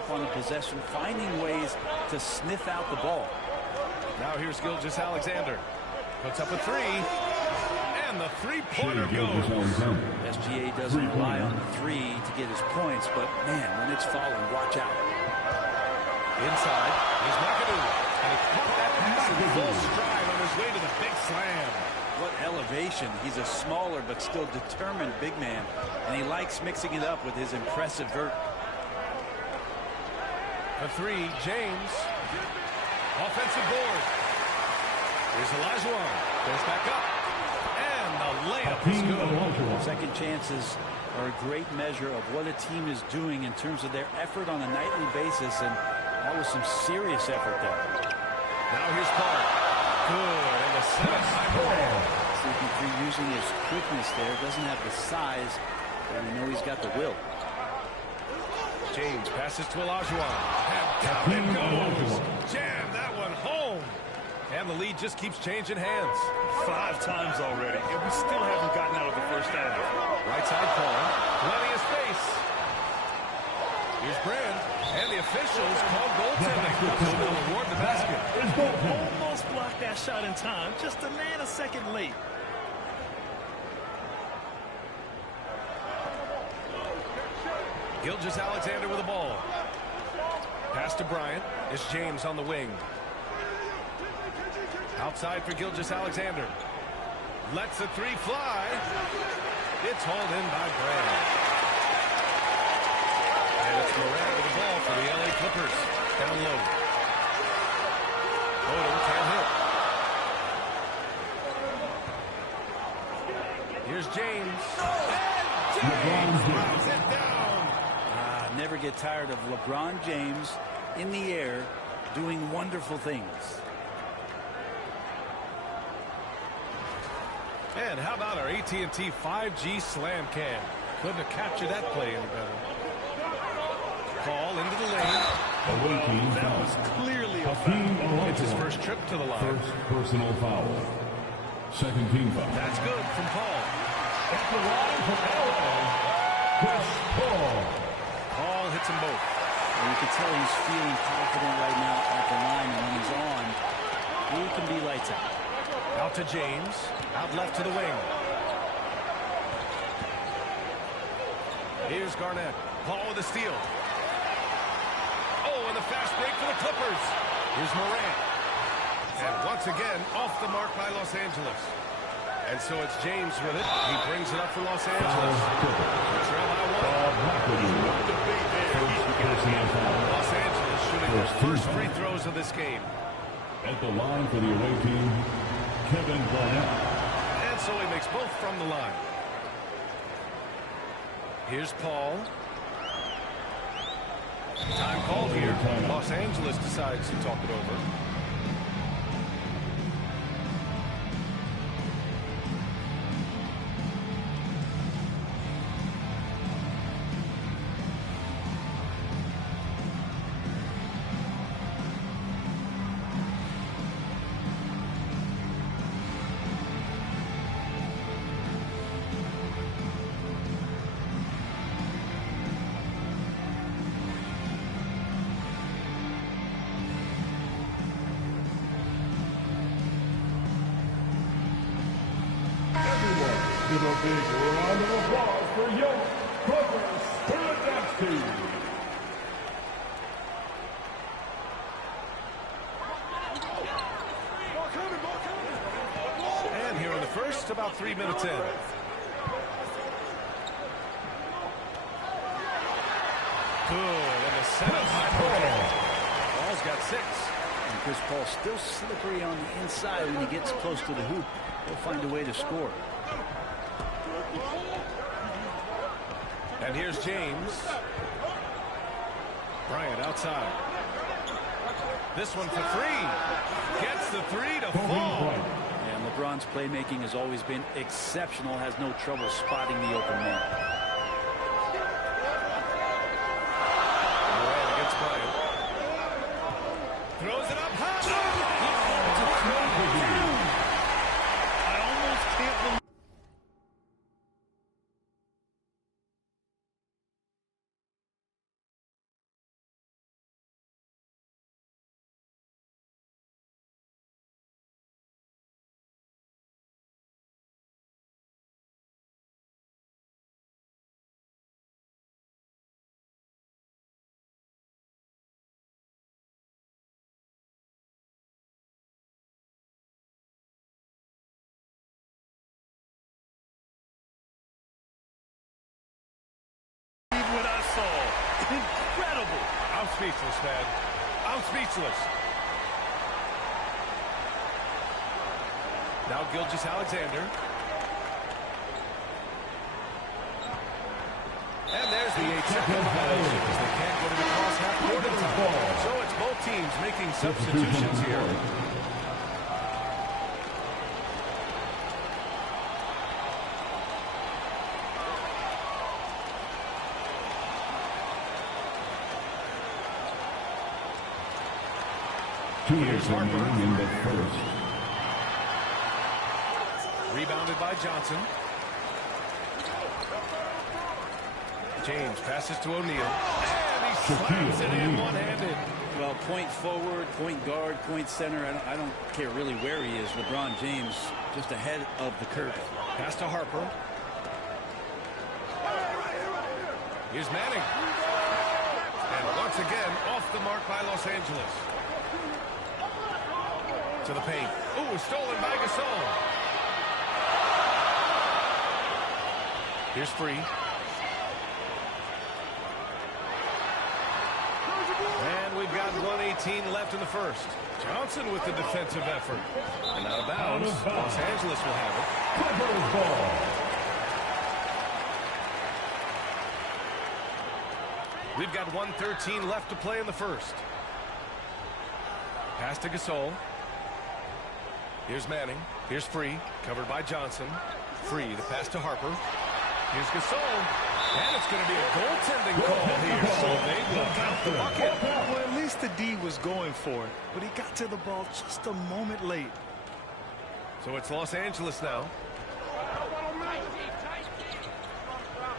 up on the possession, finding ways to sniff out the ball. Now here's Gilgeous-Alexander. Puts up a three. And the three-pointer goes. SGA doesn't rely on the three to get his points, but, man, when it's falling, watch out. Inside, here's McAdoo. And he caught that pass in full stride on his way to the big slam. What elevation. He's a smaller but still determined big man, and he likes mixing it up with his impressive vert. For three, James. Offensive board. Here's Olajuwon. Goes back up. And the layup is good. Second chances are a great measure of what a team is doing in terms of their effort on a nightly basis, and that was some serious effort there. Now here's Paul. Good. And the seventh by Paul. CP3 using his quickness there. Doesn't have the size, but we know he's got the will. James passes to Olajuwon. And down it goes. Jam that one home. And the lead just keeps changing hands. 5 times already, and we still haven't gotten out of the first half. Right side Paul. Plenty of space. Here's Brand. And the officials call goaltending. So they'll award the basket. Almost blocked that shot in time. Just a nanosecond late. Gilgeous-Alexander with the ball. Pass to Bryant. It's James on the wing. Outside for Gilgeous-Alexander. Lets the three fly. It's hauled in by Brand. And it's Morant with the ball for the LA Clippers. Down low. Odom can't hit. Here's James. And James drives it down. Never get tired of LeBron James in the air doing wonderful things. And how about our AT&T 5G slam cam? Couldn't have captured that play any better. Paul into the lane. That was clearly a foul. It's his first trip to the line. First personal foul. Second team foul. That's good from Paul. At the line from LA, Chris Paul. Paul hits them both. And you can tell he's feeling confident right now at the line, and when he's on, he can be lights out. Out to James. Out left to the wing. Here's Garnett. Paul with a steal. Oh, and the fast break for the Clippers. Here's Morant. And once again, off the mark by Los Angeles. And so it's James with it. He brings it up for Los Angeles. Trail by one. Los Angeles shooting the first free throws of this game. At the line for the away team, Kevin Garnett. And so he makes both from the line. Here's Paul. Time called here. Los Angeles decides to talk it over. Give a big round of applause for young Clippers Spirit Dance Team. And here in the first, about 3 minutes in. Good, and the setup by Paul. Paul's got 6. And Chris Paul still slippery on the inside when he gets close to the hoop. He'll find a way to score. And here's James. Bryant outside. This one for 3. Gets the 3 to fall. And LeBron's playmaking has always been exceptional. Has no trouble spotting the open man. speechless, man. I'm speechless. Now Gilgeous-Alexander. And there's the 8-second violation because they can't get it across half-court in time. So it's both teams making substitutions here. Here's Harper. Rebounded by Johnson. James passes to O'Neal. And he slams it in one-handed. Well, point forward, point guard, point center. I don't care really where he is. LeBron James just ahead of the curve. Pass to Harper. Here's Manning. And once again, off the mark by Los Angeles. To the paint. Ooh, stolen by Gasol. Here's Free. And we've got 1:18 left in the first. Johnson with the defensive effort. And out of bounds. Los Angeles will have it. We've got 1:13 left to play in the first. Pass to Gasol. Here's Manning. Here's Free. Covered by Johnson. Free. The pass to Harper. Here's Gasol. And it's going to be a goaltending call here. So they will count the bucket. Well, at least the D was going for it, but he got to the ball just a moment late. So it's Los Angeles now.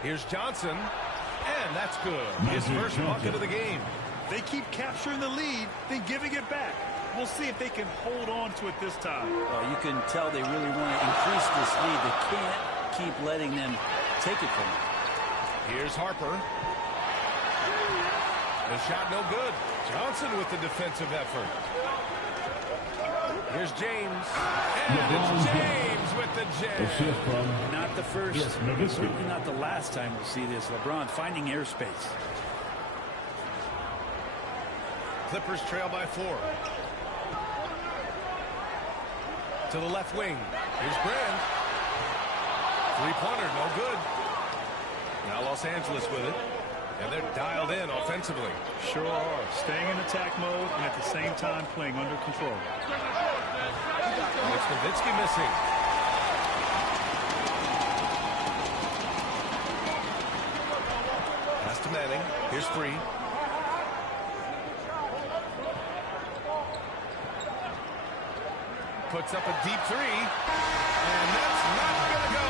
Here's Johnson. And that's good. His first bucket of the game. They keep capturing the lead, then giving it back. We'll see if they can hold on to it this time. Well, you can tell they really want to increase this lead. They can't keep letting them take it from them. Here's Harper. The shot no good. Johnson with the defensive effort. Here's James. And it's James with the jam. Not the first, certainly not the last time we'll see this. LeBron finding airspace. Clippers trail by 4. To the left wing. Here's Brand. Three-pointer, no good. Now Los Angeles with it. And they're dialed in offensively. Sure are. Staying in attack mode and at the same time playing under control. It's Nowitzki missing. Pass to Manning. Here's Free. Puts up a deep three. And that's not going to go.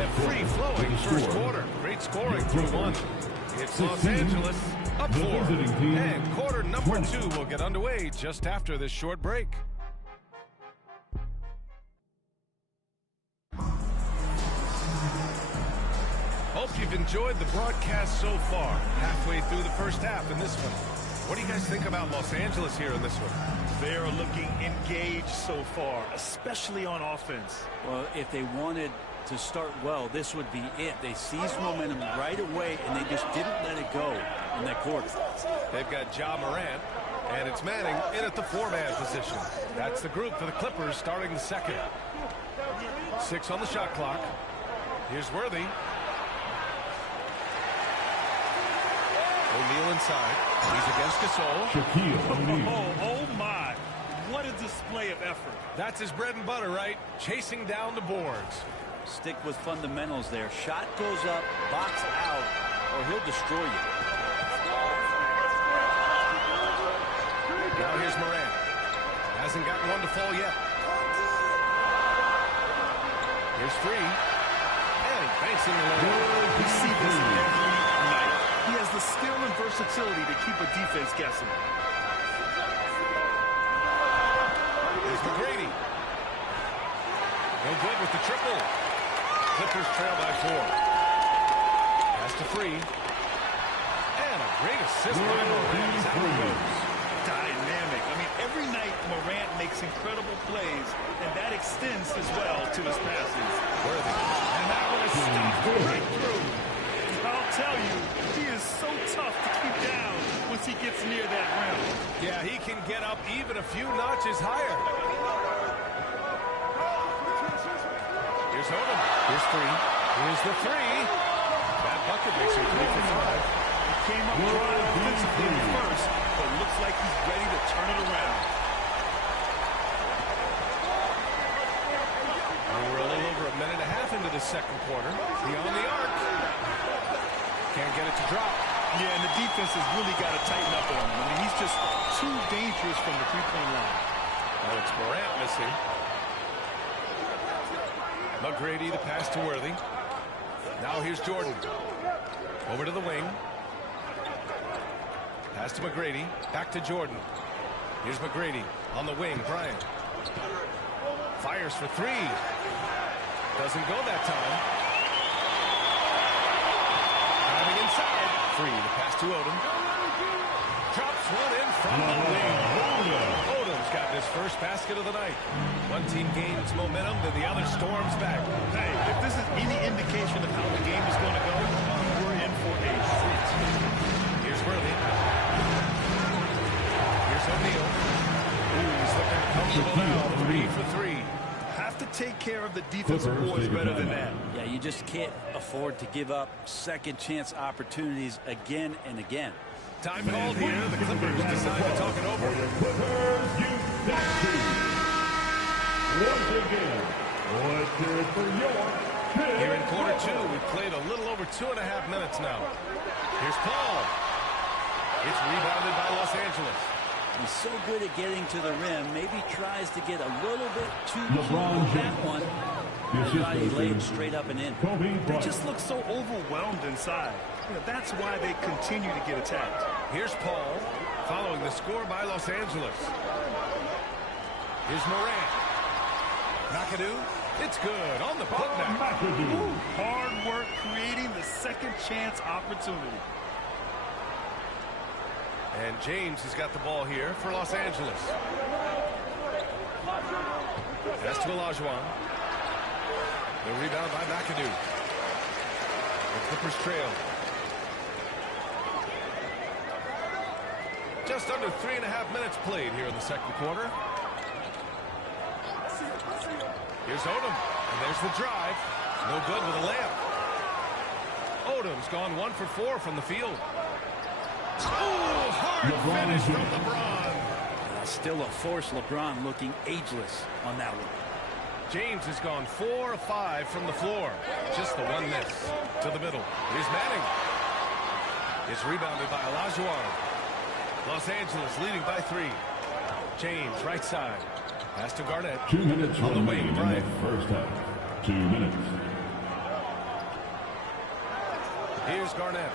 And free-flowing first quarter. Great scoring through one. It's Los Angeles up 4. And quarter number 2 will get underway just after this short break. Hope you've enjoyed the broadcast so far. Halfway through the first half in this one. What do you guys think about Los Angeles here in this one? They're looking engaged so far, especially on offense. Well, if they wanted to start well, this would be it. They seized momentum right away, and they just didn't let it go in that quarter. They've got Ja Morant, and it's Manning in at the 4-man position. That's the group for the Clippers starting the second. 6 on the shot clock. Here's Worthy. O'Neal inside. He's against Gasol. Oh, my. What a display of effort. That's his bread and butter, right? Chasing down the boards. Stick with fundamentals there. Shot goes up, box out, or he'll destroy you. Now here's Morant. Hasn't gotten one to fall yet. Here's Free. And he banks in the lane. We see this every night. He has the skill and versatility to keep a defense guessing. Here's McGrady. No good with the triple. Clippers trail by 4. Pass to Free. And a great assist by Morant. Dynamic. I mean, every night Morant makes incredible plays, and that extends as well to his passes. Worthy. And that one is stopped right through. I'll tell you, he is so tough to keep down once he gets near that rim. Yeah, he can get up even a few notches higher. Here's Odom. Here's three. Here's the three. That bucket makes him 3 for 5. He came up dry offensively in the first, but looks like he's ready to turn it around. We're a little over a minute and a half into the second quarter. Beyond the arc. Can't get it to drop. Yeah, and the defense has really got to tighten up on him. I mean, he's just too dangerous from the three-point line. Oh, it's Morant missing. McGrady, the pass to Worthy. Now here's Jordan. Over to the wing. Pass to McGrady. Back to Jordan. Here's McGrady on the wing. Bryant. Fires for three. Doesn't go that time. Driving inside. Free. The pass to Odom. Drops one in from the wing. Odom's gotten his first basket of the night. One team gains momentum, then the other storms back. Hey, if this is any indication of how the game is going to go, we're in for a treat. Here's Worthy. Here's O'Neal. He's looking comfortable now. 3 for 3. Have to take care of the defensive boards better than that. Yeah, you just can't afford to give up second chance opportunities again and again. Time called here. The Clippers decide to talk it over. Clippers, you sexy. Once again, let's hear it for your Here in quarter two, we've played a little over 2.5 minutes now. Here's Paul. It's rebounded by Los Angeles. He's so good at getting to the rim. Maybe tries to get a little bit too cute with that one. He laid straight up and in. They just look so overwhelmed inside. You know, that's why they continue to get attacked. Here's Paul, following the score by Los Angeles. Here's Morant. McAdoo. It's good on the putback. Hard work creating the second chance opportunity. And James has got the ball here for Los Angeles. Pass to Olajuwon. The rebound by McAdoo. The Clippers trail. Just under 3.5 minutes played here in the second quarter. Here's Odom. And there's the drive. No good with a layup. Odom's gone 1 for 4 from the field. Oh, hard finish from LeBron. Still a force. LeBron looking ageless on that one. James has gone 4 of 5 from the floor. Just the one miss. To the middle. Here's Manning. It's rebounded by Olajuwon. Los Angeles leading by 3. James, right side. Pass to Garnett. 2 minutes on the wing. in Bryant. the first half. 2 minutes. Here's Garnett.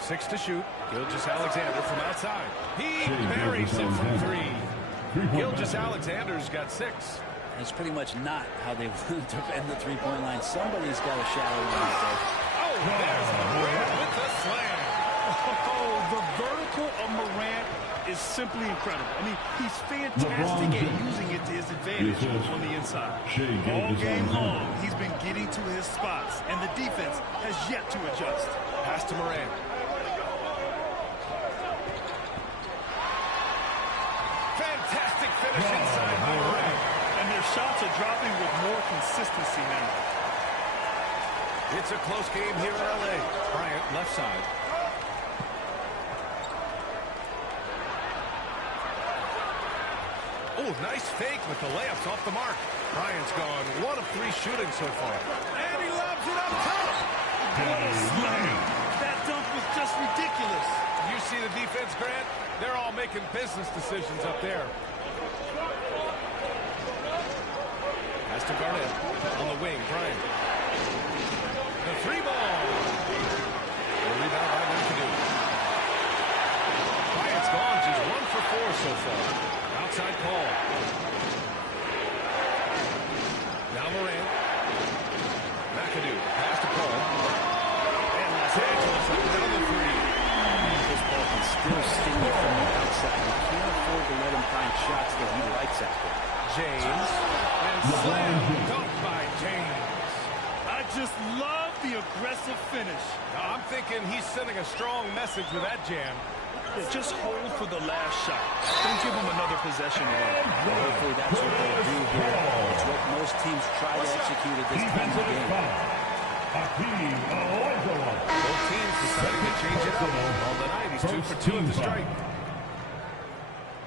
6 to shoot. Gilgeous-Alexander from outside. He buries it from 3. Gilgeous-Alexander's got 6. That's pretty much not how they want to defend the three-point line. Somebody's got a shadow line there. Oh, there's Morant with the slam. Oh, the vertical of Morant is simply incredible. I mean, he's fantastic at using it to his advantage on the inside. All game long, he's been getting to his spots, and the defense has yet to adjust. Pass to Morant. Fantastic finish inside by Morant. And their shots are dropping with more consistency now. It's a close game here in L.A. Bryant, left side. Oh, nice fake with the layups off the mark. Bryant's gone 1 of 3 shooting so far. And he lobs it up top. What a slam. That dunk was just ridiculous. You see the defense, Grant? They're all making business decisions up there. Pass to Garnett. On the wing, Bryant. The 3-ball. The rebound by McAdoo. Bryant's gone. She's 1 for 4 so far. Outside Paul. Now Morant. McAdoo. Pass to Paul. And Los Angeles up down the 3. This ball can still sting you from the outside. You can't afford to let him find shots that he likes out there. James. And slam dunk by James. I just love the aggressive finish. I'm thinking he's sending a strong message with that jam. Just hold for the last shot. Don't give him another possession at all. Hopefully that's what they'll do here. It's what most teams try to execute at this time of the game. Both teams deciding to change it up. On the night, he's 2 for 2 at the strike.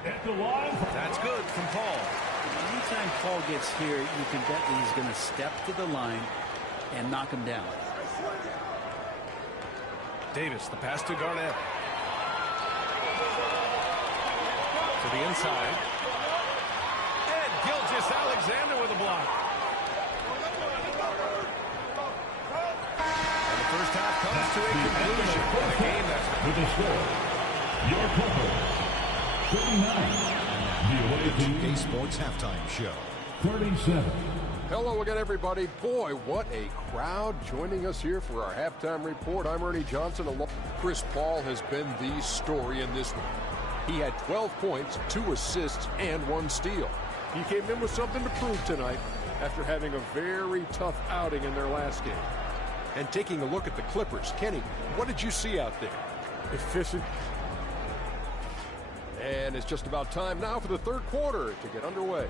That's good from Paul. Anytime Paul gets here, you can bet that he's going to step to the line and knock him down. Davis, the pass to Garnett. To the inside. And Gilgeous-Alexander with a block. And the first half comes to a conclusion. In a game that's with the score, your Clippers, 39. The away team, A Sports Halftime Show. 37. Hello again, everybody. Boy, what a crowd joining us here for our halftime report. I'm Ernie Johnson. Chris Paul has been the story in this one. He had 12 points, 2 assists, and 1 steal. He came in with something to prove tonight after having a very tough outing in their last game. And taking a look at the Clippers, Kenny, what did you see out there? Efficient. And it's just about time now for the third quarter to get underway.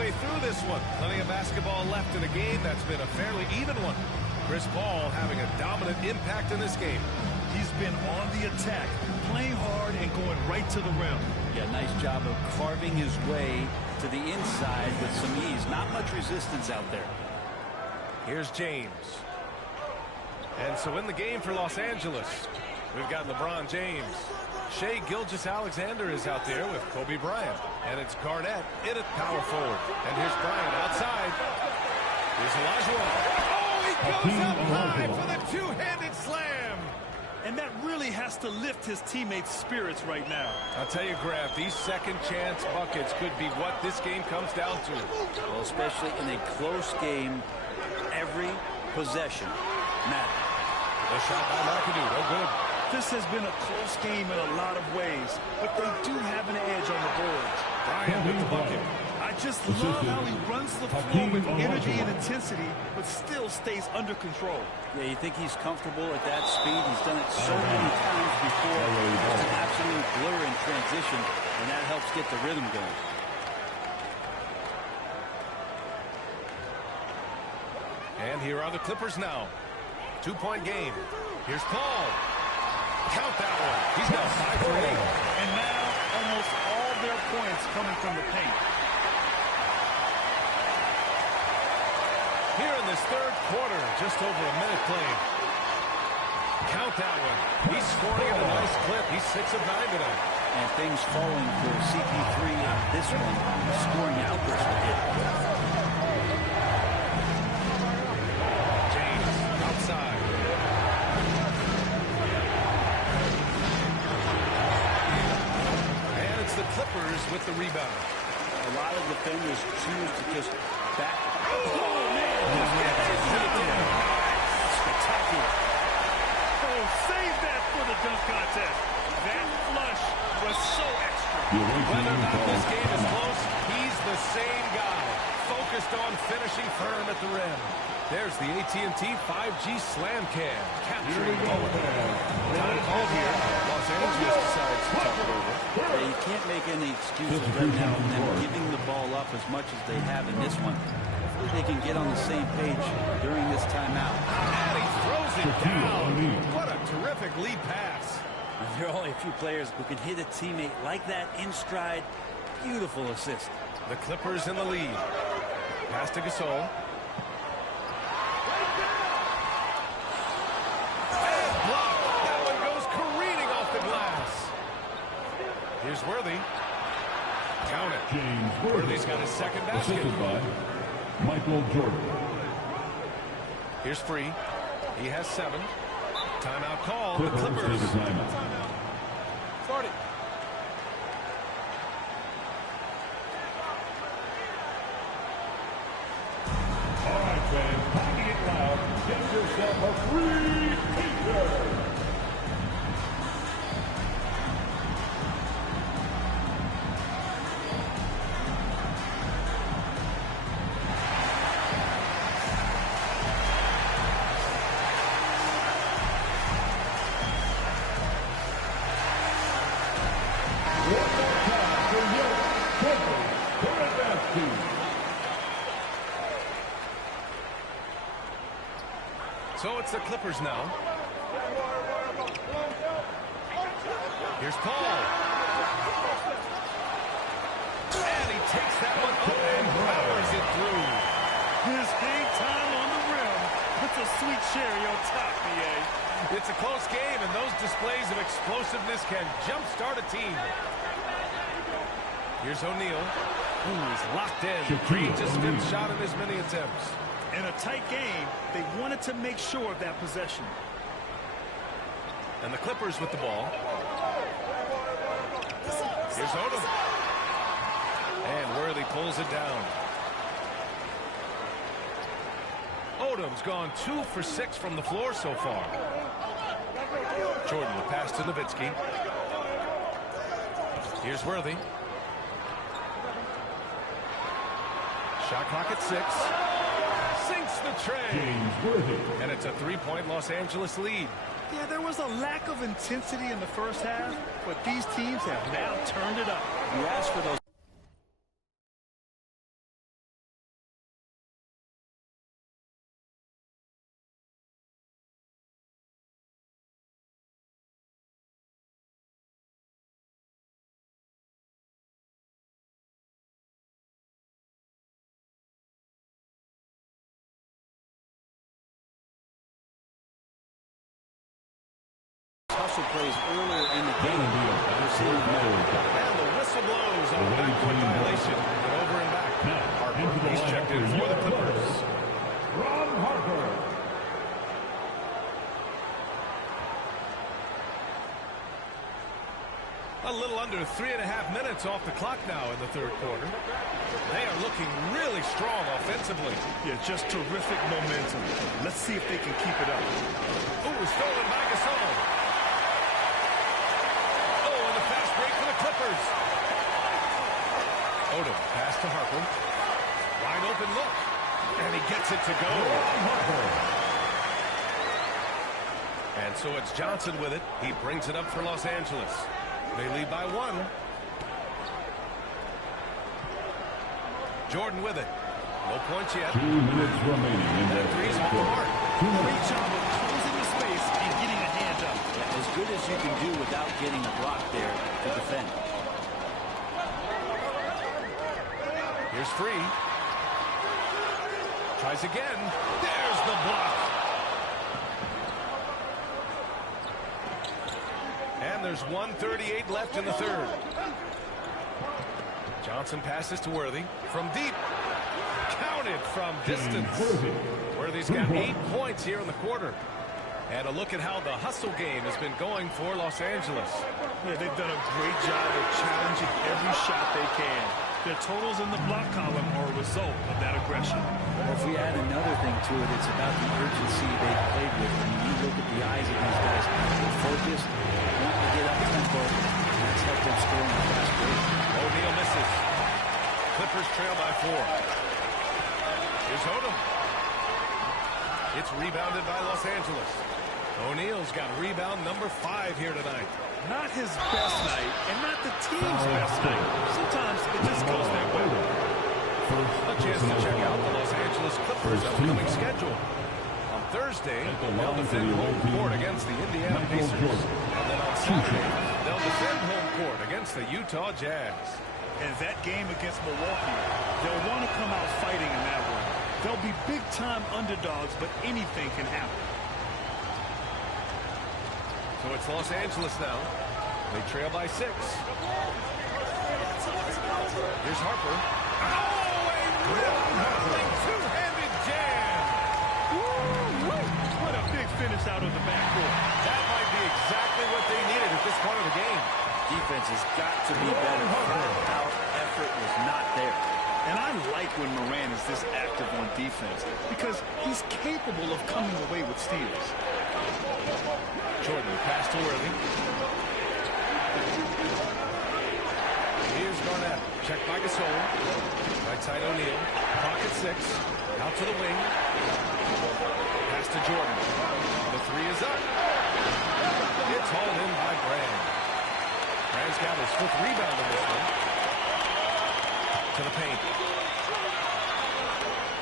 Through this one. Plenty of basketball left in a game that's been a fairly even one. Chris Paul having a dominant impact in this game. He's been on the attack, playing hard and going right to the rim. Yeah, nice job of carving his way to the inside with some ease. Not much resistance out there. Here's James. And so in the game for Los Angeles, we've got LeBron James. Shai Gilgeous-Alexander is out there with Kobe Bryant. And it's Garnett in at power forward. And here's Bryant outside. Here's Olajuwon. Oh, he goes up high for the two-handed slam. And that really has to lift his teammates' spirits right now. I'll tell you, Graf, these second-chance buckets could be what this game comes down to. Well, especially in a close game, every possession matters. The shot by McAdoo, no good. This has been a close game in a lot of ways, but they do have an edge on the boards. Bryant with the bucket. I just love how he runs the floor with energy and intensity, but still stays under control. Yeah, you think he's comfortable at that speed? He's done it so many times before. It's an absolute blur in transition, and that helps get the rhythm going. And here are the Clippers now. 2-point game. Here's Paul. Count that one. He's got 5 for 8. And now almost all their points coming from the paint. Here in this third quarter, just over a minute played. Count that one. He's scoring at a nice clip. He's 6 of 9 tonight. And things falling for CP3 in this one. Scoring outburst with him. James outside. And it's the Clippers with the rebound. A lot of defenders choose to just back. Oh, man! Spectacular. Oh, save that for the dunk contest. That flush was so extra. Whether or not this game is close, he's the same guy. Focused on finishing firm at the rim. There's the AT&T 5G Slam Cam. Capturing the moment. Time called here. Los Angeles decides to talk it over. Yeah, you can't make any excuses right now for them giving the ball up as much as they have in this one. Hopefully they can get on the same page during this timeout. And he throws it down. What a terrific lead pass. There are only a few players who can hit a teammate like that in stride. Beautiful assist. The Clippers in the lead. Pass to Gasol. And blocked. That one goes careening off the glass. Here's Worthy. Count it. James Worthy's got his second basket. Assisted by Michael Jordan. Here's Free. He has 7. Timeout call. The Clippers Clippers. take a timeout. Start it. All right, fans, packing it loud. Get yourself a free t-shirt. One more time for your Clippers to advance team. So it's the Clippers now. Here's Paul. And he takes that one up and powers it through. His big time on the rim puts a sweet cherry on top, BA. It's a close game, and those displays of explosiveness can jumpstart a team. Here's O'Neal. Ooh, he's locked in. Creates his fifth shot in as many attempts. In a tight game, they wanted to make sure of that possession. And the Clippers with the ball. Here's Odom. And Worthy pulls it down. Odom's gone 2 for 6 from the floor so far. Jordan, the pass to Nowitzki. Here's Worthy. Shot clock at 6. Sinks the tray. And it's a 3-point Los Angeles lead. Yeah, there was a lack of intensity in the first half, but these teams have now turned it up. You asked for those. Hustle plays earlier in the game. And the whistle blows on a backcourt violation. And over and back. Harper, he's checked in for the Clippers. Ron Harper. A little under 3.5 minutes off the clock now in the third quarter. They are looking really strong offensively. Yeah, just terrific momentum. Let's see if they can keep it up. Ooh, stolen by Gasol. Oh, and the fast break for the Clippers. Odom, pass to Harper. Wide open look. And he gets it to go. And so it's Johnson with it. He brings it up for Los Angeles. They lead by 1. Jordan with it. No points yet. 2 minutes remaining in that three's off the mark. Great job of closing the space and getting a hand up. As good as you can do without getting a block there to defend. Here's Free. Tries again. There's the block. And there's 1:38 left in the third. Johnson passes to Worthy from deep. Counted from distance. Worthy's got 8 points here in the quarter. And a look at how the hustle game has been going for Los Angeles. Yeah, they've done a great job of challenging every shot they can. Their totals in the block column are a result of that aggression. Well, if we add another thing to it, it's about the urgency they've played with. I mean, you look at the eyes of these guys. They're focused, wanting to get up tempo, and that's helped them score in the fast break. O'Neal misses. Clippers trail by 4. Here's Odom. It's rebounded by Los Angeles. O'Neal's got rebound number 5 here tonight. Not his best night, and not the team's best night. Sometimes it just goes that way. A chance to check out the Los Angeles Clippers' upcoming schedule. On Thursday, they'll defend home court against the Indiana Pacers. And then on Saturday, they'll defend home court against the Utah Jazz. And that game against Milwaukee, they'll want to come out fighting in that one. They'll be big-time underdogs, but anything can happen. So it's Los Angeles now. They trail by 6. Here's Harper. Oh, a rim-hurling two-handed jam. Woo! What a big finish out of the backcourt. That might be exactly what they needed at this point of the game. Defense has got to be better. Out effort was not there. And I like when Morant is this active on defense because he's capable of coming away with steals. Jordan, pass to Worthy. Here's Garnett. Checked by Gasol. Right side O'Neal. Pocket 6. Out to the wing. Pass to Jordan. The 3 is up. It's hauled in by Brand. He's got his 5th rebound in this one. To the paint.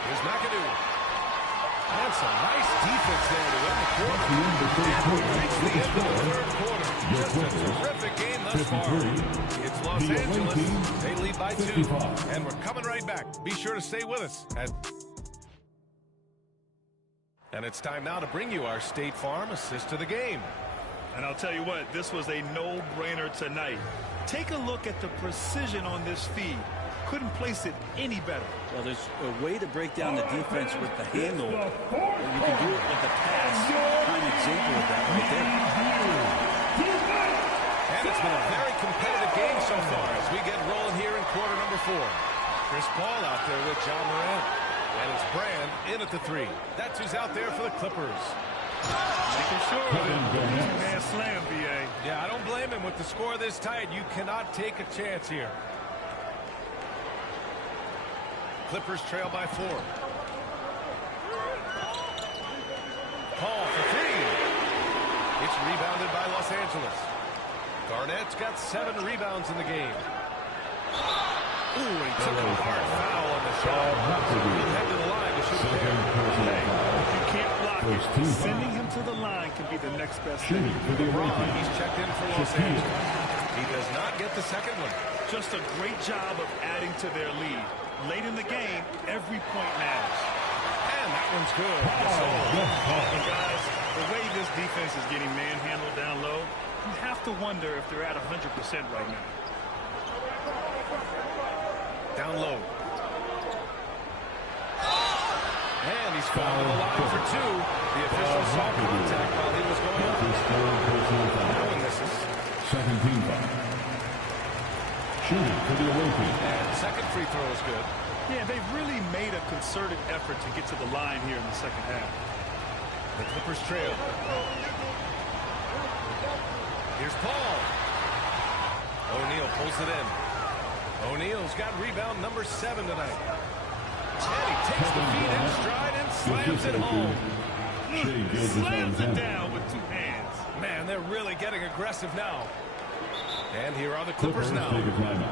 Here's McAdoo. And some nice defense there to end the quarter. Reach the end of the 3rd quarter. Just a terrific game thus far. It's Los Angeles. They lead by 2. And we're coming right back. Be sure to stay with us. And it's time now to bring you our State Farm assist to the game. And I'll tell you what, this was a no-brainer tonight. Take a look at the precision on this feed. Couldn't place it any better. Well, there's a way to break down the defense with the handle. You can do it with the pass. Prime example of that right there. And it's been a very competitive game so far as we get rolling here in quarter number 4. Chris Paul out there with John Morant. And it's Brand in at the 3. That's who's out there for the Clippers. Making sure of it. Man slam, BA. Yeah, I don't blame him. With the score this tight, you cannot take a chance here. Clippers trail by 4. Paul for 3. It's rebounded by Los Angeles. Garnett's got 7 rebounds in the game. Ooh, and he took a hard foul on the shot. He'll head to the line to shoot a pair. If you can't block it, sending him to the line can be the next best thing. LeBron, he's checked in for Los Angeles. He does not get the second one. Just a great job of adding to their lead. Late in the game, every point matters. And that one's good. And guys, the way this defense is getting manhandled down low, you have to wonder if they're at 100% right now. Down low. And he's fouled to the line for 2. The official saw contact while he was going up. No one misses. Second team foul. Shooting for the away team. And second free throw is good. Yeah, they've really made a concerted effort to get to the line here in the second half. The Clippers trail. Here's Paul. O'Neal pulls it in. O'Neal's got rebound number 7 tonight. And he takes the feed in stride and slams it home. Slams it down with 2 hands. Man, they're really getting aggressive now. And here are the Clippers now.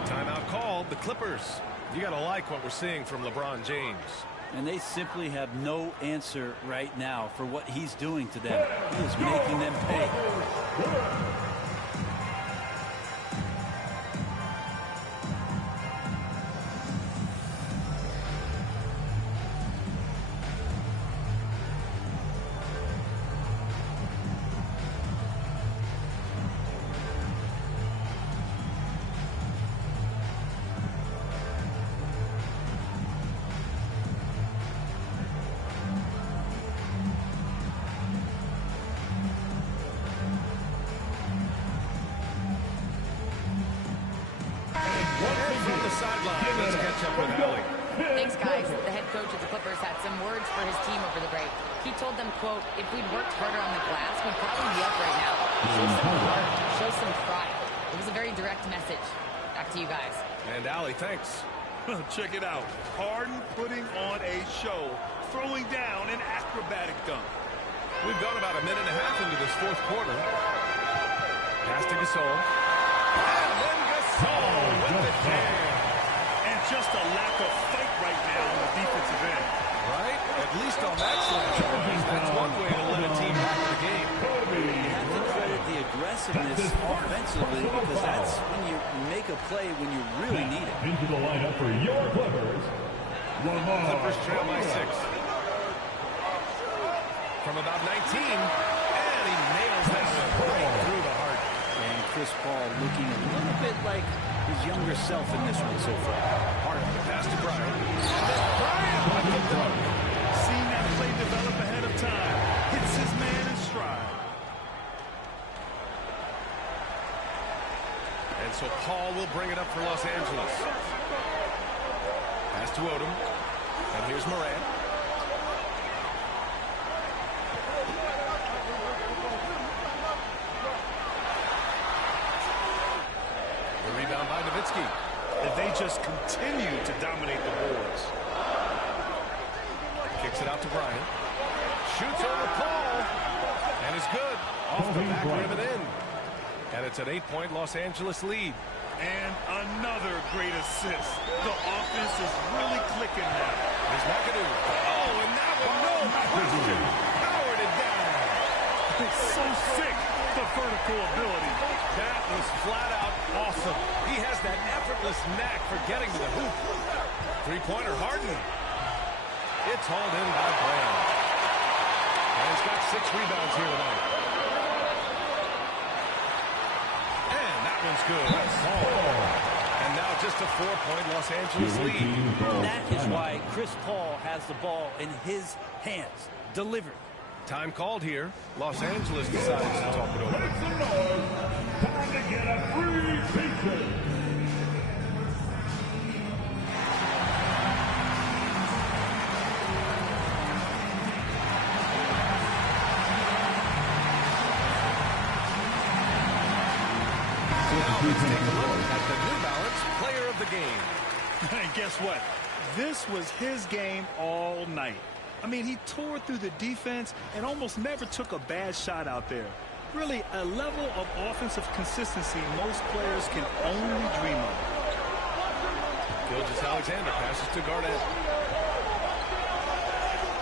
Timeout called. The Clippers. You got to like what we're seeing from LeBron James. And they simply have no answer right now for what he's doing to them. He is making them pay. Thanks, guys. The head coach of the Clippers had some words for his team over the break. He told them, quote, if we'd worked harder on the glass, we'd probably be up right now. Show some heart. Show some pride. It was a very direct message. Back to you guys. And Allie, thanks. Check it out. Harden putting on a show, throwing down an acrobatic dunk. We've gone about a minute and a half into this 4th quarter. Pass to Gasol. And then Gasol with the jam. And just a lack of fight right now on the defensive end. Right? At least on that side. That's one way to let a team back in the game. You have to credit the aggressiveness offensively because that's when you make a play when you really need it. Into the lineup for your Clippers. Clippers trail by 6. From about 19. And he nails that one right through the heart. And Chris Paul looking a little bit like his younger self in this one so far. Harden pass to Bryant. And then Bryant with the dunk. Seeing that play develop ahead of time. Hits his man in stride. And so Paul will bring it up for Los Angeles. Pass to Odom. And here's Morant. The rebound by Nowitzki. And they just continue to dominate the boards. Kicks it out to Bryant. Shoots over Paul. And is good. Off the back rim and in. And it's an 8-point Los Angeles lead. And another great assist. The offense is really clicking now. Here's McAdoo. Oh, and that one, no question. Powered it down. It's so sick, the vertical ability. That was flat out awesome. He has that effortless knack for getting to the hoop. Three-pointer Harden. It's hauled in by Brand. And he's got 6 rebounds here tonight. And that one's good. And now just a 4-point Los Angeles lead. That is why Chris Paul has the ball in his hands. Delivered. Time called here. Los Angeles decides to talk it over. Make some noise. Time to get a free pizza. Let's take a look at the New Balance player of the game. And guess what? This was his game all night. I mean, he tore through the defense and almost never took a bad shot out there. Really, a level of offensive consistency most players can only dream of. Gilgeous-Alexander passes to Garnett.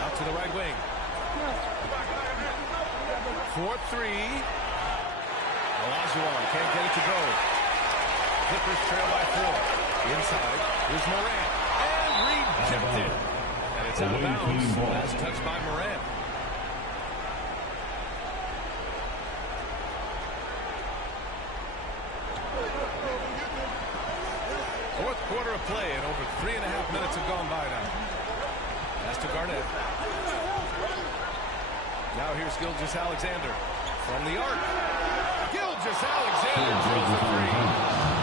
Out to the right wing. 4-3. Olajuwon can't get it to go. Clippers trail by 4. Inside, here's Morant. And rejected. And it's out of bounds. Last touch by Morant. Fourth quarter of play, and over 3.5 minutes have gone by now. Pass to Garnett. Now here's Gilgeous-Alexander from the arc. Gilgeous-Alexander throws the three.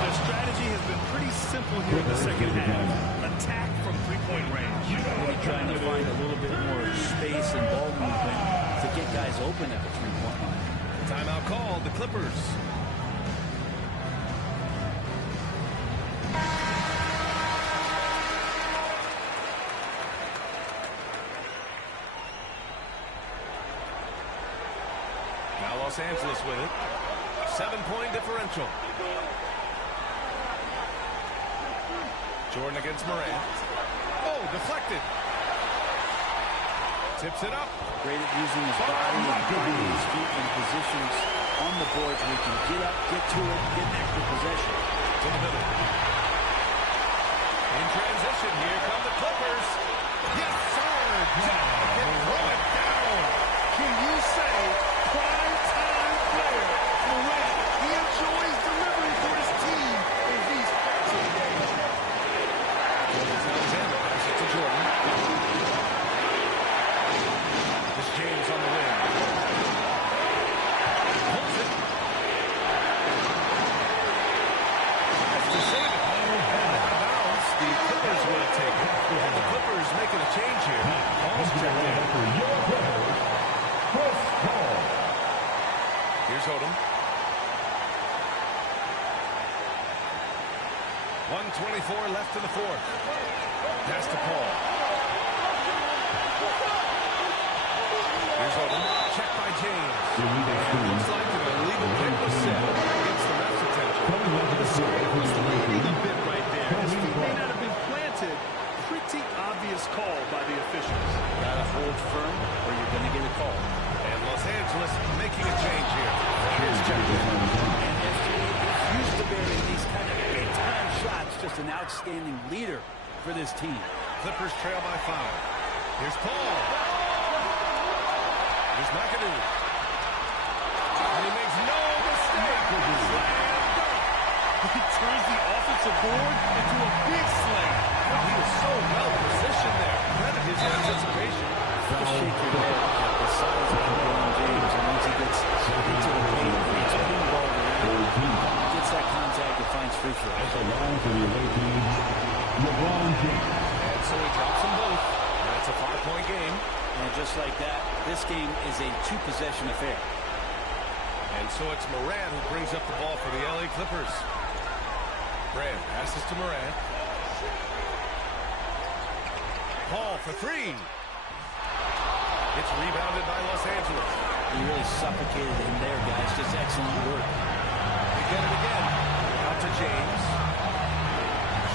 The strategy has been pretty simple here in the second half. Attack from three-point range. Really trying to find a little bit more space and ball movement to get guys open at the three-point line. Timeout called, the Clippers. Now Los Angeles with it. 7-point differential. Jordan against Morant. Oh, deflected. Tips it up. Great at using his body and putting his feet in positions on the board so he can get up, get to it, get an extra possession. To the middle. In transition, here come the Clippers. Yes, sir. And throw it down. Can you say prime time player Morant? He enjoys delivering for his team in these parts of the game. Alexander passes it to Jordan. This James on the wing. Holds it. Has to save it. Out of bounds. The Clippers will take it. And the Clippers making a change here. Paul's checked in. Here's Odom. 1:24 left in the fourth. Pass to Paul. Here's Odom. Checked by James. Looks like an illegal kick was set against the ref's attention. The circle was leading a bit right there. His feet may not have been planted. Pretty obvious call by the officials. Gotta hold firm or you're gonna get a call. And Los Angeles making a change here. Here's Jackson. And SJ is used to bearing these kind of big-time shots. Just an outstanding leader for this team. Clippers trail by 5. Here's Paul. Here's McAdoo. And he makes no mistake. Slam dunk. He turns the offensive board into a big slam. He was so well positioned there. Credit his anticipation. Just shake your head at the size of LeBron James, and once he gets into the paint, he's putting the ball around, gets that contact, and finds free throw. That's a line for the away team. LeBron James. And so he drops them both. And it's a 5-point game. And just like that, this game is a 2-possession affair. And so it's Morant who brings up the ball for the LA Clippers. Brand passes to Morant. Paul for 3. It's rebounded by Los Angeles. He really suffocated him there, guys. Just excellent work. get it again. Out to James.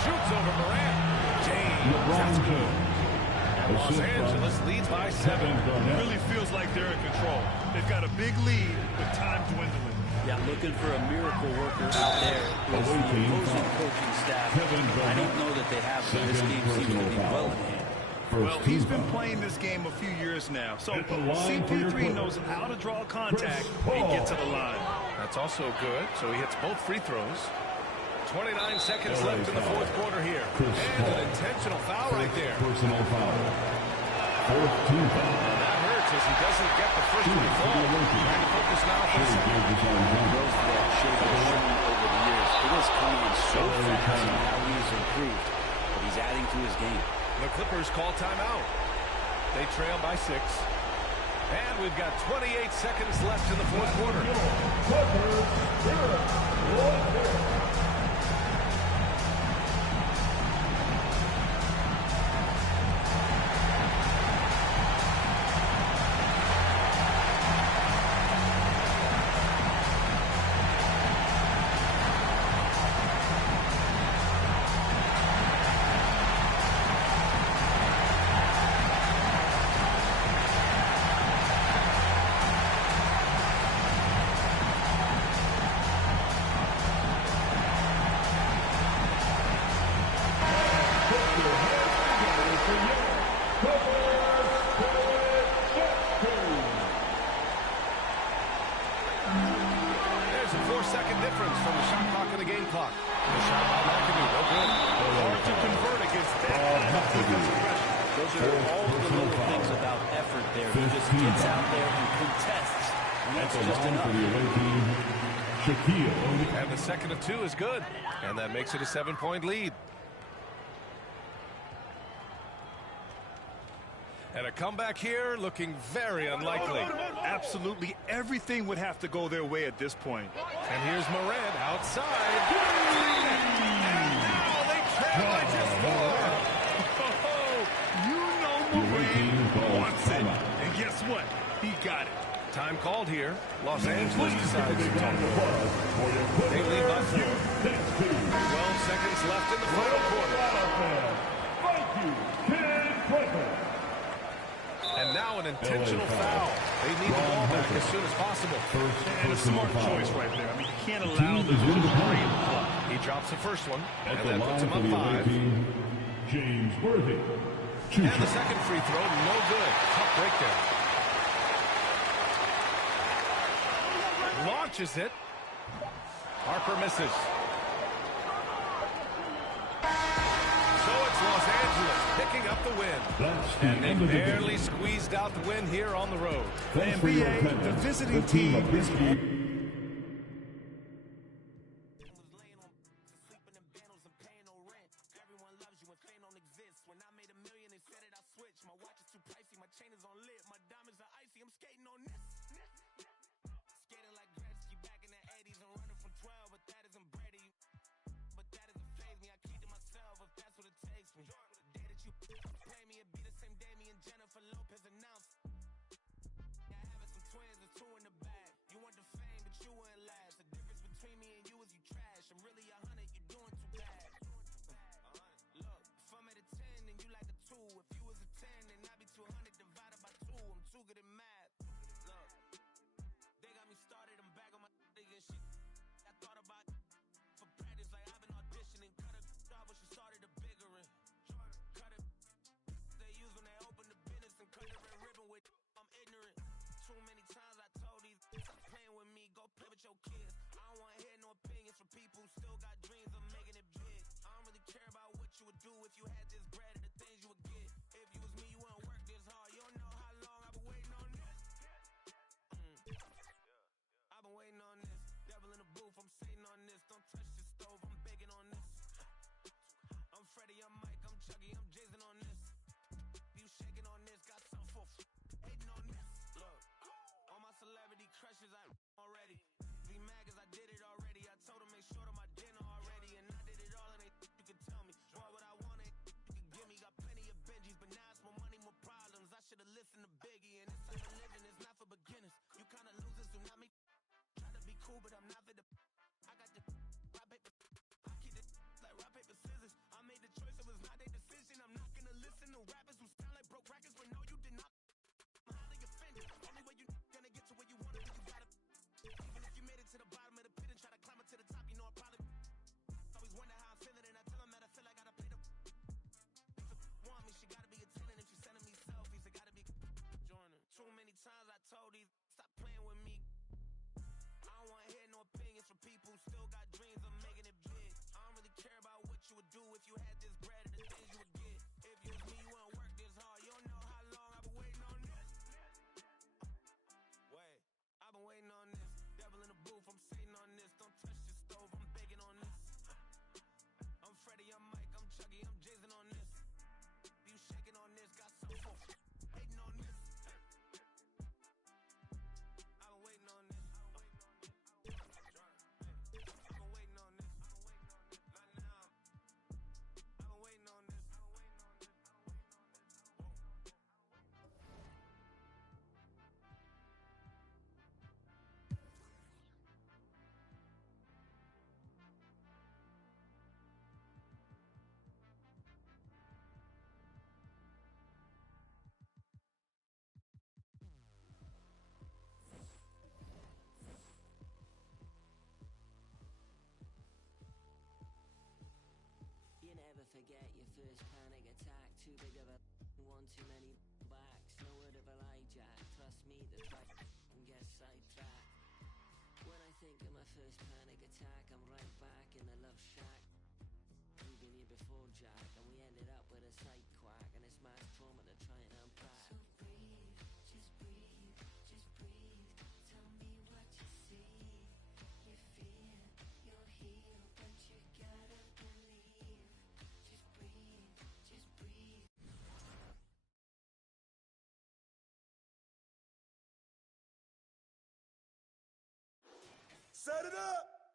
Shoots over Morant. James. That's good. And Los Angeles leads by 7. It really feels like they're in control. They've got a big lead, but time dwindling. Yeah, looking for a miracle worker out there with the opposing coaching staff. I don't know that they have, but this game seems to be well in hand. Well, he's been playing this game a few years now, so CP3 knows how to draw contact and get to the line. That's also good, so he hits both free throws. 29 seconds left in the fourth quarter here. And an intentional foul right there. Personal foul. Fourth team foul. And that hurts as he doesn't get the first one fall. Trying to focus now for the second. Growth that Shea has shown over the years. It has come on so fast and how he has improved, but he's adding to his game. The Clippers call timeout. They trail by 6. And we've got 28 seconds left in the fourth quarter. There's a 4-second difference from the shot clock and the game clock. The shot by McAdoo, no good. Hard to convert against that defensive pressure. Those are all the little things about effort there. He just gets out there and contests. And that's just enough. And the second of 2 is good. And that makes it a 7-point lead. And a comeback here looking very unlikely. Absolutely everything would have to go their way at this point. And here's Morant outside. And now they trail by just 4. You know Morant wants it. And guess what? He got it. Time called here. Los Angeles decides to talk. They lead by 4. 12 seconds left in the final quarter. And now an intentional foul. They need the ball back as soon as possible. And a smart choice right there. I mean, you can't allow them to drain the clock. He drops the first one, and that puts him up 5. James Worthy. And the second free throw, no good. Tough breakdown. Launches it. Harper misses. So it's Los Angeles picking up the win. And they barely squeezed out the win here on the road. The NBA, the visiting team is... Twins, the 2 in the bag. You want the fame? forget your first panic attack. Too big of a one too many backs. No word of Elijah. Trust me, the fight and get sidetracked. When I think of my first panic attack, I'm right back in the love shack. We've been here before, Jack, and we ended up with a sight quack, and it's mass trauma to try and unpack. So breathe, just breathe, just breathe. Tell me what you see. You fear you're healed, but you gotta believe. Just breathe, just breathe. Set it up!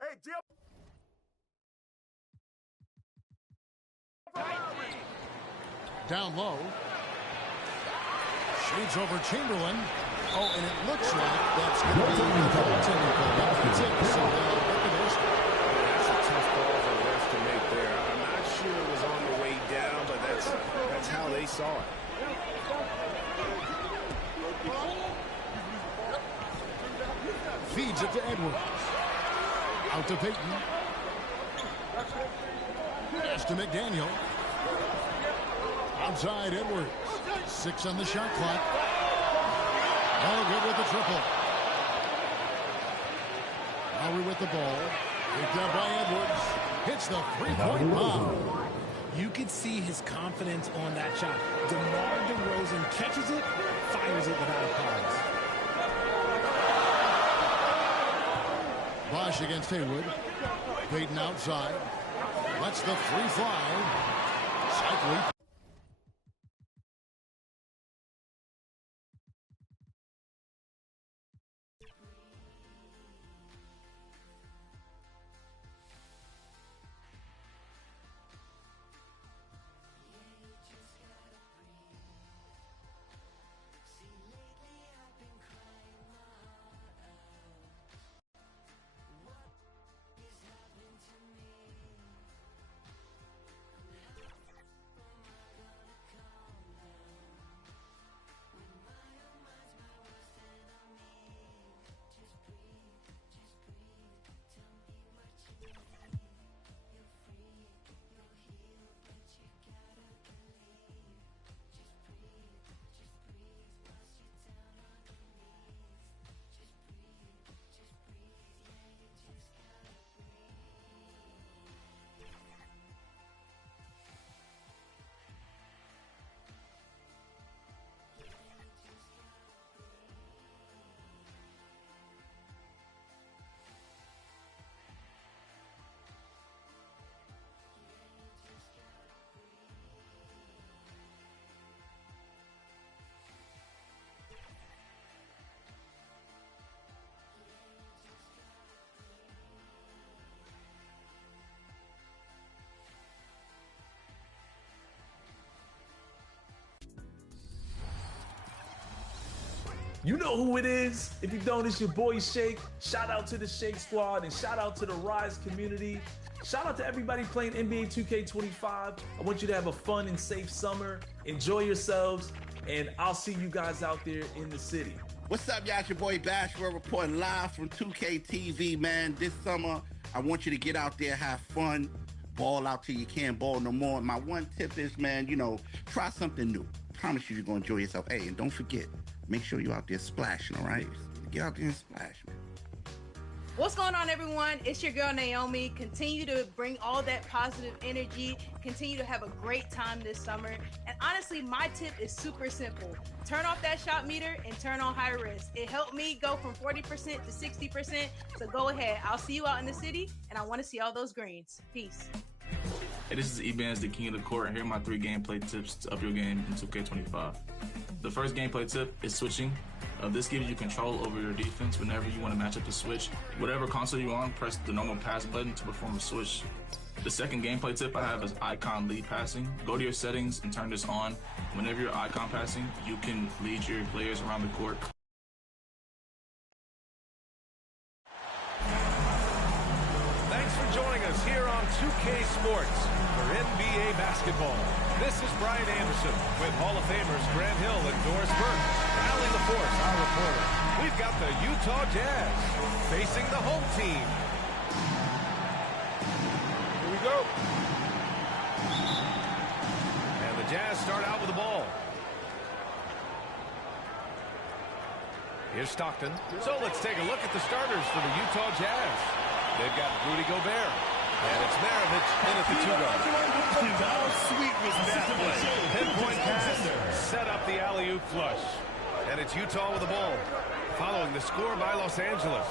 Hey, deal! Down low. Shades over Chamberlain. Oh, and it looks like that's going to be a technical. That's it. So recognition. That's a tough call for the refs to make there. I'm not sure it was on the way down, but that's how they saw it. Feeds it to Edwards. Out to Peyton. Pass to McDaniel. Outside Edwards. 6 on the shot clock. Oh, good with the triple. Lowry with the ball. Picked up by Edwards. Hits the three-point bomb. You could see his confidence on that shot. DeMar DeRozan catches it, fires it without a pause. Bosh against Haywood. Peyton outside. Lets the three fly. Cycling. You know who it is. If you don't, it's your boy Shake. Shout out to the Shake Squad and shout out to the Rise community. Shout out to everybody playing NBA 2K25. I want you to have a fun and safe summer. Enjoy yourselves, and I'll see you guys out there in the city. What's up, y'all? It's your boy Bashford reporting live from 2K TV, man. This summer, I want you to get out there, have fun, ball out till you can't ball no more. My one tip is, man, try something new. Promise you, you're going to enjoy yourself. Hey, and don't forget, make sure you're out there splashing, all right? Get out there and splash, man. What's going on, everyone? It's your girl, Naomi. Continue to bring all that positive energy. Continue to have a great time this summer. And honestly, my tip is super simple. Turn off that shot meter and turn on high risk. It helped me go from 40% to 60%. So go ahead. I'll see you out in the city, and I want to see all those greens. Peace. Hey, this is Ebans, the king of the court, and here are my 3 gameplay tips to up your game in 2K25. The first gameplay tip is switching. This gives you control over your defense whenever you want to match up the switch. Whatever console you're on, press the normal pass button to perform a switch. The second gameplay tip I have is icon lead passing. Go to your settings and turn this on. Whenever you're icon passing, you can lead your players around the court. Thanks for joining us here on 2K Sports for NBA basketball. This is Brian Anderson with Hall of Famers Grant Hill and Doris Burke. Allie LaForce, our reporter. We've got the Utah Jazz facing the home team. go. And the Jazz start out with the ball. Here's Stockton. So let's take a look at the starters for the Utah Jazz. They've got Rudy Gobert. And it's Maravich in at the 2-guard. How sweet was that play? Pinpoint pass, set up the alley-oop flush. And it's Utah with the ball, following the score by Los Angeles.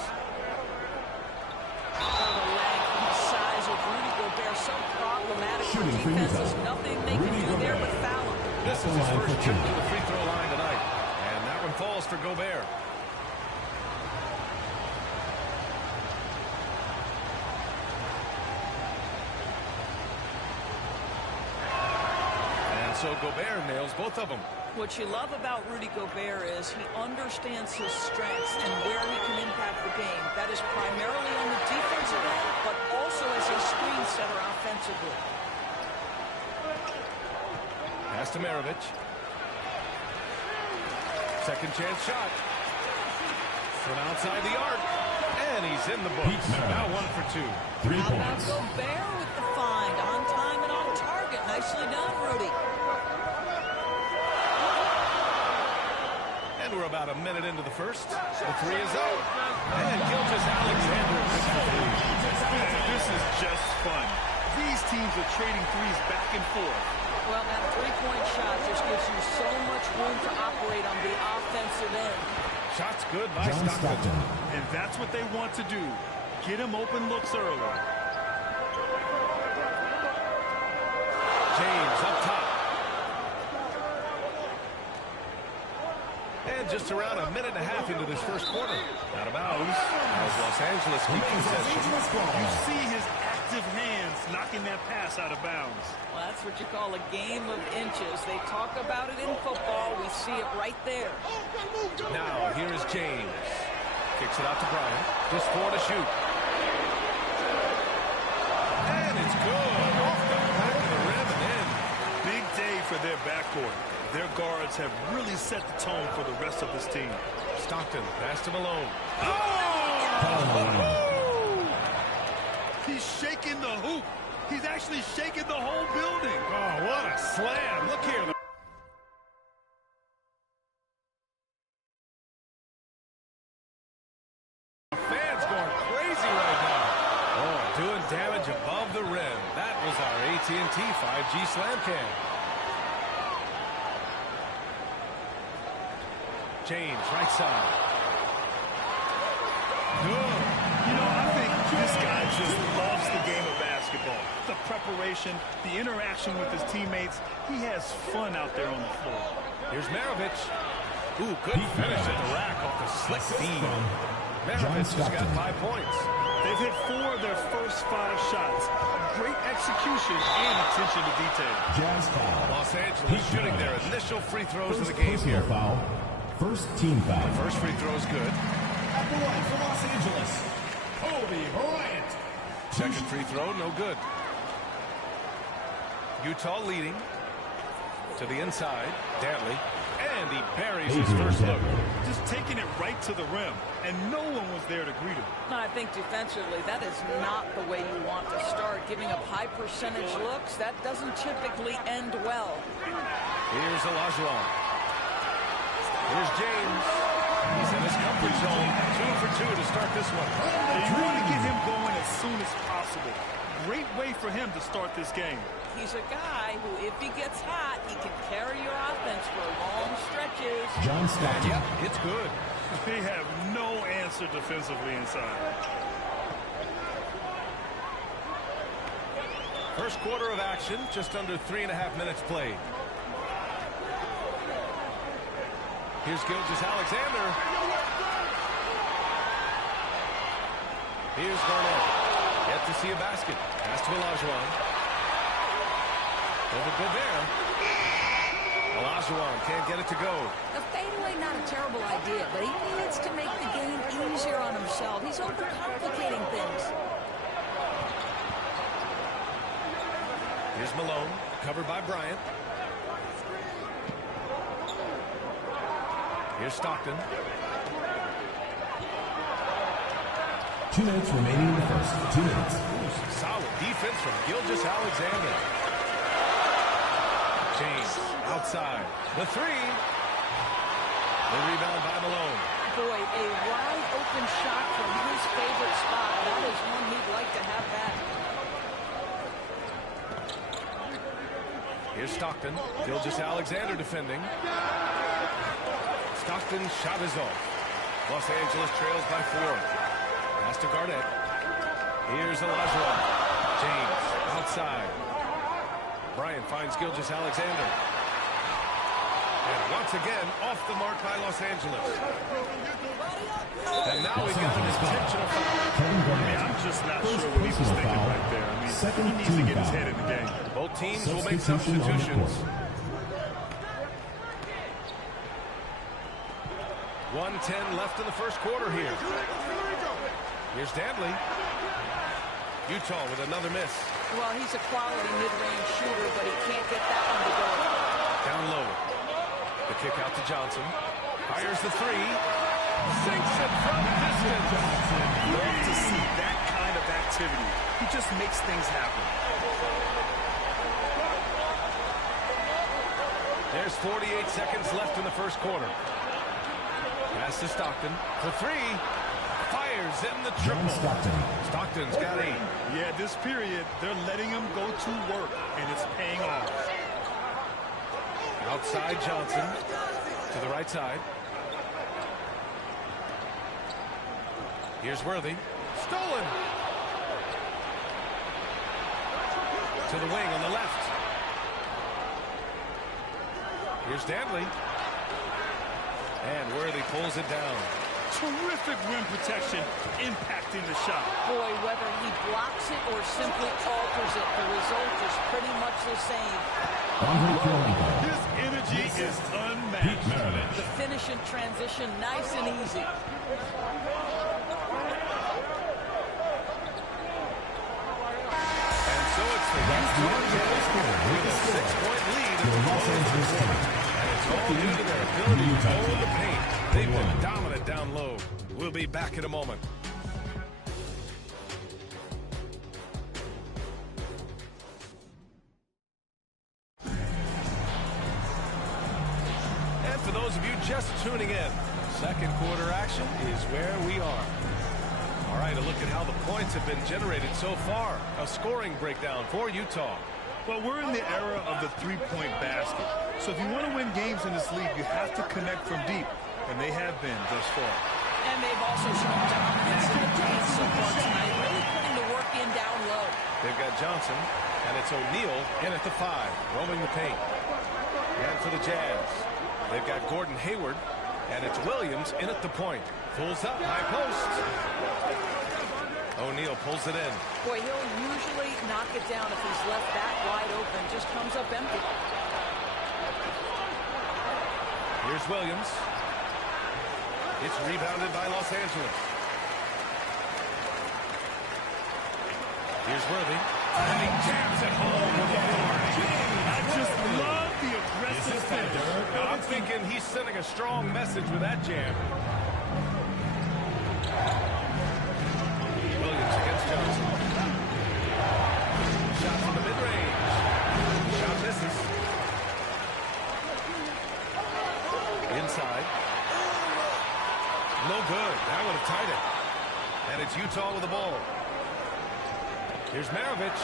The length and the size of Rudy Gobert so problematic for defenses. Nothing they can do there but foul him. This is his first trip to the free throw line tonight. And that one falls for Gobert. So Gobert nails both of them. What you love about Rudy Gobert is he understands his strengths and where he can impact the game. That is primarily on the defensive end, but also as a screen setter offensively. Pass to Maravich. Second chance shot. From outside the arc. And he's in the books. Now 1 for 2. 3 points. How about Gobert with the find? On time and on target. Nicely done, Rudy. We're about a minute into the first. The 3 is up. And Gilgeous-Alexander. This is just fun. These teams are trading threes back and forth. Well, that three-point shot just gives you so much room to operate on the offensive end. Shot's good by Stockton. And that's what they want to do. Get him open looks early. James up top. And just around a minute and a half into this first quarter. Out of bounds. As Los Angeles keeps possession. You see his active hands knocking that pass out of bounds. Well, that's what you call a game of inches. They talk about it in football. We see it right there. Now, here is James. Kicks it out to Bryant. Just 4 to shoot. And it's good. Off the back of the rim and in. Big day for their backcourt. Their guards have really set the tone for the rest of this team. Stockton, pass to Malone. Oh! He's shaking the hoop. He's actually shaking the whole building. Oh, what a slam. Look here. The fans going crazy right now. Oh, doing damage above the rim. That was our AT&T 5G slam cam. James, right side. Good. You know, I think this guy just loves the game of basketball. The preparation, the interaction with his teammates. He has fun out there on the floor. Here's Maravich. Ooh, good finish at the rack off the slick feed. Maravich has got 5 points. They've hit 4 of their first 5 shots. Great execution and attention to detail. Los Angeles shooting their initial free throws of the game here. First team foul. First free throw is good. Number 1 for Los Angeles, Obaby100's. Second free throw, no good. Utah leading to the inside. Dantley. And he buries his first look. Just taking it right to the rim. And no one was there to greet him. I think defensively, that is not the way you want to start. Giving up high percentage looks, that doesn't typically end well. Here's Olajuwon. Here's James. He's in his comfort zone. 2 for 2 to start this one. You want to get him going as soon as possible. Great way for him to start this game. He's a guy who, if he gets hot, he can carry your offense for long stretches. John Stockton. Yep, it's good. They have no answer defensively inside. First quarter of action, just under 3.5 minutes played. Here's Gilgeous-Alexander. Here's Garnett. Yet to see a basket. Pass to Olajuwon. Over Gobert. Olajuwon can't get it to go. The fadeaway, not a terrible idea, but he needs to make the game easier on himself. He's overcomplicating things. Here's Malone, covered by Bryant. Here's Stockton. 2 minutes remaining in the first. 2 minutes. Ooh, solid defense from Gilgeous Alexander. James outside. The three. The rebound by Malone. Boy, a wide open shot from his favorite spot. That is one he'd like to have back. Here's Stockton. Gilgeous Alexander defending. Stockton's shot is off. Los Angeles trails by 4. Pass to Garnett. Here's Olajuwon. James outside. Bryant finds Gilgeous Alexander. And once again, off the mark by Los Angeles. And now we've got an intentional foul. I'm just not sure what he was thinking right there. He needs to get his head in the game. Both teams will make substitutions. 1:10 left in the first quarter here. Here's Dantley. Utah with another miss. Well, he's a quality mid-range shooter, but he can't get that one to go. Down low. The kick out to Johnson. Fires the three. Sinks it from distance. Love to see that kind of activity. He just makes things happen. There's 48 seconds left in the first quarter. Pass to Stockton. For three. Fires in the triple. Stockton's got 8. Yeah, this period, they're letting him go to work, and it's paying off. Outside Johnson. To the right side. Here's Worthy. Stolen. To the wing on the left. Here's Dantley. And Worthy pulls it down. Terrific rim protection, impacting the shot. Boy, whether he blocks it or simply alters it, the result is pretty much the same. His energy is unmatched. The finish in transition, nice and easy. And so it's the Utah Jazz with a 6-point lead in the Los Angeles game. And it's all due to their ability to hold the paint. They've been dominant down low. We'll be back in a moment. And for those of you just tuning in, second quarter action is where we are. All right, a look at how the points have been generated so far. A scoring breakdown for Utah. Well, we're in the era of the three-point basket. So if you want to win games in this league, you have to connect from deep. And they have been thus far. And they've also shown dominance in the paint so far tonight, really putting the work in down low. They've got Johnson, and it's O'Neal in at the 5, roaming the paint. And for the Jazz, they've got Gordon Hayward, and it's Williams in at the point. Pulls up, high post. O'Neal pulls it in. Boy, he'll usually knock it down if he's left that wide open. Just comes up empty. Here's Williams. It's rebounded by Los Angeles. Here's Worthy. And he jams it home with the board. I just love the aggressive finish. Now, I'm thinking he's sending a strong message with that jam. Williams against Johnson. Shot from the mid-range. Shot misses. Inside. No good. That would have tied it. And it's Utah with the ball. Here's Maravich.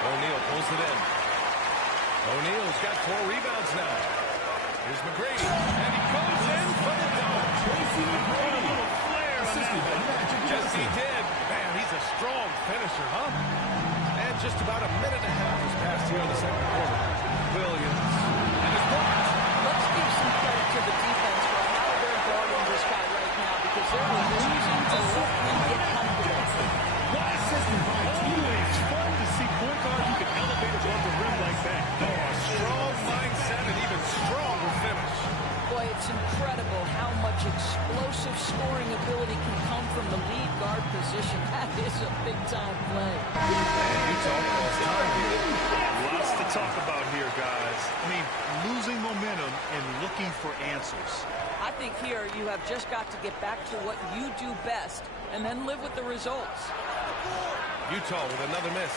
O'Neal pulls it in. O'Neal's got 4 rebounds now. Here's McGrady. And he goes in for the dunk. Yes, he did. Man, he's a strong finisher, huh? And just about a minute and a half has passed here in the second quarter. Williams. And it's blocked. Let's give some credit to the defense for how they're guarding this guy right now, because they're refusing to let him get comfortable. Always fun to see point guard who can elevate above the rim like that. Oh, a strong mindset and even stronger finish. Boy, it's incredible how much explosive scoring ability can come from the lead guard position. position. That is a big-time play. And Utah calls time here. Lots to talk about here, guys. I mean, losing momentum and looking for answers. I think here you have just got to get back to what you do best and then live with the results. Utah with another miss.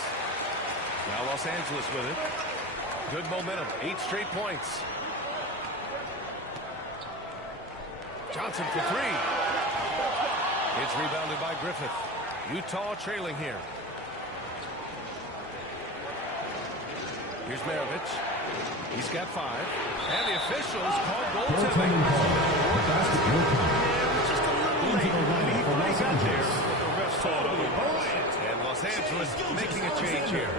Now Los Angeles with it. Good momentum. 8 straight points. Johnson for 3. It's rebounded by Griffith. Utah trailing here. Here's Maravich. He's got 5. And the officials called goaltending. Just a little late. He got there, but the refs told otherwise. And Los Angeles making a change here.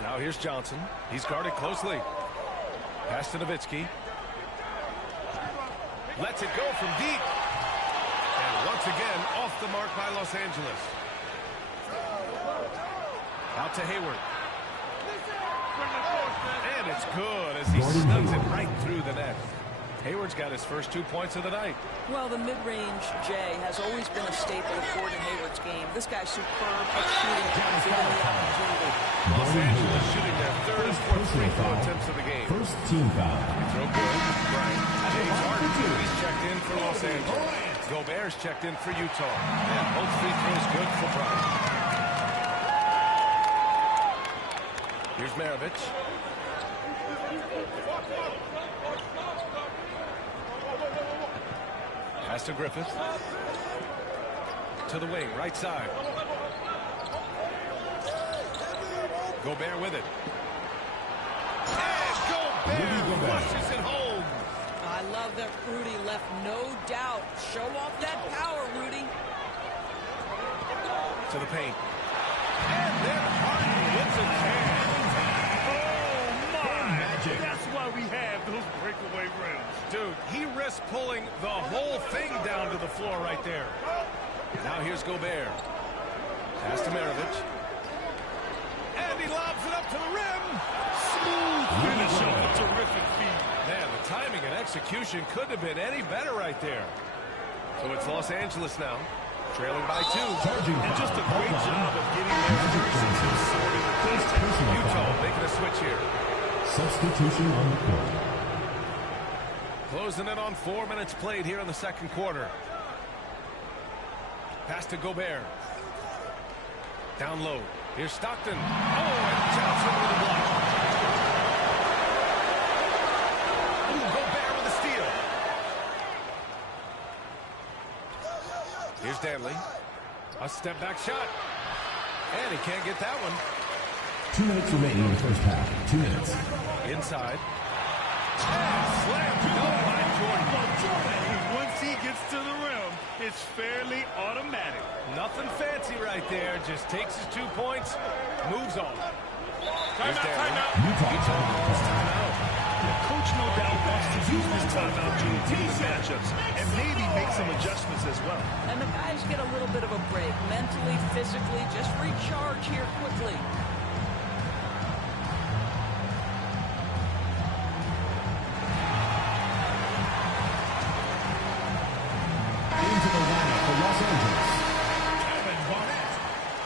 Now here's Johnson. He's guarded closely. Pass to Nowitzki. Lets it go from deep. And once again, off the mark by Los Angeles. Out to Hayward. And it's good as he snugs it right through the net. Hayward's got his first 2 points of the night. Well, the mid-range, Jay, has always been a staple of Gordon Hayward's game. This guy's superb at shooting, given the opportunity. Los Angeles shooting their third and fourth free throw attempts of the game. First team foul. Throw good. Bryant. James Harden, he's checked in for Los Angeles. Gobert's checked in for Utah. And both free throws good for Bryant. Here's Maravich. Pass to Griffith. To the wing, right side. Gobert with it. And Gobert rushes it home. I love that Rudy left no doubt. Show off that power, Rudy. To the paint. And then Harden wins it. Magic. That's why we have those breakaway rims. Dude, he risked pulling the whole thing down to the floor right there. Now here's Gobert. Pass to Maravich. And he lobs it up to the rim. Smooth finish off a terrific feat. Man, the timing and execution couldn't have been any better right there. So it's Los Angeles now, trailing by 2. And just a great job of getting their jerseys and sorting the contact. Utah making a switch here. Substitution on the court. Closing in on 4 minutes played here in the second quarter. Pass to Gobert. Down low. Here's Stockton. Oh, and Johnson with a block. Gobert with a steal. Here's Danley. A step back shot. And he can't get that one. 2 minutes remaining in the first half. 2 minutes. Inside. And slam dunk by Jordan. Once he gets to the rim, it's fairly automatic. Nothing fancy right there. Just takes his 2 points, moves on. Timeout. Utah calls timeout. The coach no doubt wants to use this timeout to improve the matchups and maybe make some adjustments as well. And the guys get a little bit of a break, mentally, physically, just recharge here quickly. Into the lineup for Los Angeles. Kevin Garnett.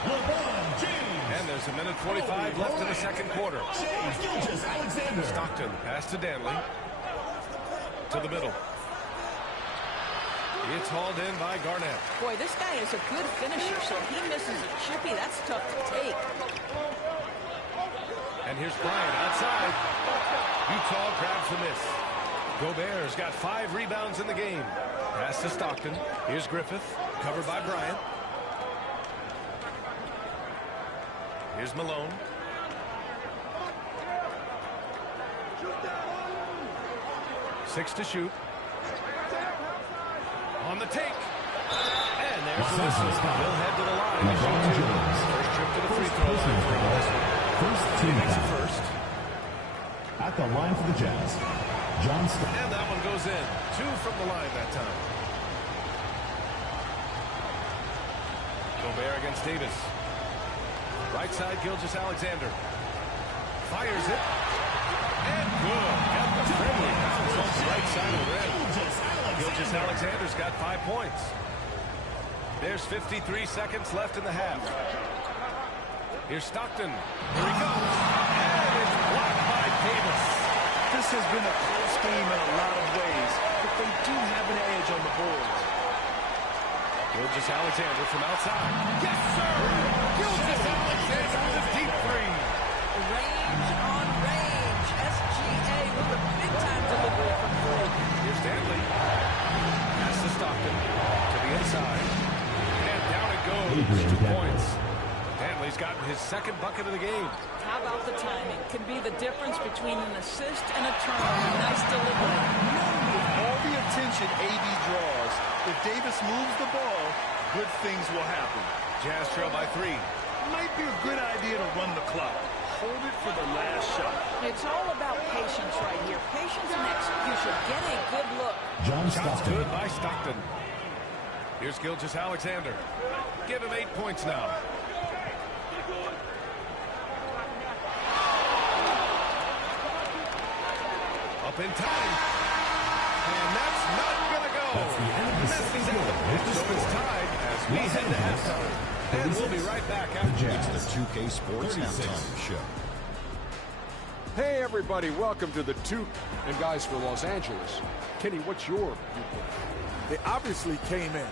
LeBron James. And there's a minute 45 left in the second quarter. Alexander. Stockton, pass to Danley. To the middle. It's hauled in by Garnett. Boy, this guy is a good finisher, so if he misses a chippy, that's tough to take. And here's Bryant outside. Utah grabs the miss. Gobert's got 5 rebounds in the game. Pass to Stockton. Here's Griffith, covered by Bryant. Here's Malone. Six to shoot. On the take. And there's the whistle. He'll head to the line. First trip to the free throw line. First team foul. First. At the line for the Jazz. Johnston. And that one goes in. 2 from the line that time. Gobert against Davis. Right side, Gilgeous-Alexander. Fires it. And good. Got the friendly bounce off the right side of the rim. Gilgeous-Alexander's got 5 points. There's 53 seconds left in the half. Here's Stockton. Here he goes. And it's blocked by Davis. This has been a close game in a lot of ways, but they do have an edge on the boards. Gilgeous-Alexander from outside. Yes, sir! Gilgeous-Alexander with a deep three. Range on range. SGA with a big-time delivery from three. Here's Stanley. Pass to Stockton. To the inside. And down it goes. 2 points. Stanley's gotten his second bucket of the game. How about the timing? Can be the difference between an assist and a turnover. Nice delivery. With all the attention AD draws, if Davis moves the ball, good things will happen. Jazz trail by 3. Might be a good idea to run the clock. Hold it for the last shot. It's all about patience right here. Patience and execution. Get a good look. Shot's good by Stockton. Here's Gilgeous-Alexander. Give him 8 points now. Up in time. And that's not going to go. Misses out. So it's tied as we head to halftime. And we'll be right back after it's the 2K Sports Halftime Show. Hey, everybody. Welcome to the 2. And, guys, for Los Angeles, Kenny, what's your viewpoint? They obviously came in.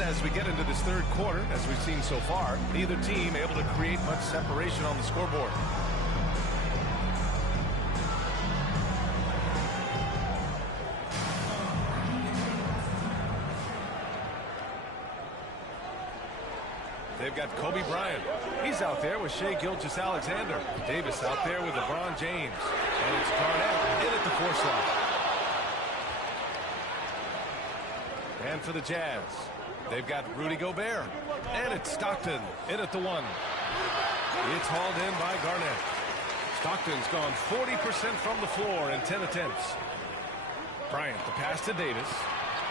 As we get into this third quarter, as we've seen so far, neither team able to create much separation on the scoreboard. They've got Kobe Bryant. He's out there with Shai Gilgeous-Alexander. Davis out there with LeBron James. And it's Garnett in at the 4 slot. And for the Jazz, they've got Rudy Gobert. And it's Stockton in at the 1. It's hauled in by Garnett. Stockton's gone 40% from the floor in 10 attempts. Bryant, the pass to Davis.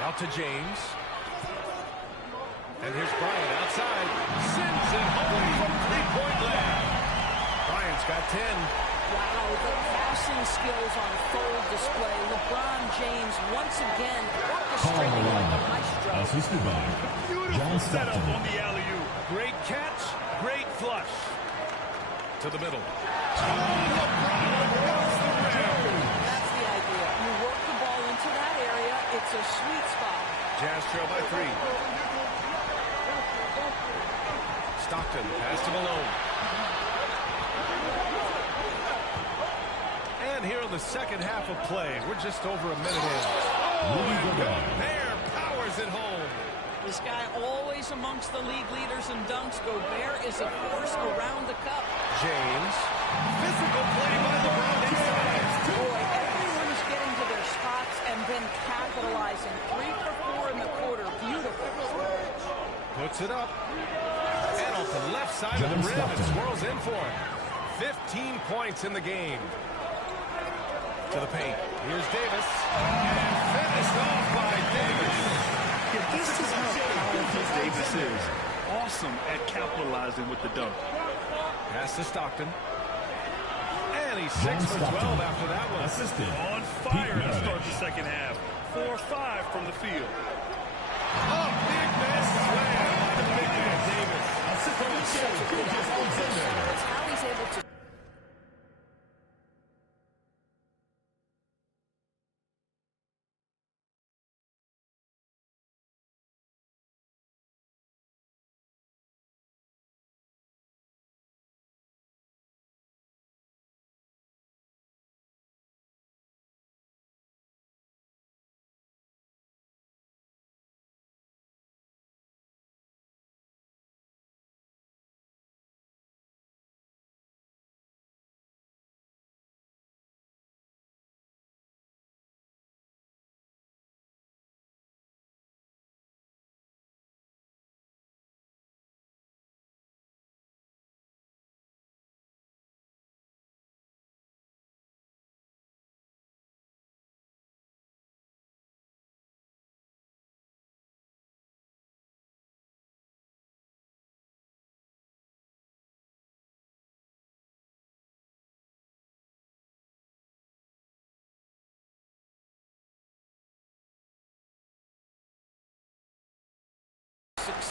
Out to James. And here's Bryant outside. Sends it home from 3-point land. Bryant's got 10. Wow, the passing skills on full display. LeBron James once again orchestrating like a maestro. Assisted by Beautiful setup on the alley-oop. Great catch, great flush. To the middle. That's the idea. You work the ball into that area. It's a sweet spot. Jazz trail by 3. Stockton pass to Malone. And here in the second half of play, we're just over a minute in. Oh, and Gobert powers it home. This guy always amongst the league leaders in dunks. Gobert is a force around the cup. James. Physical play by LeBron inside. Boy, everyone is getting to their spots and then capitalizing. 3 for 4 in the quarter. Beautiful. Puts it up. And off the left side of the rim, it swirls in for him. 15 points in the game. To the paint. Here's Davis. And finished off by Davis. Yeah, this is how powerful Davis is. Awesome at capitalizing with the dunk. Pass to Stockton. And he's 6 for 12 after that one. Assisted. On fire to start the second half. 4-5 from the field. Oh, big man slam by the big man Davis. It's how he's able to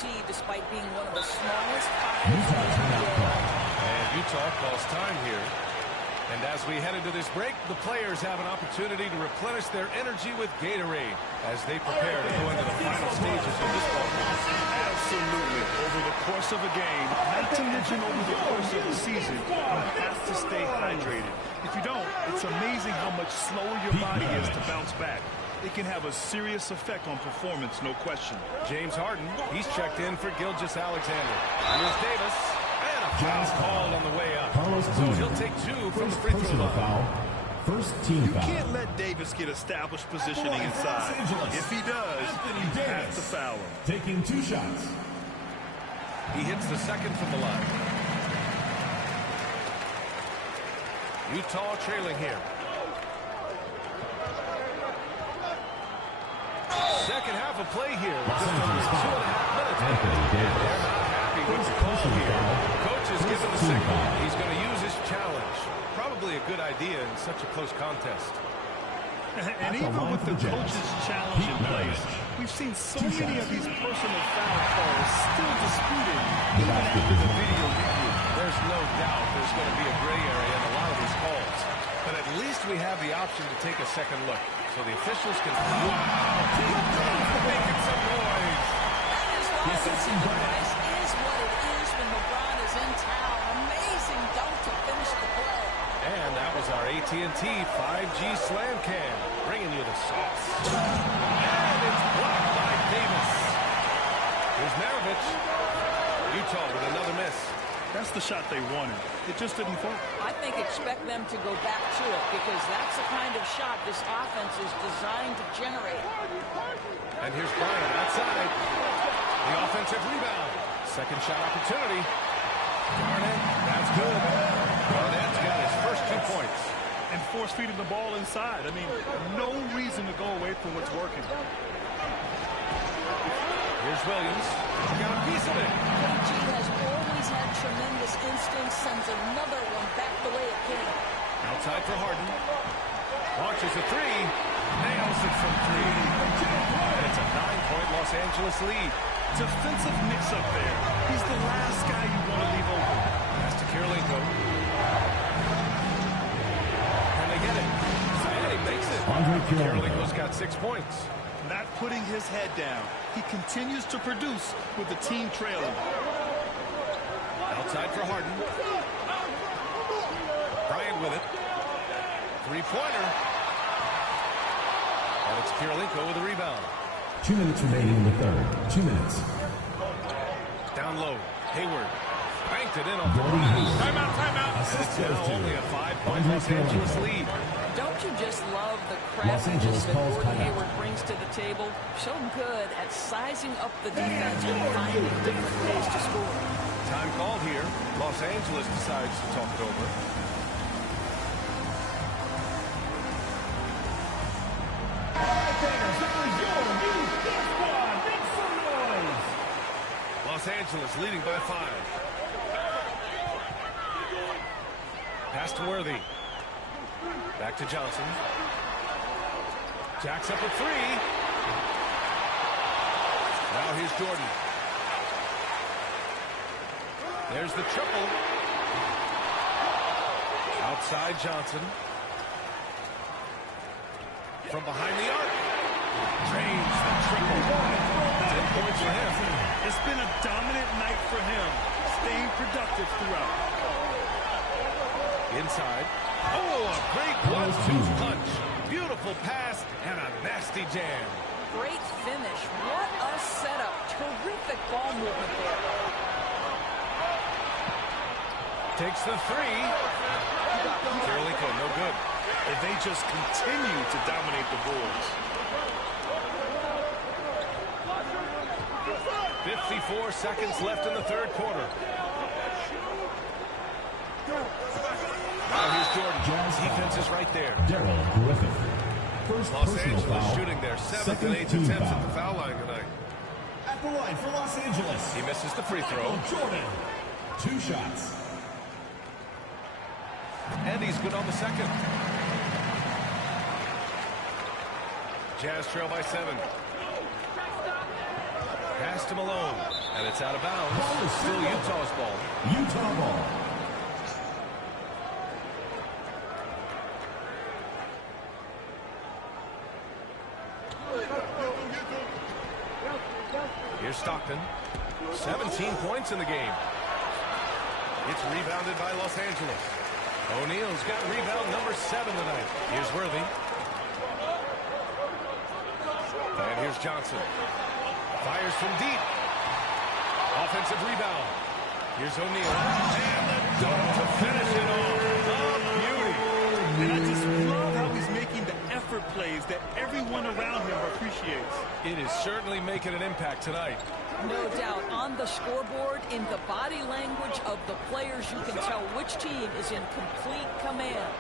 see despite being one of the smallest fives in the NBA. And Utah calls time here. And as we head into this break, the players have an opportunity to replenish their energy with Gatorade as they prepare to go into the final stages of this ball game. Absolutely. Over the course of a game, not to mention over the course of the season, you have to stay hydrated. If you don't, it's amazing how much slower your body is to bounce back. It can have a serious effect on performance, no question. James Harden, he's checked in for Gilgeous-Alexander. Here's Davis, and a foul called on the way up. So he'll take 2 from the free throw line. First team You foul. can't let Davis get established positioning inside. If he does, you have to foul him. Taking 2 shots. He hits the second from the line. Utah trailing here. Second half of play here. Just under 2.5 minutes. They're not happy with the call here. Coach is given the signal. He's going to use his challenge. Probably a good idea in such a close contest. And even with the coach's challenge in place, we've seen so many of these personal foul calls still disputed, even after the video review. There's no doubt there's going to be a gray area in a lot of these calls. But at least we have the option to take a second look. So the officials can... Making some noise. This is what it is when LeBron is in town. Amazing dunk to finish the play. And that was our AT&T 5G Slam Cam, bringing you the sauce. And it's blocked by Davis. Here's Maravich. Utah with another miss. That's the shot they wanted. It just didn't fall. I think expect them to go back to it because that's the kind of shot this offense is designed to generate. And here's Bryant outside. The offensive rebound. Second shot opportunity. Garnett, that's good. Garnett's got his first 2 points. And force feeding the ball inside. I mean, no reason to go away from what's working. Here's Williams. Got a piece of it. KG has always had tremendous instincts, sends another one back the way it came. Outside for Harden. Launches a 3. Nails it from 3. And it's a 9-point Los Angeles lead. Defensive mix-up there. He's the last guy you want to leave open. Pass to Kirilenko. Can they get it? And he makes it. Kirilenko's got 6 points. Not putting his head down. He continues to produce with the team trailing. Outside for Harden. Bryant with it. 3-pointer. And it's Kirilenko with a rebound. 2 minutes remaining in the third. 2 minutes. Down low. Hayward. Banked it in on the timeout. And it's now only a 5-point Los Angeles lead. Don't you just love the craftiness that Gordon Hayward brings to the table? So good at sizing up the defense and finding different ways to score. Time called here. Los Angeles decides to talk it over. Los Angeles leading by 5. Pass to Worthy. Back to Johnson. Jacks up a 3. Now here's Jordan. There's the triple. Outside Johnson. From behind the arc. Drains the triple. 10 points for him. It's been a dominant night for him, staying productive throughout. Inside. Oh, a great 1-2 punch. Beautiful pass and a nasty jam. Great finish. What a setup. Terrific ball movement there. Takes the 3. Kirilenko, no good. And they just continue to dominate the boards. 54 seconds left in the third quarter. Now here's Jordan. Defense is right there. Darryl Griffith. First Los personal Angeles foul. shooting their 7th Second and 8th team attempts foul. at the foul line tonight. At the line for Los Angeles. He misses the free throw. Michael Jordan. 2 shots. And he's good on the second. Jazz trail by 7. Pass to Malone. And it's out of bounds. Still Utah's ball. Utah ball. Here's Stockton. 17 points in the game. It's rebounded by Los Angeles. O'Neal's got rebound number 7 tonight. Here's Worthy. And here's Johnson. Fires from deep. Offensive rebound. Here's O'Neal. And the dunk to finish it off. Oh, beauty. And I just love how he's making the effort plays that everyone around him appreciates. It is certainly making an impact tonight. No doubt. On the scoreboard, in the body language of the players, you can tell which team is in complete command.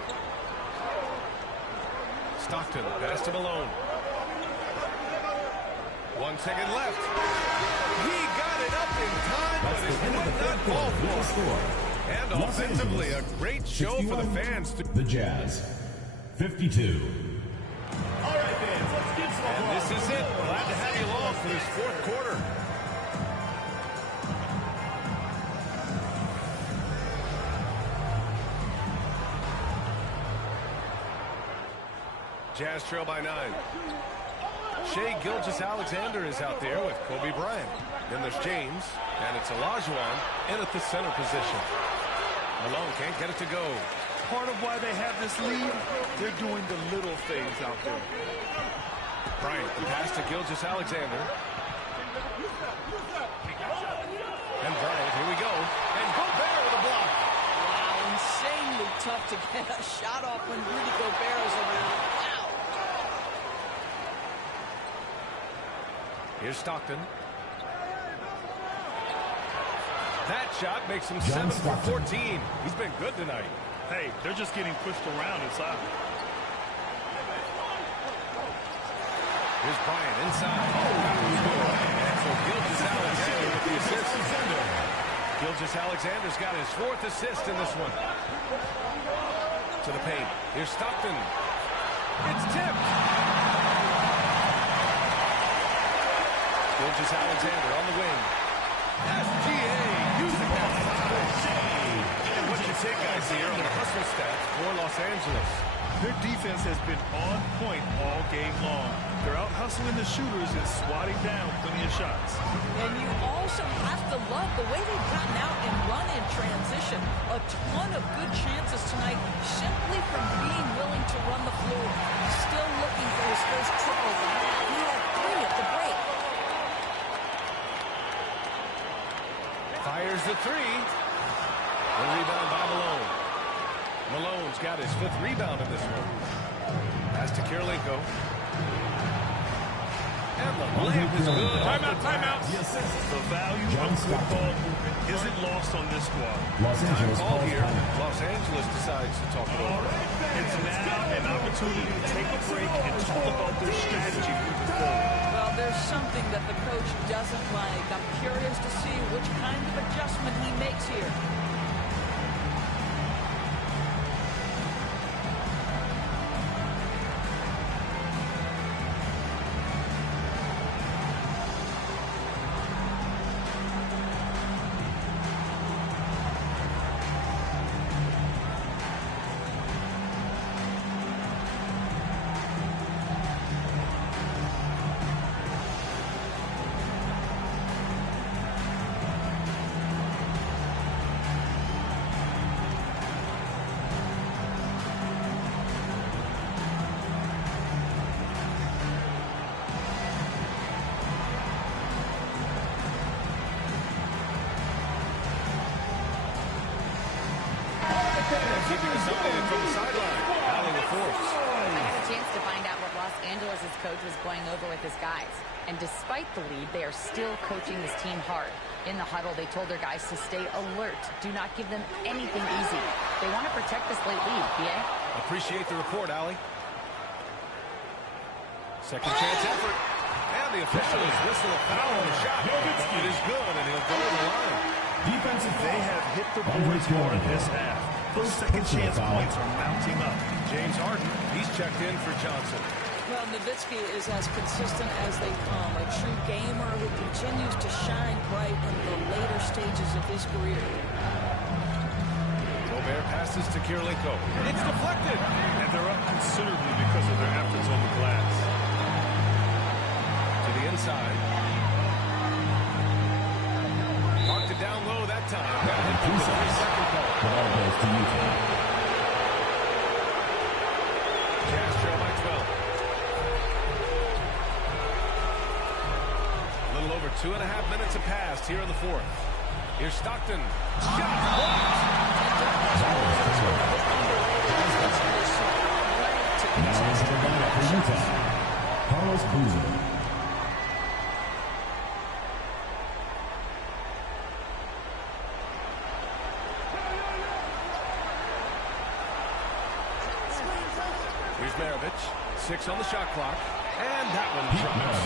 Stockton, pass to Malone. 1 second left. He got it up in time, but it would not fall for. And offensively, a great show for the fans. The Jazz, 52. All right, fans, let's get some And this is it. Glad to have you along for this fourth quarter. Jazz trail by 9. Shai Gilgeous-Alexander is out there with Kobe Bryant. Then there's James, and it's Olajuwon in at the center position. Malone can't get it to go. Part of why they have this lead, they're doing the little things out there. Bryant, the pass to Gilgeous-Alexander. And Bryant, here we go. And Gobert with a block. Wow, insanely tough to get a shot off when Rudy Gobert is around. Wow. Here's Stockton. That shot makes him 7 for 14. He's been good tonight. Hey, they're just getting pushed around inside. Here's Bryant inside. And so Gilgeous-Alexander with the assist. Gilgeous-Alexander's got his 4th assist in this one. To the paint. Here's Stockton. It's tipped. Gilgeous-Alexander on the wing. SGA using that size. And what you take, guys, here on the hustle stats for Los Angeles. Their defense has been on point all game long. They're out hustling the shooters and swatting down plenty of shots. And you also have to love the way they've gotten out and run in transition. A ton of good chances tonight simply from being willing to run the floor. Still looking for his first triple. He had 3 at the break. Fires the 3. The rebound by Malone. Malone's got his 5th rebound in this one. Pass to Kirilenko. And the layup is good. Timeout. The value of good ball movement isn't lost on this squad. Los Angeles Call calls here. timeout. Los Angeles decides to talk it over. It's now an opportunity to take a break and talk about their strategy moving forward. Well, there's something that the coach doesn't like. I'm curious to see which kind of adjustment he makes here. Keeping us updated from the sideline. Allie with force. I had a chance to find out what Los Angeles' coach was going over with his guys. And despite the lead, they are still coaching this team hard. In the huddle, they told their guys to stay alert. Do not give them anything easy. They want to protect this late lead, BA. Appreciate the report, Allie. Second chance effort. And the official is whistle a foul on the shot. It is good, and he'll go to the line. Defensive, they have hit the boards more in this half. Those second chance points are mounting up. James Harden, he's checked in for Johnson. Well, Nowitzki is as consistent as they come, a true gamer who continues to shine bright in the later stages of his career. Gobert passes to Kirilenko. It's deflected. And they're up considerably because of their efforts on the glass. To the inside. Marked it down low that time. Got hit from the 3-second call. Ball goes to Utah. Jazz trail by 12. A little over 2.5 minutes have passed here in the fourth. Here's Stockton. Shot blocked. Now into the lineup for Utah. Carlos Boozer. Here's Maravich. 6 on the shot clock. And that one drops.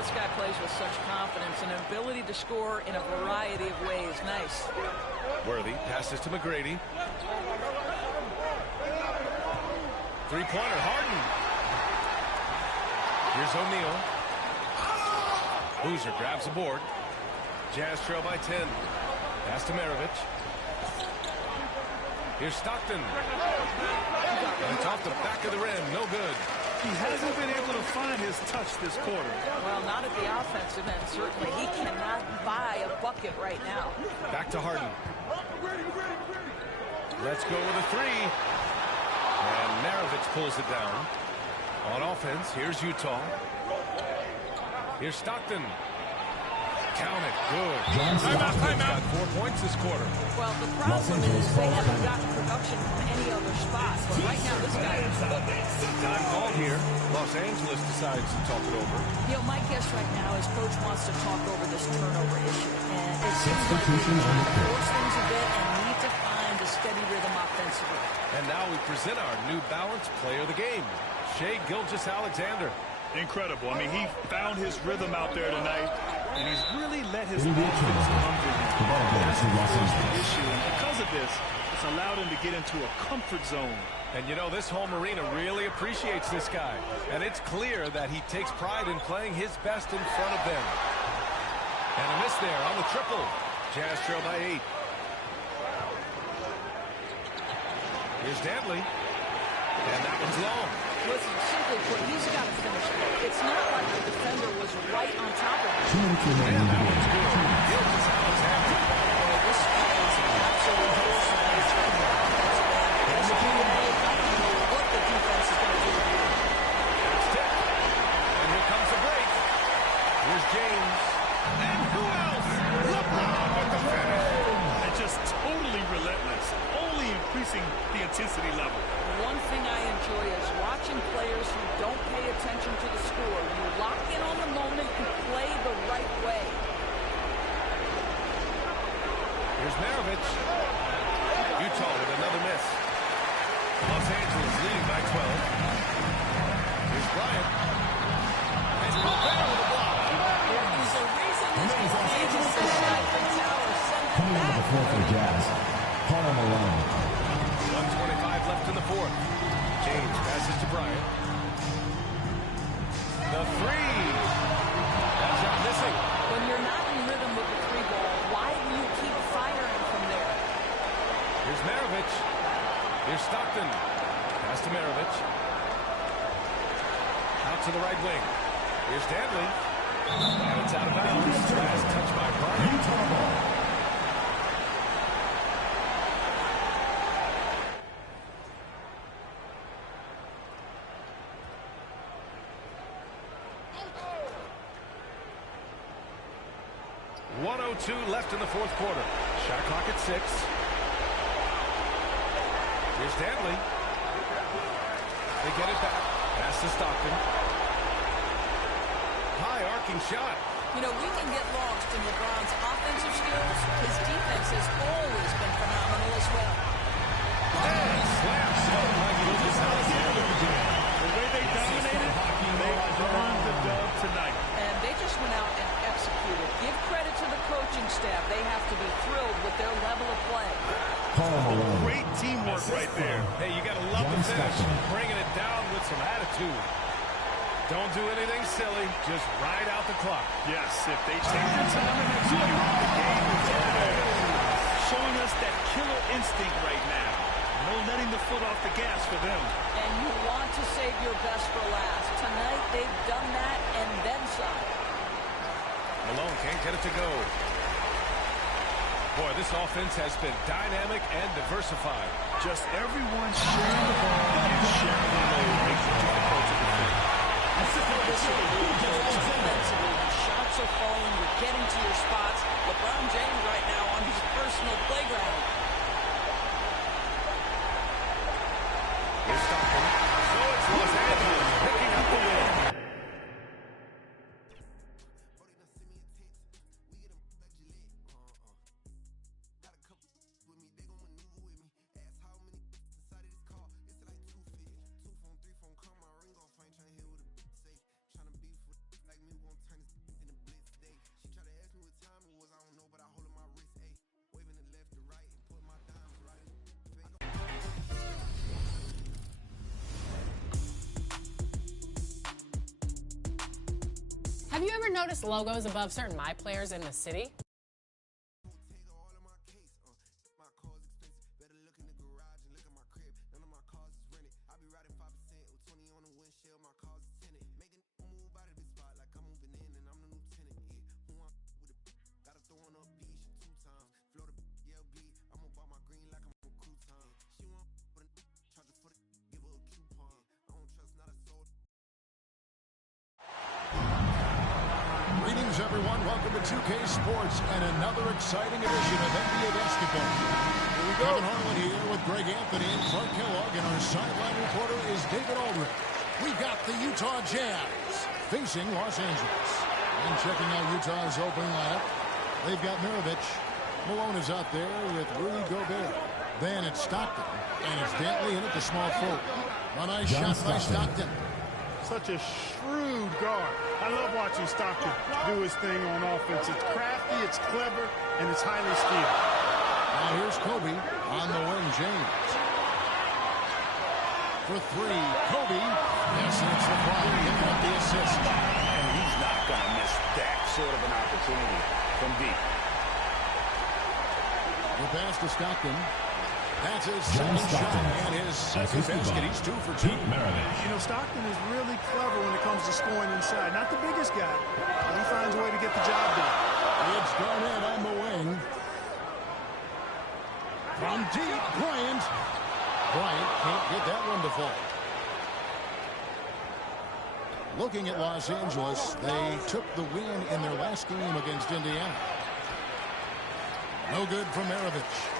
This guy plays with such confidence and ability to score in a variety of ways. Nice. Worthy passes to McGrady. Three-pointer, Harden. Here's O'Neal. Boozer grabs the board. Jazz trail by 10. Pass to Maravich. Here's Stockton. And it's off the back of the rim. No good. He hasn't been able to find his touch this quarter. Well, not at the offensive end, certainly. He cannot buy a bucket right now. Back to Harden. Let's go with a three. And Maravich pulls it down. On offense, here's Utah. Here's Stockton. Count it. Good. Timeout. Got 4 points this quarter. Well, the problem is they haven't gotten production from any other spot. But right now, this guy is cooking. Time called here. Los Angeles decides to talk it over. You know, my guess right now is Coach wants to talk over this turnover issue. And it seems like we need to force things a bit and need to find a steady rhythm offensively. And now we present our new balanced player of the game, Shai Gilgeous-Alexander. Incredible. I mean, he found his rhythm out there tonight, and he's really let his confidence come to him. That's the issue, and because of this, it's allowed him to get into a comfort zone. And you know, this home arena really appreciates this guy. And it's clear that he takes pride in playing his best in front of them. And a miss there on the triple. Jazz trail by 8. Here's Dantley. And that one's long. Listen, simply put, he's got to finish it. It's not like the defender was right on top of him. 2 minutes remaining in the game. Gilgeous-Alexander. This is an absolute force of nature. I don't know what the defense is going to do here. It's tipped. And here comes the break. Here's James. And who else? LeBron with the finish. And just totally relentless, only increasing the intensity level. One thing I enjoy is watching players who don't pay attention to the score. You lock in on the moment and play the right way. Here's Maravich. Utah with another miss. Los Angeles leading by 12. Here's Bryant. And Gobert with a block. There is a reason this game is the Cypher Tower. Coming into the floor for the Jazz, Karl Malone. 1:25 left in the fourth. James passes to Bryant. The three. That shot missing. When you're not in rhythm with the three ball, why do you keep firing from there? Here's Maravich. Here's Stockton. Pass to Maravich. Out to the right wing. Here's Dantley. And it's out of bounds. Last touch by Bryant. Utah ball. .2 left in the fourth quarter. Shot clock at 6. Here's Dantley. They get it back. Pass to Stockton. High arcing shot. You know, we can get lost in LeBron's offensive skills. His defense has always been phenomenal as well. And slam shot by Gilgeous-Alexander. The way they dominated, they earned the dub tonight. And they just went out and executed. Give credit to the coaching staff. They have to be thrilled with their level of play. Great teamwork right there. Hey, you got to love the finish. Bringing it down with some attitude. Don't do anything silly. Just ride out the clock. Yes, if they take their time and execute, the game is over there. Showing us that killer instinct right now. No letting the foot off the gas for them. And you want to save your best for last. Tonight, they've done that and then some. Malone can't get it to go. Boy, this offense has been dynamic and diversified. Just everyone sharing the ball and sharing the load makes it difficult to defend. Defensively, the shots are falling. You're getting to your spots. LeBron James right now on his personal playground. Here's Stockton. So it's Los Angeles picking up the win. Have you ever noticed logos above certain My Players in the city? Greetings, everyone. Welcome to 2K Sports and another exciting edition of NBA basketball. Here we go. Kevin Harlan here with Greg Anthony and Clark Kellogg, and our sideline reporter is David Aldridge. We've got the Utah Jazz facing Los Angeles. And checking out Utah's opening lineup, they've got Maravich. Malone is out there with Rudy Gobert. Then it's Stockton, and it's Dantley in at the small forward. A nice shot by Stockton. Such a shrewd guard. I love watching Stockton do his thing on offense. It's crafty, it's clever, and it's highly skilled. Now here's Kobe on the wing. James. For three, Kobe. Yes, and it's LeBron picking up the assist. And he's not going to miss that sort of an opportunity from deep. The pass to Stockton. That's his second shot and his second basket. He's 2 for 2. You know, Stockton is really clever when it comes to scoring inside. Not the biggest guy, but he finds a way to get the job done. It's Garnett on the wing. From deep, Bryant. Bryant can't get that one to fall. Looking at Los Angeles, they took the win in their last game against Indiana. No good from Maravich.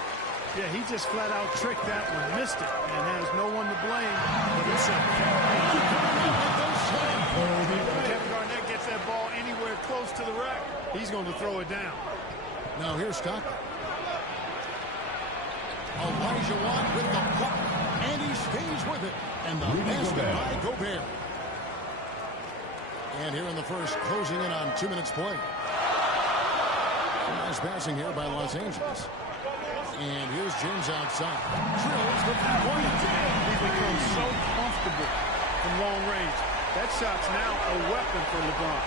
Yeah, he just flat out tricked that one, missed it, and has no one to blame but himself. When Kevin Garnett gets that ball anywhere close to the rack, he's going to throw it down. Now here's Stockton. Elijah Watt with the puck, and he stays with it. And the basket by Gobert. And here in the first, closing in on 2 minutes play. Nice passing here by Los Angeles. And here's James outside. Drills the three-pointer. He's become so comfortable from long range. That shot's now a weapon for LeBron.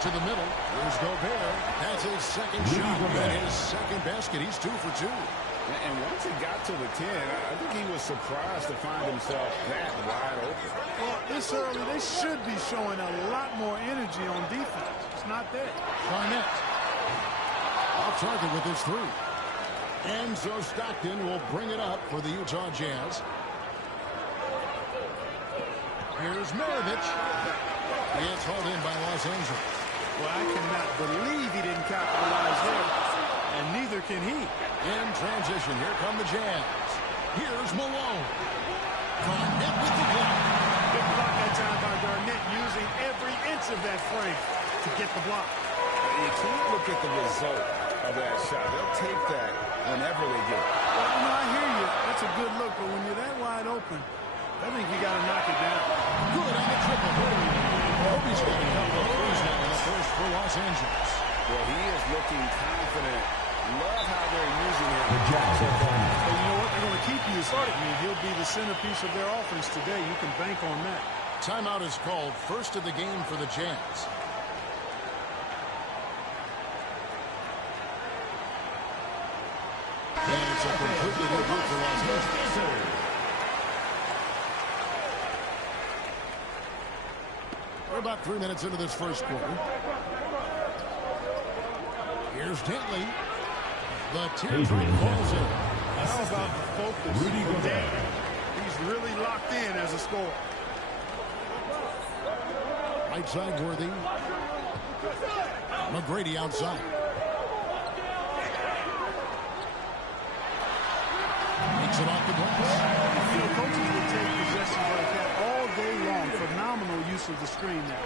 To the middle. Here's Gobert. That's his second shot. And his second basket. He's 2 for 2. And once he got to the 10, I think he was surprised to find himself that wide open. Well, this early, they should be showing a lot more energy on defense. It's not there. Garnett. Off target with his 3. And so Stockton will bring it up for the Utah Jazz. Here's Maravich. It's hauled in by Los Angeles. Well, I cannot believe he didn't capitalize there, and neither can he. In transition, here come the Jazz. Here's Malone. Garnett with the block. Good block that time by Garnett, using every inch of that frame to get the block. You can't look at the result of that shot. They'll take that whenever they get it. Well, you know, I hear you. That's a good look, but when you're that wide open, I think you got to knock it down. Good on the triple. Kobe's got a couple of threes now in the first for Los Angeles. Well, he is looking confident. Love how they're using him. The Jazz are playing. Well, you know what? They're going to keep using him. I mean, he'll be the centerpiece of their offense today. You can bank on that. Timeout is called. First of the game for the Jazz. And it's a completely new group for Los Angeles. We're about 3 minutes into this first quarter. Here's Dantley. The teardrop falls in. How about the focus from Dantley? He's really locked in as a scorer. Right side Worthy. McGrady outside. Makes it off the glass. You know, coaches will take possessions like that all day long. Phenomenal use of the screen there.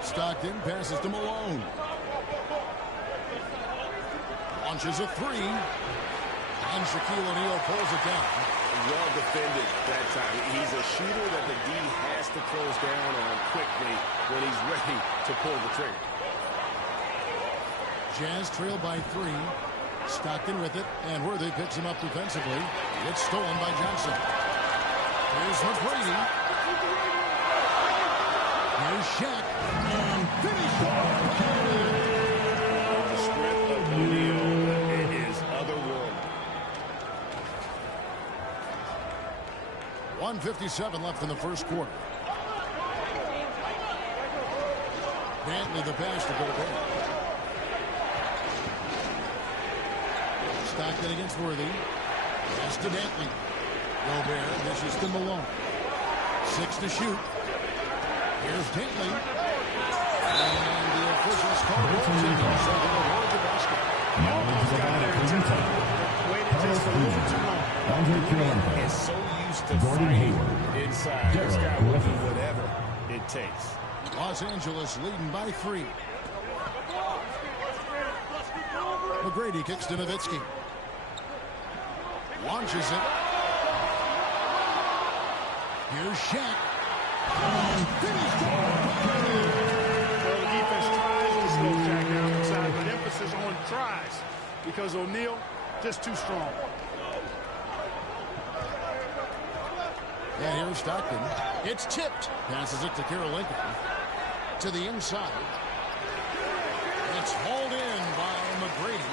Stockton passes to Malone. Launches a three. And Shaquille O'Neal pulls it down. Well defended that time. He's a shooter that the D has to close down on quickly when he's ready to pull the trigger. Jazz trail by 3. Stockton with it, and Worthy picks him up defensively. It's stolen by Johnson. Here's McGrady. Here's Shaq. And finish. The strength of O'Neal is otherworldly. 1:57 left in the first quarter. Dantley the pass to Gobert. Stockton against Worthy. Pass to Dantley. Gobert dishes to Malone. 6 to shoot. Here's Dantley. And the officials call goaltending. So they award the basket. Almost got there in time. Waited just a little too long. He is so used to fighting inside. This guy will do whatever it takes. Los Angeles leading by 3. McGrady kicks to Nowitzki. Launches it. Here's Shaq. Finished. Well, the defense tries to slow Shaq down inside, but emphasis on tries because O'Neal just too strong. And here's Stockton. It's tipped. Passes it to Karolinko. To the inside. It's hauled in by McGrady.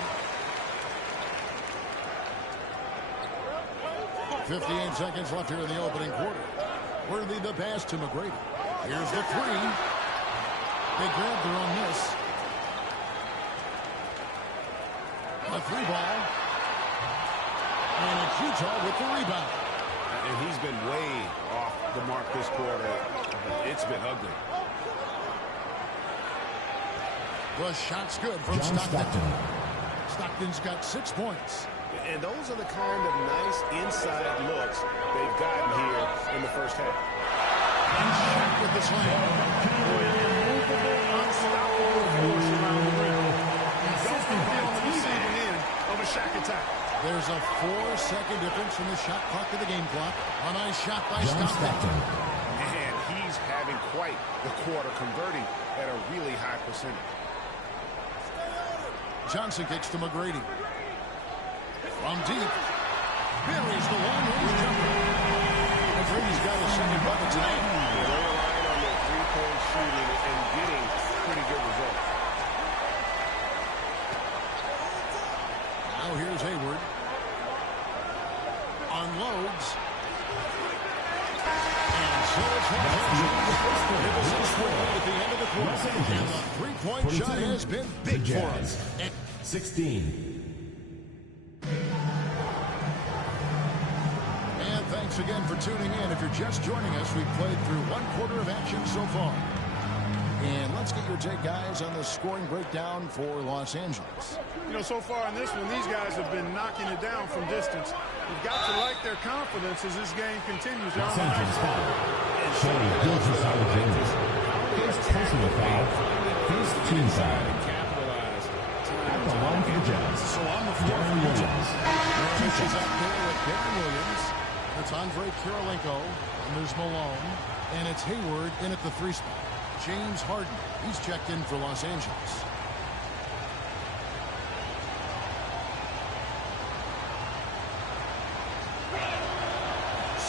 58 seconds left here in the opening quarter. Worthy the pass to McGrady. Here's the 3. They grab their own miss. A 3 ball. And it's Utah with the rebound. And he's been way off the mark this quarter. It's been ugly. The shot's good from Stockton. Stockton's got 6 points. And those are the kind of nice inside looks they've gotten here in the first half. And Shaq with the slam. Immovable, unstoppable force around the rim. Don't be on the receiving end of a Shaq attack. There's a 4-second difference in the shot clock to the game clock. A nice shot by Stockton. And he's having quite the quarter, converting at a really high percentage. Johnson kicks to McGrady. From deep. Buries the long-range jumper. McGrady's got his second bucket tonight. They're relying on their three-point shooting and getting pretty good results. Now here's Hayward. Unloads. And so it's it was a score at the end of the quarter. And the three-point shot has been big for us. 16. And thanks again for tuning in. If you're just joining us, we've played through 1 quarter of action so far. And let's get your take, guys, on the scoring breakdown for Los Angeles. You know, so far in this one, these guys have been knocking it down from distance. You've got to like their confidence as this game continues. Los Angeles foul. Shea builds inside of James. First personal foul. First team foul. At the line for the Jazz. So on the floor for Williams. Is up there with Darren Williams. It's Andre Karolinko. And there's Malone. And it's Hayward in at the 3 spot. James Harden. He's checked in for Los Angeles.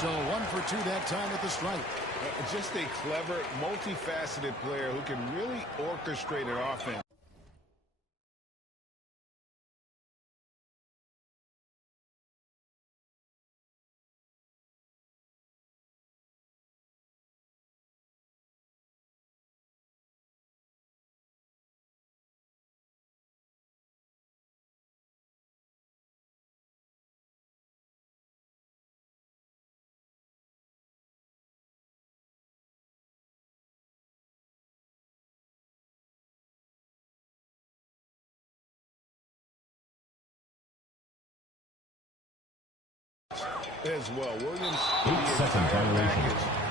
So 1 for 2 that time at the stripe. Just a clever, multifaceted player who can really orchestrate an offense. As well, Williams 8-second violation.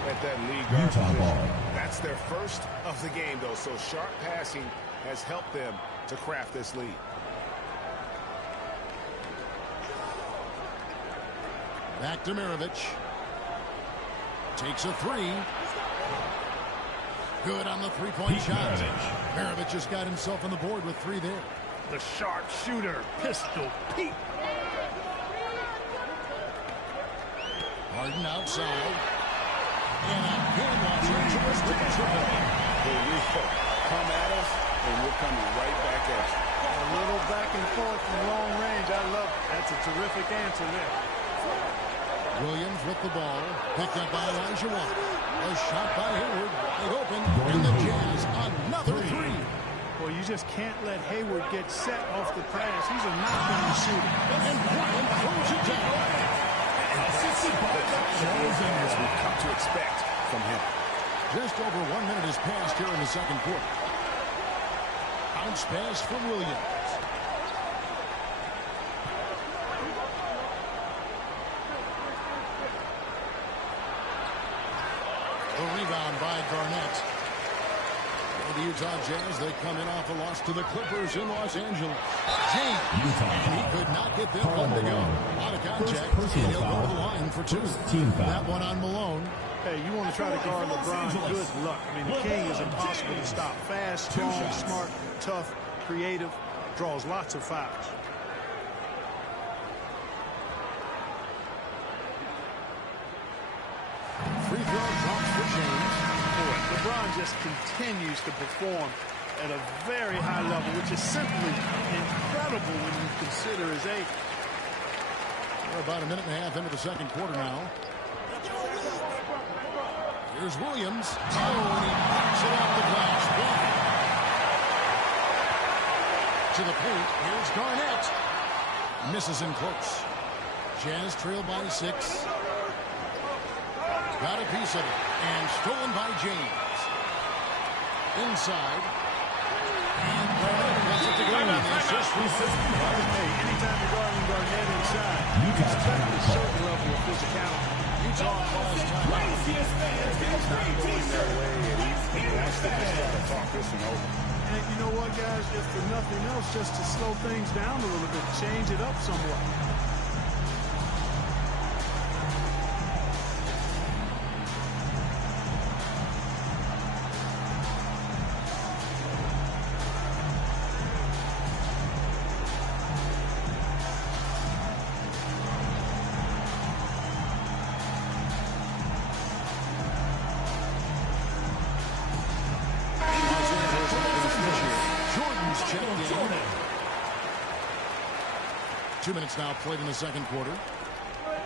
At that lead Utah ball. That's their first of the game, though, so sharp passing has helped them to craft this lead. Back to Maravich. Takes a three. Good on the three-point shot. Maravich just got himself on the board with 3 there. The sharpshooter, Pistol Pete. Harden outside. And again, Los Angeles with a triple. Come at us, and we're coming right back at you. A little back and forth from long range. I love it. That's a terrific answer there. Williams with the ball. Picked up by Elijah Wan. A shot by Hayward. Wide open. And the Jazz another 3. Well, you just can't let Hayward get set off the pass. He's a knockdown shooter. And Bryant throws it down. As we've come to expect from him. Just over 1 minute has passed here in the second quarter. Bounce pass from Williams. The rebound by Garnett. The Utah Jazz, they come in off a loss to the Clippers in Los Angeles. James, and he could not get that one to go. Out of contact, and he'll go to the line for 2. That one on Malone. Hey, you want to try to guard LeBron, good luck. I mean, the king is impossible to stop. Fast, strong, smart, tough, creative, draws lots of fouls. Free throw drops for James. Boy, LeBron just continues to perform at a very high level, which is simply incredible when you consider his age. We're about a minute and a half into the second quarter now. Here's Williams. Oh, and he knocks it off the glass. To the paint. Here's Garnett. Misses in close. Jazz trail by 6. Got a piece of it. And stolen by James. Inside. And Garnett gets it to go. Hey, anytime you're guarding Garnett inside, you expect a certain level of physicality. Utah calls timeout. It's not going their way, and he wants to just try to talk this one over. And you know what, guys? If for nothing else, just to slow things down a little bit, change it up somewhat. Checked in. 2 minutes now played in the second quarter.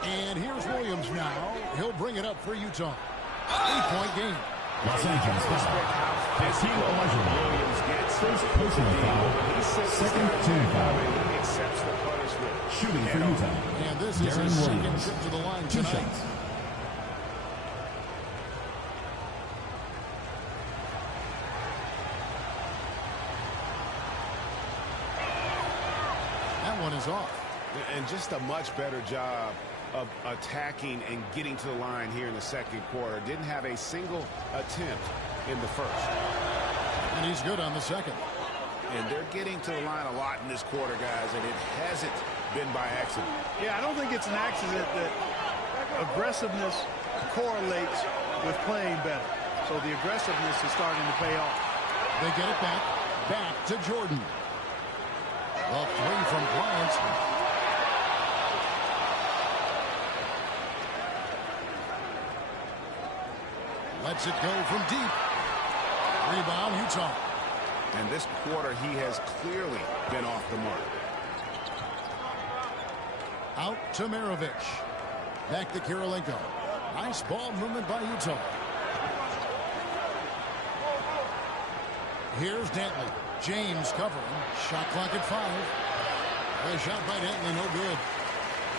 And here's Williams now. He'll bring it up for Utah. 8-point game. Los Angeles Williams gets first personal foul. Second team foul. He accepts the punishment. Shooting for Utah. And this is his second trip to the line tonight. One is off. And just a much better job of attacking and getting to the line here in the second quarter. Didn't have a single attempt in the first. And he's good on the second. And they're getting to the line a lot in this quarter, guys, and it hasn't been by accident. Yeah, I don't think it's an accident that aggressiveness correlates with playing better. So the aggressiveness is starting to pay off. They get it back. Back to Jordan. A 3 from Bryant. Lets it go from deep. Rebound, Utah. And this quarter, he has clearly been off the mark. Out to Maravich. Back to Kirilenko. Nice ball movement by Utah. Here's Dantley. James covering. Shot clock at 5. The shot by Dantley, no good.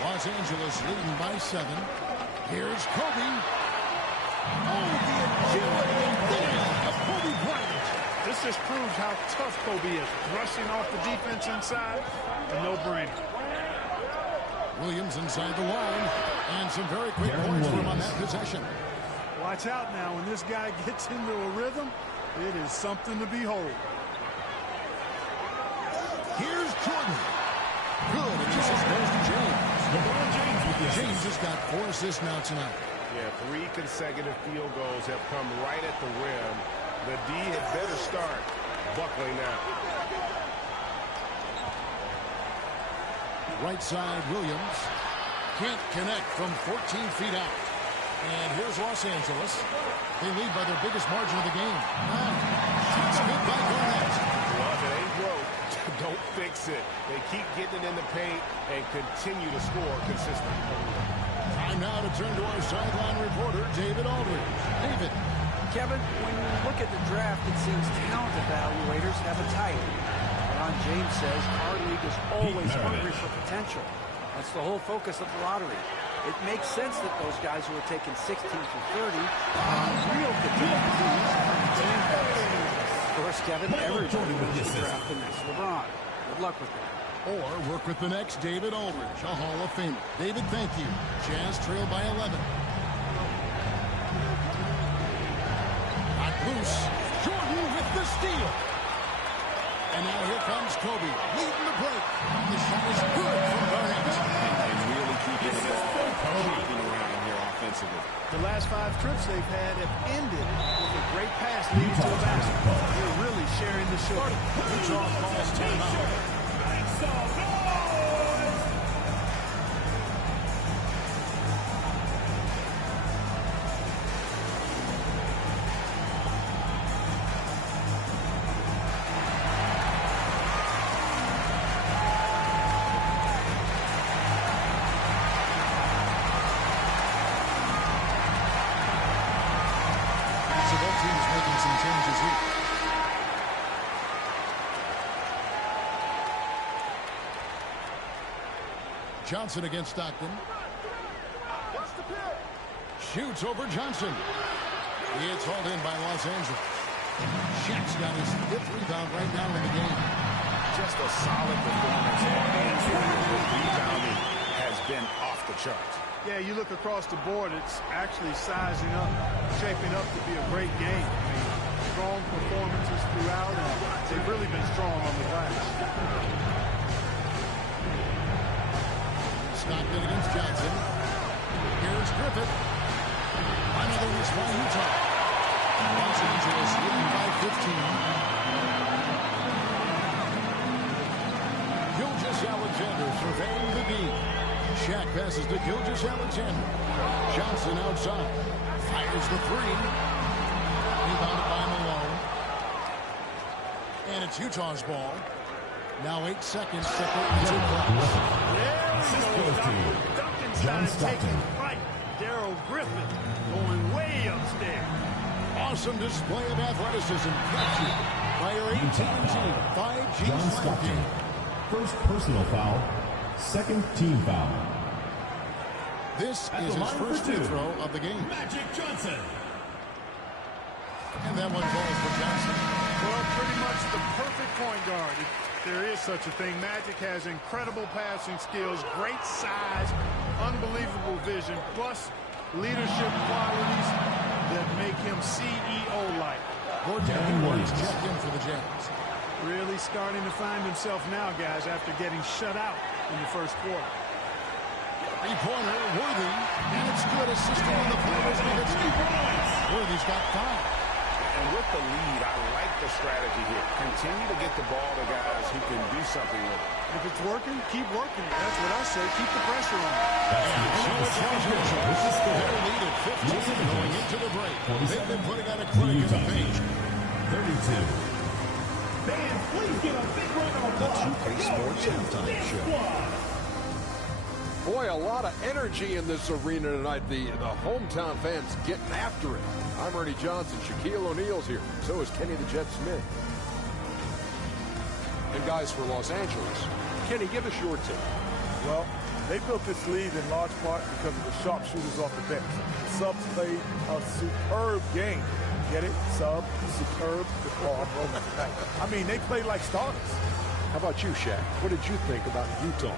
Los Angeles leading by 7. Here's Kobe. Oh, the agility and flair of Kobe Bryant. This just proves how tough Kobe is. Rushing off the defense inside, a no-brainer. Williams inside the line. And some very quick points for him on that possession. Watch out now. When this guy gets into a rhythm, it is something to behold. Here's Jordan. Good. And this goes to James. James has got 4 assists now tonight. Yeah, 3 consecutive field goals have come right at the rim. The D had better start buckling now. Right side, Williams. Can't connect from 14 feet out. And here's Los Angeles. They lead by their biggest margin of the game. Shots good by Garnett. Well, if it ain't broke, don't fix it. They keep getting it in the paint and continue to score consistently. Time now to turn to our sideline reporter, David Aldridge. David. Kevin, when you look at the draft, it seems talent evaluators have a type. Ron James says our league is always hungry for potential. That's the whole focus of the lottery. It makes sense that those guys who are taken 16 through 30 are real potential. Of course, Kevin, everybody wants to draft the next LeBron. Good luck with that. Or work with the next David Aldridge, a Hall of Famer. David, thank you. Jazz trail by 11. Not loose. Jordan with the steal. And now here comes Kobe, leading the break. The shot is good from Garnett. And really keeping the ball popping around here offensively. The last 5 trips they've had have ended with a great pass leading to a basket. They're really sharing the show. Utah calls timeout. Johnson against Stockton. Shoots over Johnson. It's hauled in by Los Angeles. Shaq's got his 5th rebound right now in the game. Just a solid performance on the interior. The rebounding has been off the charts. Yeah, you look across the board, it's actually sizing up, shaping up to be a great game. I mean, strong performances throughout, and they've really been strong on the glass. Stockton against Johnson. Here's Griffith. Another miss by Utah. Los Angeles leading by 15. Gilgeous Alexander surveying the D. Shaq passes to Gilgeous Alexander. Johnson outside. Fires the 3. Rebounded by Malone. And it's Utah's ball. Now 8 seconds to put into play. Duncan's taking right. Darryl Griffin going way upstairs. Awesome display of athleticism. Captured by your 18 team. 5G John Stockton. First personal foul. Second team foul. This is his first free throw of the game. Magic Johnson. And that one falls for Johnson. Well, pretty much the perfect point guard. If there is such a thing. Magic has incredible passing skills, great size, unbelievable vision, plus leadership qualities that make him CEO-like. Gordon Williams checked in for the Jazz. Really starting to find himself now, guys, after getting shut out in the first quarter. Three-pointer, Worthy, and it's good. Assisting on the floor. Worthy's got 5. And with the lead, I like the strategy here. Continue to get the ball to guys who can do something with it. If it's working, keep working. That's what I say. Keep the pressure on. Their lead at 15 going into the break. They've been putting on a clinic in the paint. 32. Fans, please give a big round of applause. The 2K Sports Halftime Show. Boy, a lot of energy in this arena tonight. The hometown fans getting after it. I'm Ernie Johnson. Shaquille O'Neal's here. So is Kenny the Jet Smith. And guys, for Los Angeles, Kenny, give us your tip. Well, they built this lead in large part because of the sharpshooters off the bench. The subs played a superb game. Get it? Sub, superb. Oh, I'm rolling tonight. I mean, they played like starters. How about you, Shaq? What did you think about Utah?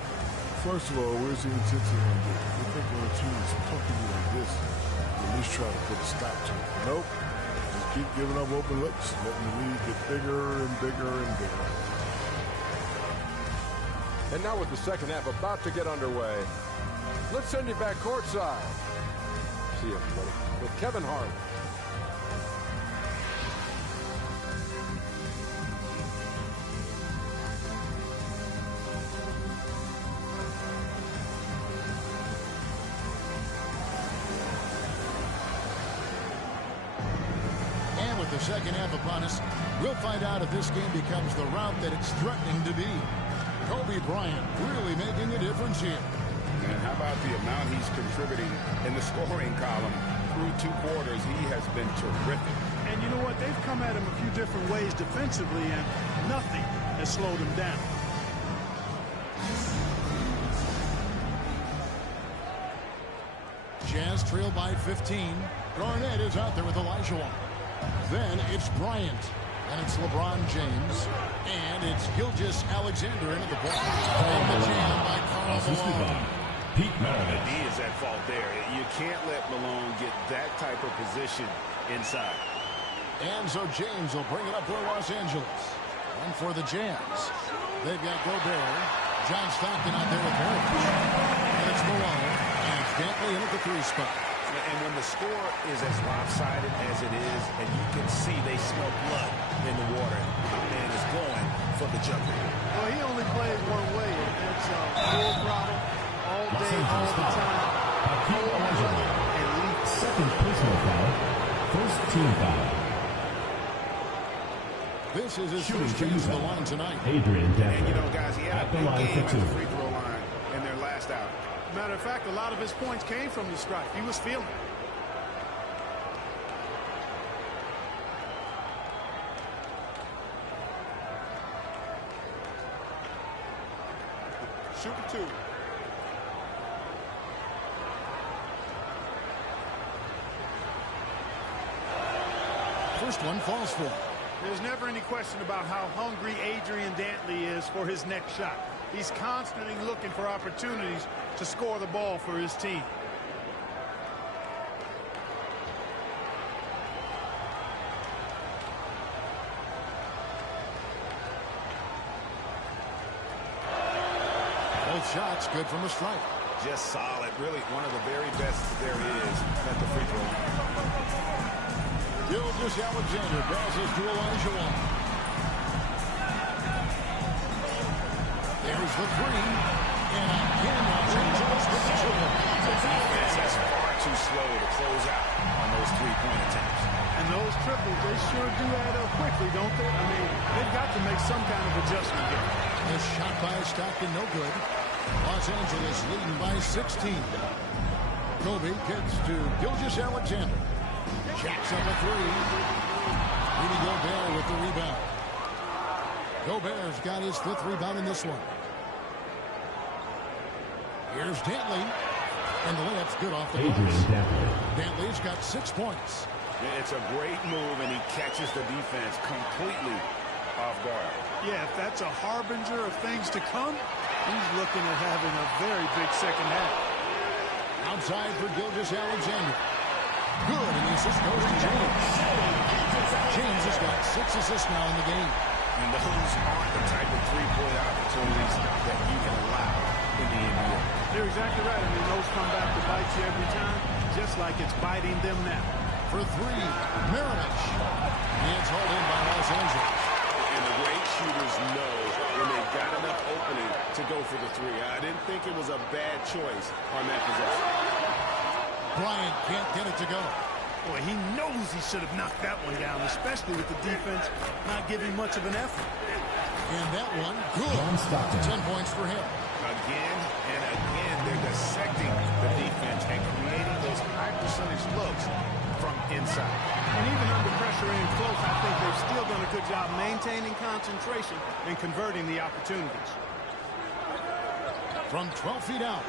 First of all, where's the intensity on this? You think when a team is pumping you like this, you at least try to put a stop to it. Nope. Just keep giving up open looks, letting the lead get bigger and bigger and bigger. And now with the second half about to get underway, let's send you back courtside. See you, everybody, with Kevin Harlan. And with the second half upon us, we'll find out if this game becomes the route that it's threatening to be. Kobe Bryant really making a difference here. And how about the amount he's contributing in the scoring column through 2 quarters? He has been terrific. And you know what? They've come at him a few different ways defensively, and nothing has slowed him down. Jazz trail by 15. Garnett is out there with Elijah. Then it's Bryant. And it's LeBron James. And it's Gilgeous-Alexander into the ball. And the jam by Karl Malone. Pete Maravich. He is at fault there. You can't let Malone get that type of position inside. And so James will bring it up for Los Angeles. And for the Jazz, they've got Gobert. John Stockton out there with Maravich. And it's Malone. And it's Dantley in at the 3 spot. And when the score is as lopsided as it is, and you can see they smell blood in the water, my man is going for the jumper. Well, he only plays one way, and that's full throttle, all day, all the time. Second personal foul. First team foul. This is his first chance to the line tonight. Adrian Decker. And you know, guys, he had at a the big line game for 2. at the free throw line in their last out. Matter of fact, a lot of his points came from the strike. He was feeling it. Shoot the 2. First one falls for him. There's never any question about how hungry Adrian Dantley is for his next shot. He's constantly looking for opportunities to score the ball for his team. Both shots good from the strike. Just solid. Really one of the very best there is at the free throw line. Gilgeous-Alexander passes to Elijah. There's the 3. And again, Los Angeles with the 2. The defense is far too slow to close out on those 3-point attempts. And those triples, they sure do add up quickly, don't they? I mean, they've got to make some kind of adjustment here. This shot by Stockton, no good. Los Angeles leading by 16. Kobe gets to Gilgeous-Alexander. Jacks up a 3. Rudy Gobert with the rebound. Gobert's got his 5th rebound in this one. Here's Dantley. And the layup's good off the glass. Dantley's got 6 points. It's a great move, and he catches the defense completely off guard. Yeah, if that's a harbinger of things to come, he's looking at having a very big second half. Outside for Gilgeous-Alexander. Good, and the assist goes to James. James has got 6 assists now in the game. And those aren't the type of 3-point opportunities that you can allow in the NBA. You're exactly right. I mean, those come back to bite you every time, just like it's biting them now. for three. Maravich. It's hauled in by Los Angeles. And the great shooters know when they've got enough opening to go for the three. I didn't think it was a bad choice on that possession. Bryant can't get it to go. Boy, he knows he should have knocked that one down, especially with the defense not giving much of an effort. And that one, good. 10 points for him. Again and again, they're dissecting the defense and creating those high percentage looks from inside. And even under pressure in close, I think they've still done a good job maintaining concentration and converting the opportunities. From 12 feet out.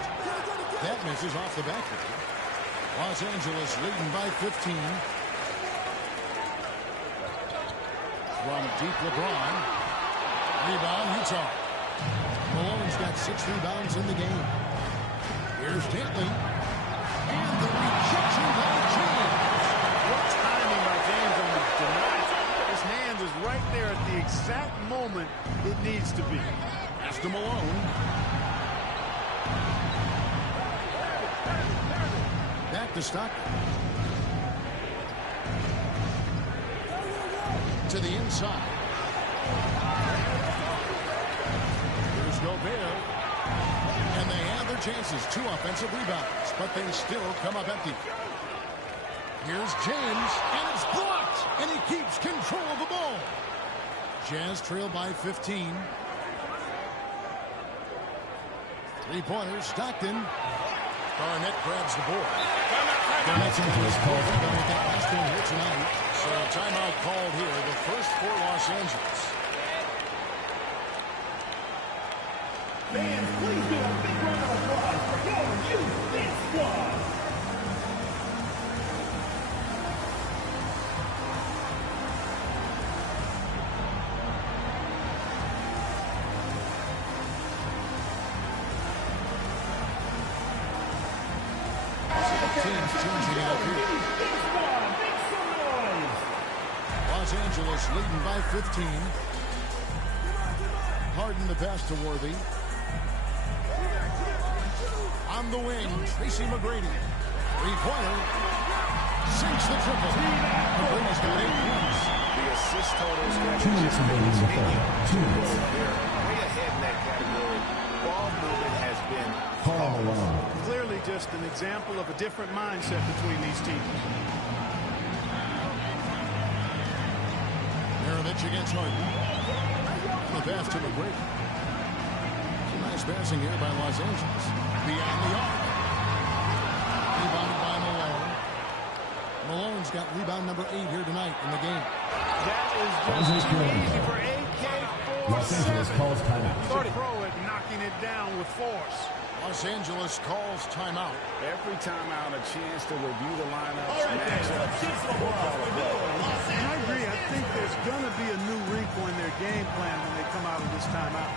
That misses off the backboard. Los Angeles leading by 15. From deep LeBron. Rebound, Utah. Malone's got 6 rebounds in the game. Here's Dantley. And the rejection by James. What timing by James on the deny. His hand is right there at the exact moment it needs to be. Pass to Malone. Back to Stockton. To the inside. Here's Gobert. And they have their chances. 2 offensive rebounds, but they still come up empty. Here's James, and it's blocked, and he keeps control of the ball. Jazz trail by 15. 3-pointers, Stockton. Garnett grabs the board. Garnett's into his call with that last one here tonight. So a timeout called here, the first for Los Angeles. Fans, please do a big round of applause for your youth dance squad. Teams changing it up here. Los Angeles leading by 15. Harden the pass to Worthy. On the wing, Tracy McGrady. 3-pointer. Sinks the triple. McGrady's got 8 points. The assist totals have 2 minutes remaining in the third. 2 minutes. They're way ahead in that category. Ball movement has been clearly just an example of a different mindset between these teams. Maravich against Harden. The pass to McGrady. Nice passing here by Los Angeles. Beyond the arc. Rebounded by Malone. Malone's got rebound number 8 here tonight in the game. That is just too easy for AK-47. Los Angeles calls timeout. He's a pro at knocking it down with force. Los Angeles calls timeout. every timeout a chance to review the lineups, matchups. And I agree. I think there's going to be a new wrinkle in their game plan when they come out of this timeout.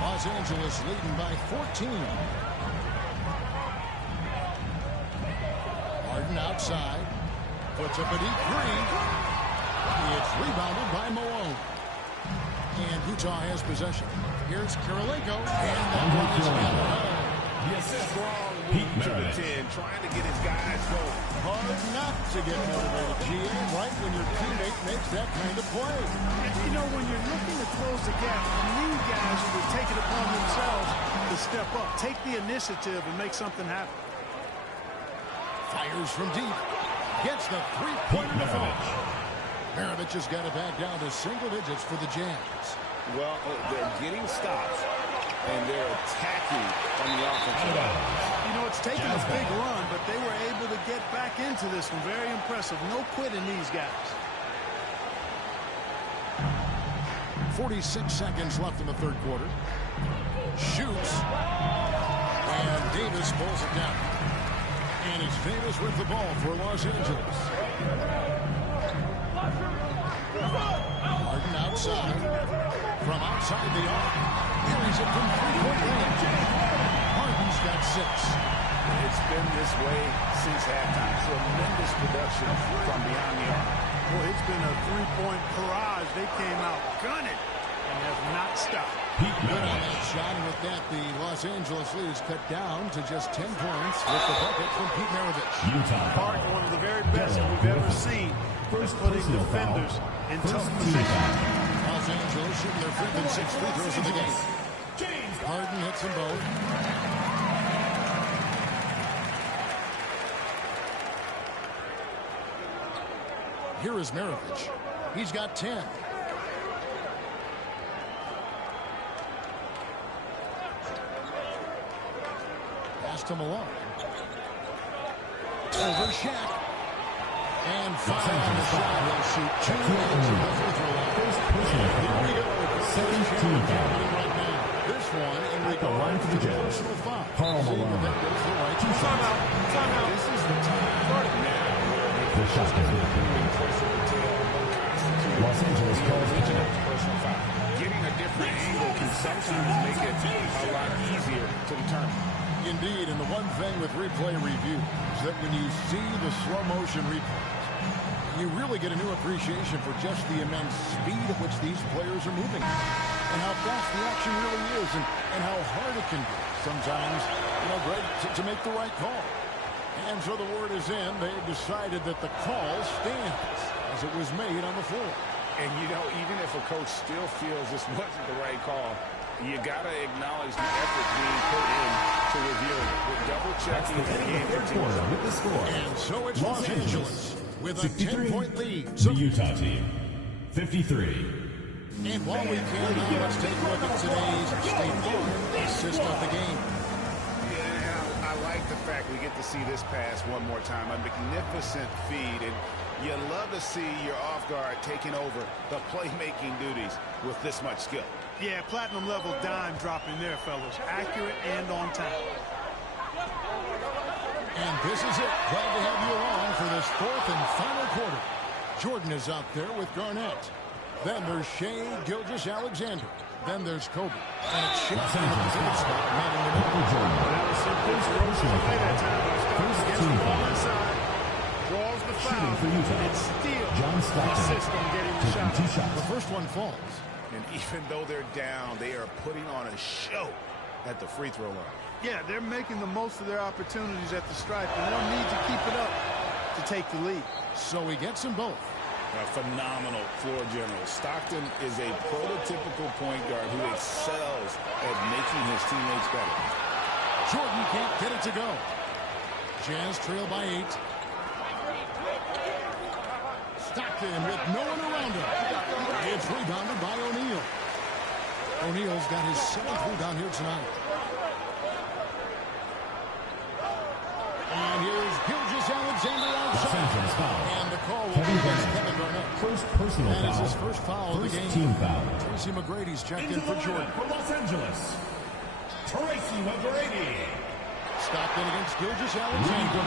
Los Angeles leading by 14. Harden outside. Puts up a deep three. It's rebounded by Malone. And Utah has possession. Here's Kirilenko. And that one is in. Strong move to the 10, trying to get his guys going. Hard not to get motivated, GA, right when your teammate makes that kind of play. And, you know, when you're looking to close the gap, you need guys who will take it upon themselves to step up, take the initiative, and make something happen. Fires from deep. Gets the three-pointer to finish. Maravich has got it back down to single digits for the Jazz. Well, they're getting stops, and they're attacking on the offensive end. You know, it's taken a big run, but they were able to get back into this one. Very impressive. No quitting these guys. 46 seconds left in the third quarter. Shoots. And Davis pulls it down. And it's Davis with the ball for Los Angeles. Harden outside. From outside the arc. Carries it from three-point range. Harden He's got 6. It's been this way since halftime. Tremendous production from behind the arc. Boy, it's been a three-point barrage. They came out gunning and have not stopped. Good on that shot, and with that, the Los Angeles lead is cut down to just 10 points with the bucket from Pete Maravich. Park, one of the very best that we've ever seen, is putting defenders in tough positions. Los Angeles shooting their fifth and sixth free throws of the game. Harden hits them both. Here is Maravich. He's got 10. Passed him along. Over Shaq. And foul on the shot. He'll shoot 2 minutes of the free throw line. Here we go. 17 right now. This one in regard to the personal foul. Karl Malone. Timeout. This is the time now. The shot is Los Angeles calls personal foul. Getting a different angle can sometimes make it a lot easier to determine. Indeed, and the one thing with replay review is that when you see the slow motion replays, you really get a new appreciation for just the immense speed at which these players are moving and how fast the action really is and how hard it can be sometimes, Greg, to make the right call. And so the word is in. They've decided that the call stands as it was made on the floor. And, even if a coach still feels this wasn't the right call, you got to acknowledge the effort being put in to review it. With double-checking the game continues. With the score. And so it's Los Angeles with a 10-point lead. The Utah team, 53. And while we can now, let's take a look at today's State Farm assist of the game. I like the fact we get to see this pass one more time. A magnificent feed, and you love to see your off guard taking over the playmaking duties with this much skill. Yeah, platinum level dime dropping there, fellas. Accurate and on time. And this is it. Glad to have you along for this fourth and final quarter. Jordan is out there with Garnett. Then there's Shea Gilgeous-Alexander. Then there's Kobe. And it's Shea in the pivot spot, not in the middle. Draws the foul. And still insists on getting the shot. The first one falls. And even though they're down, they are putting on a show at the free throw line. Yeah, they're making the most of their opportunities at the stripe, and they'll need to keep it up to take the lead. So he gets them both. A phenomenal floor general. Stockton is a prototypical point guard who excels at making his teammates better. Jordan can't get it to go. Jazz trail by 8. Stockton with no one around him. It's rebounded by O'Neal. O'Neal's got his 7th rebound here tonight. And here's Gilgeous-Alexander outside. And the call will be against Kevin Garnett. First personal foul. And it's his first foul of the game. Team foul. Tracy McGrady's checked in for Jordan. For Los Angeles, Tracy McGrady. Stockton against Gilgeous-Alexander.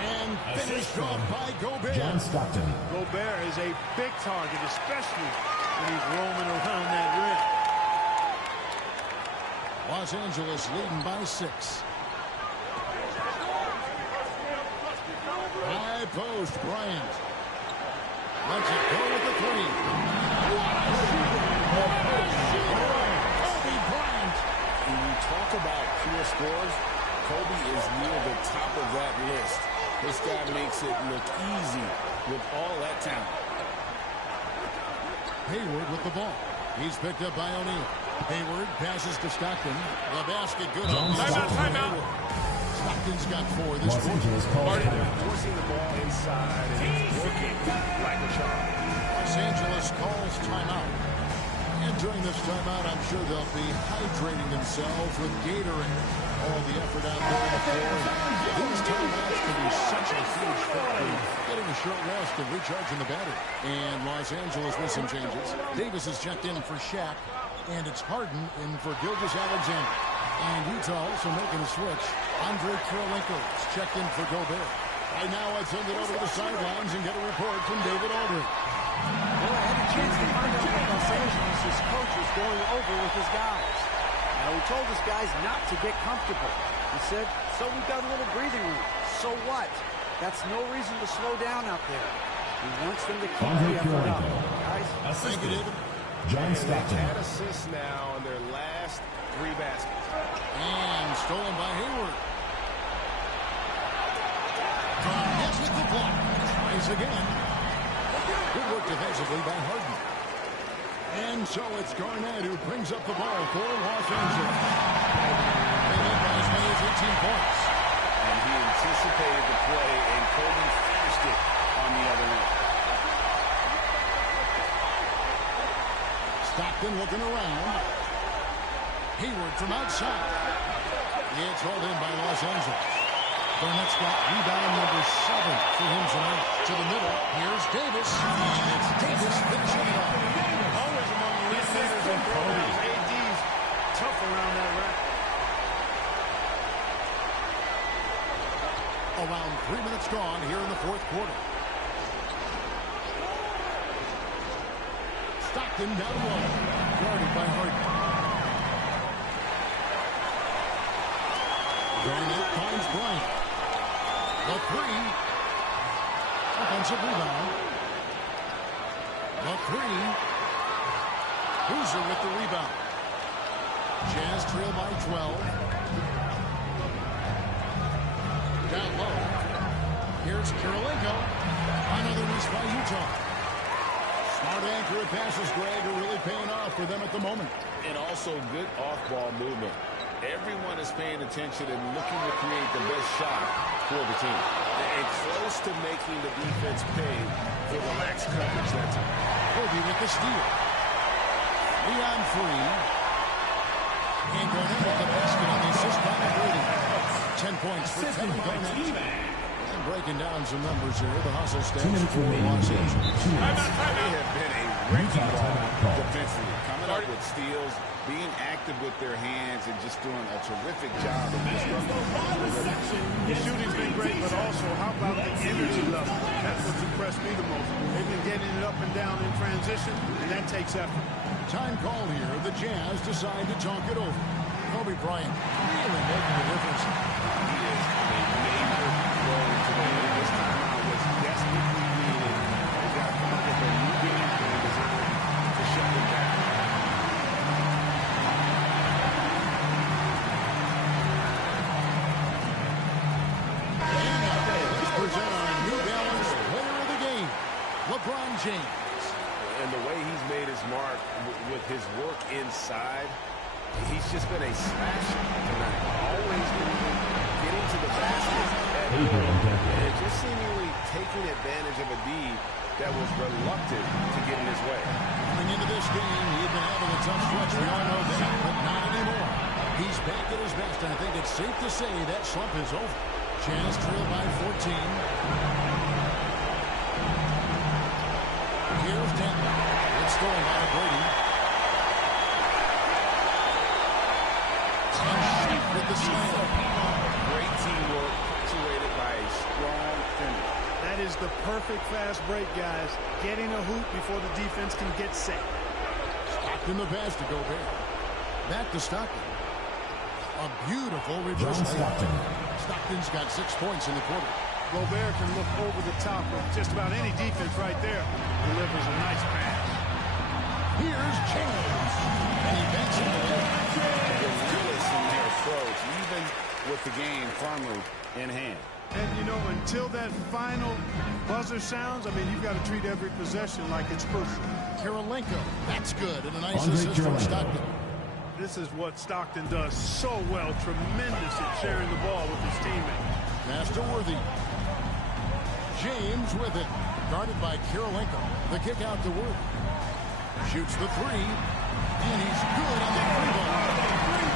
And finished off by Gobert. John Stockton. Gobert is a big target, especially when he's roaming around that rim. Los Angeles leading by 6. High post, Bryant. Lets it go with the 3. Kobe Bryant. When you talk about pure scores, Kobe is near the top of that list. This guy makes it look easy with all that talent. Hayward with the ball. He's picked up by O'Neal. Hayward passes to Stockton. The basket good on the Timeout. Stockton's got 4 this quarter. Forcing the ball inside and it's working like a charm. Los Angeles calls timeout. And during this timeout, I'm sure they'll be hydrating themselves with Gatorade. All the effort out there on the floor. These timeouts can be such a huge factor. Getting a short rest and recharging the battery. And Los Angeles with some changes. Davis is checked in for Shaq. And it's Harden in for Gilgeous-Alexander. And Utah also making a switch. Andre Kirilenko is checked in for Gobert. Right now, I'd send it over to the sidelines and get a report from David Aldridge. Well, I had a chance to find out what Los Angeles' coach was going over with his guys. Now, he told his guys not to get comfortable. He He said, so we've got a little breathing room. So what? That's no reason to slow down out there. He wants them to keep the effort up. Guys, thank you, David. John Stockton. 10 assists now on their last 3 baskets. And stolen by Hayward. Garnett with the block. Tries again. Good work defensively by Harden. And so it's Garnett who brings up the ball for Los Angeles. They led by as many as 18 points. And he anticipated the play, and Kobe finished it on the other end. Stockton looking around. Hayward from outside. It's hauled in by Los Angeles. Garnett's got rebound number 7 for him tonight. To the middle. Here's Davis. And it's Davis finishing it off. Always among the lead leaders in throwdowns. AD's tough around that rack. Around 3 minutes gone here in the fourth quarter. Stockton down low. Guarded by Harden. Garnett finds Bryant. The 3. Offensive rebound. The 3. Boozer with the rebound. Jazz trail by 12. Down low. Here's Kirilenko. Another miss by Utah. Smart accurate passes, Greg, are really paying off for them at the moment. And also good off-ball movement. Everyone is paying attention and looking to create the best shot for the team. And close to making the defense pay for the lax coverage that time. Kobe with the steal. Leon free. And Garnett with the basket on the assist by Brady. 10 points for Kevin Garnett. And breaking down some numbers here. The hustle stats for Los Angeles. They have been a wrecking ball defensively. Coming up with steals, being active with their hands, and just doing a terrific job of disrupting. The shooting's been great, but also, how about the energy level? That's what's impressed me the most. They've been getting it up and down in transition, and that takes effort. Time call here. The Jazz decide to talk it over. Kobe Bryant really making a difference. He is a major role today. This timeout was desperately needed. They've got to come up with a new game plan designed to shut them down. Let's present our New Balance player of the game, LeBron James. And the way he's made his mark with his work inside, he's just been a smasher tonight. Always moving, getting to the basket, and just seemingly taking advantage of a D that was reluctant to get in his way. Coming into this game, he had been having a tough stretch. We all know that, but not anymore. He's back at his best, and I think it's safe to say that slump is over. Jazz trail by 14. Here's Denton. It's stolen by Brady. With the slam. Great teamwork, punctuated by a strong finish. That is the perfect fast break, guys. Getting a hoop before the defense can get set. Stockton the pass to Gobert. Back to Stockton. A beautiful reverse layup. Stockton's got 6 points in the quarter. Gobert can look over the top of just about any defense right there. Delivers a nice pass. Here's James. And he banks it away. In their approach, even with the game firmly in hand. And, you know, until that final buzzer sounds, I mean, you've got to treat every possession like it's crucial. Kirilenko. That's good. And a nice assist from Stockton. This is what Stockton does so well. Tremendous at sharing the ball with his teammates. Pass to Worthy. James with it. Guarded by Kirilenko. The kick out to Worthy. Shoots the 3. And he's good on the 3-ball.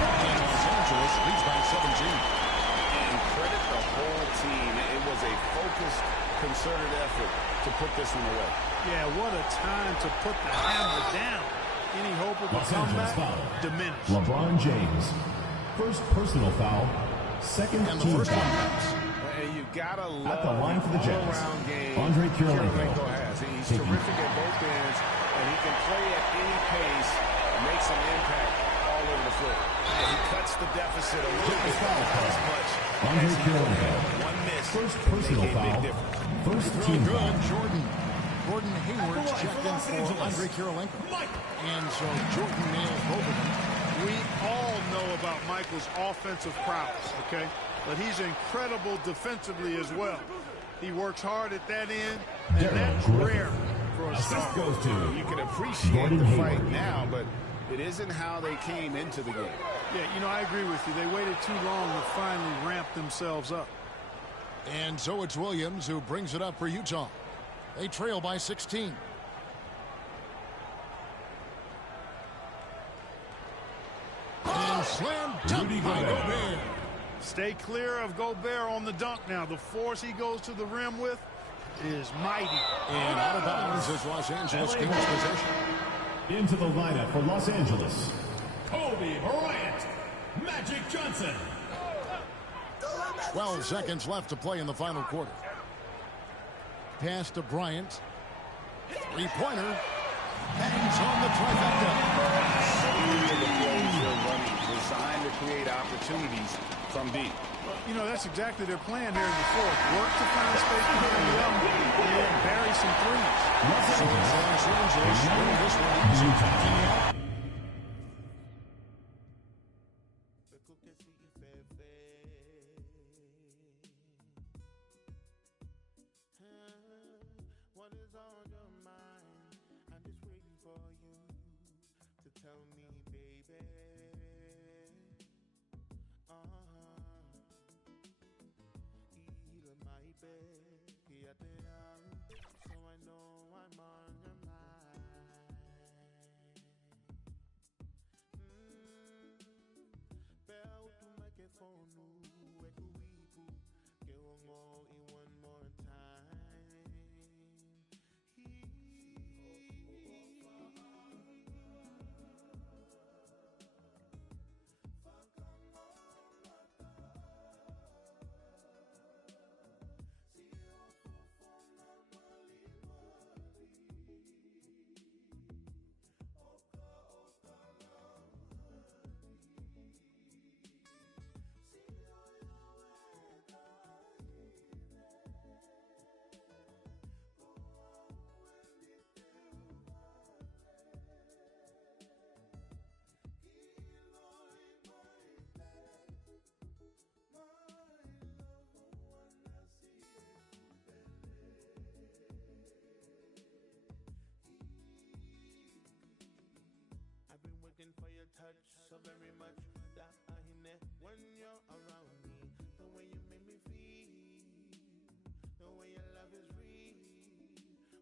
And Los Angeles leads by 17. And credit the whole team. It was a focused, concerted effort to put this one away. Yeah, what a time to put the hammer down. Any hope of a comeback diminished. LeBron James. First personal foul. Second team foul. And you gotta love at the line for the Jazz. all-around game Kirilenko has. He's terrific at both ends, and he can play at any pace, make some impact all all over the floor. And he cuts the deficit a little bit, not as much as he could have. One miss First can make personal a big foul. difference. First Throw team good, foul. Jordan. Gordon Hayward's checked in for Andre Kirilenko. And so Jordan nails both of them. We all know about Michael's offensive prowess, okay? But he's incredible defensively as well. He works hard at that end, and that's rare for a star. You can appreciate the fight now, but it isn't how they came into the game. Yeah, you know, I agree with you. They waited too long to finally ramp themselves up. And so it's Williams who brings it up for Utah. They trail by 16. And slam dunk by Gobert. Stay clear of Gobert on the dunk now. The force he goes to the rim with is mighty. And out of bounds as Los Angeles gains possession. Into the lineup for Los Angeles, Kobe Bryant, Magic Johnson. 12 seconds left to play in the final quarter. Pass to Bryant. Three-pointer. Hangs on the trifecta. The plays they're running designed to create opportunities from deep. Well, you know, that's exactly their plan here in the fourth. Work to find space behind the arm and bury some threes. So it's Los Angeles winning this one easy. What is on your mind? I'm just waiting for you to tell me, baby. Heal my bed, yeah, they are. So I know I'm on your mind. Bell to microphone, where do we go? Get one more in one more time. For your touch so very much that I need when you're around me. The way you make me feel, the way your love is real.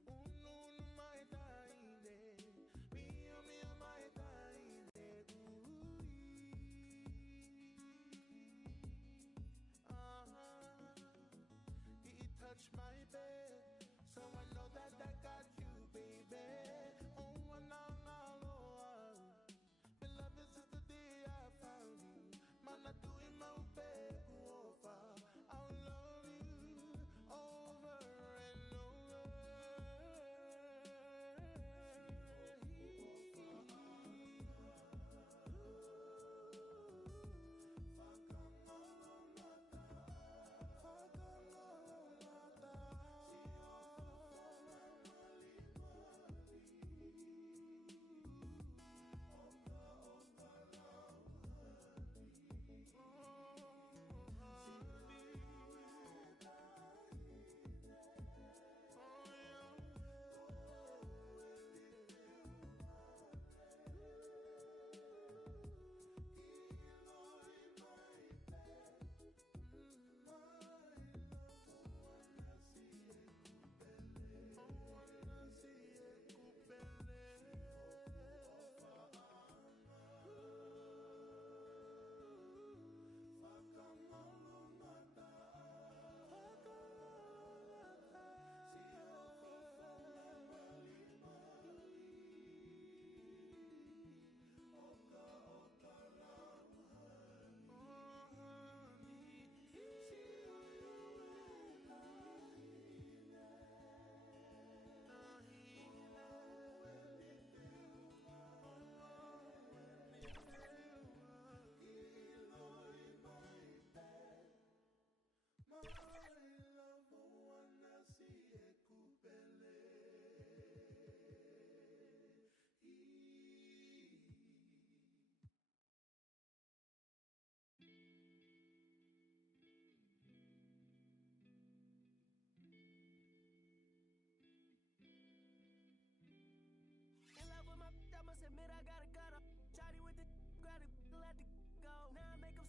Oh no, no, my darling, me, oh my darling. He touched my bed, so I know that I got you, baby. Oh, no, no, no. Love is just the day I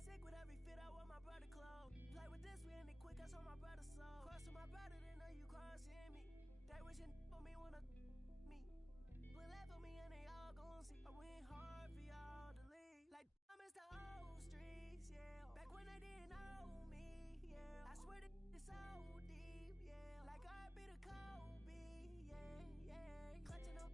sick with every fit, I want my brother clothes. Play with this, we end it quick, I saw my brother soul. Crossing my brother, then know you crossing me. They wishing for me, wanna me. But left for me and they all gon' see. I went hard for y'all to leave. Like I miss the old streets, yeah. Back when they didn't know me, yeah. I swear that it's so deep, yeah. Like I be the Kobe, yeah. Clutching up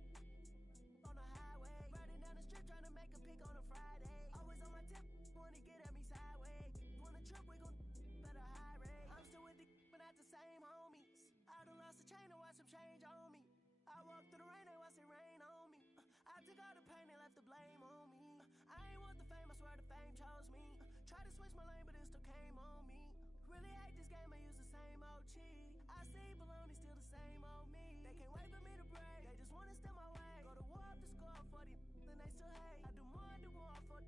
on the highway. Riding down the strip trying to make a pick on a Friday. Always on my tip, wanna get at me sideways. On the trip, we gon' better high rate. I'm still with the but not the same homies. I done lost the chain and watch them change on me. I walked through the rain, they watched it rain on me. I took all the pain, they left the blame on me. I ain't want the fame, I swear the fame chose me. Tried to switch my lane, but it still came on me. Really hate this game, I use the same old cheat. I see baloney, still the same old me. They can't wait for me to break, they just wanna steal my way. Go to war up the score for the then they still hate. I do more for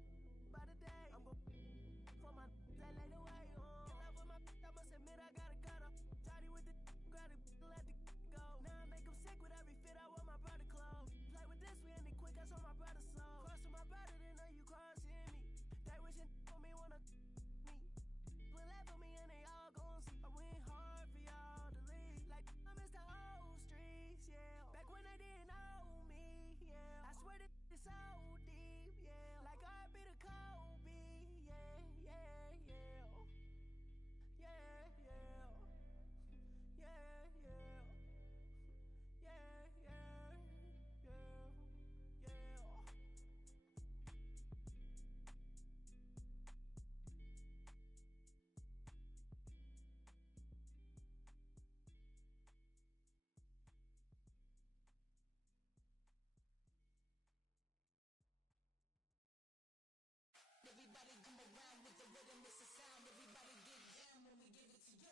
by the day. I'm gon' for my that laid away on. In love with my I must admit I got a gun up. Tidy with the grab it, let the go. Now I make them sick with every fit, I want my brother clothes. Play with this, we end it quick, I saw my brother soul. Crossing my brother, then know you crossing me. They wishing for me, wanna me. But left for me and they all gon' see. I went hard for y'all to leave. Like I miss the old streets, yeah. Back when they didn't know me, yeah. I swear that it's so deep, yeah. Like I be the Kobe, yeah. Yeah, yeah. Yeah, yeah. Yeah, yeah. Yeah, yeah. Everybody come around with the rhythm, it's a sound. Everybody get down when we give it to you.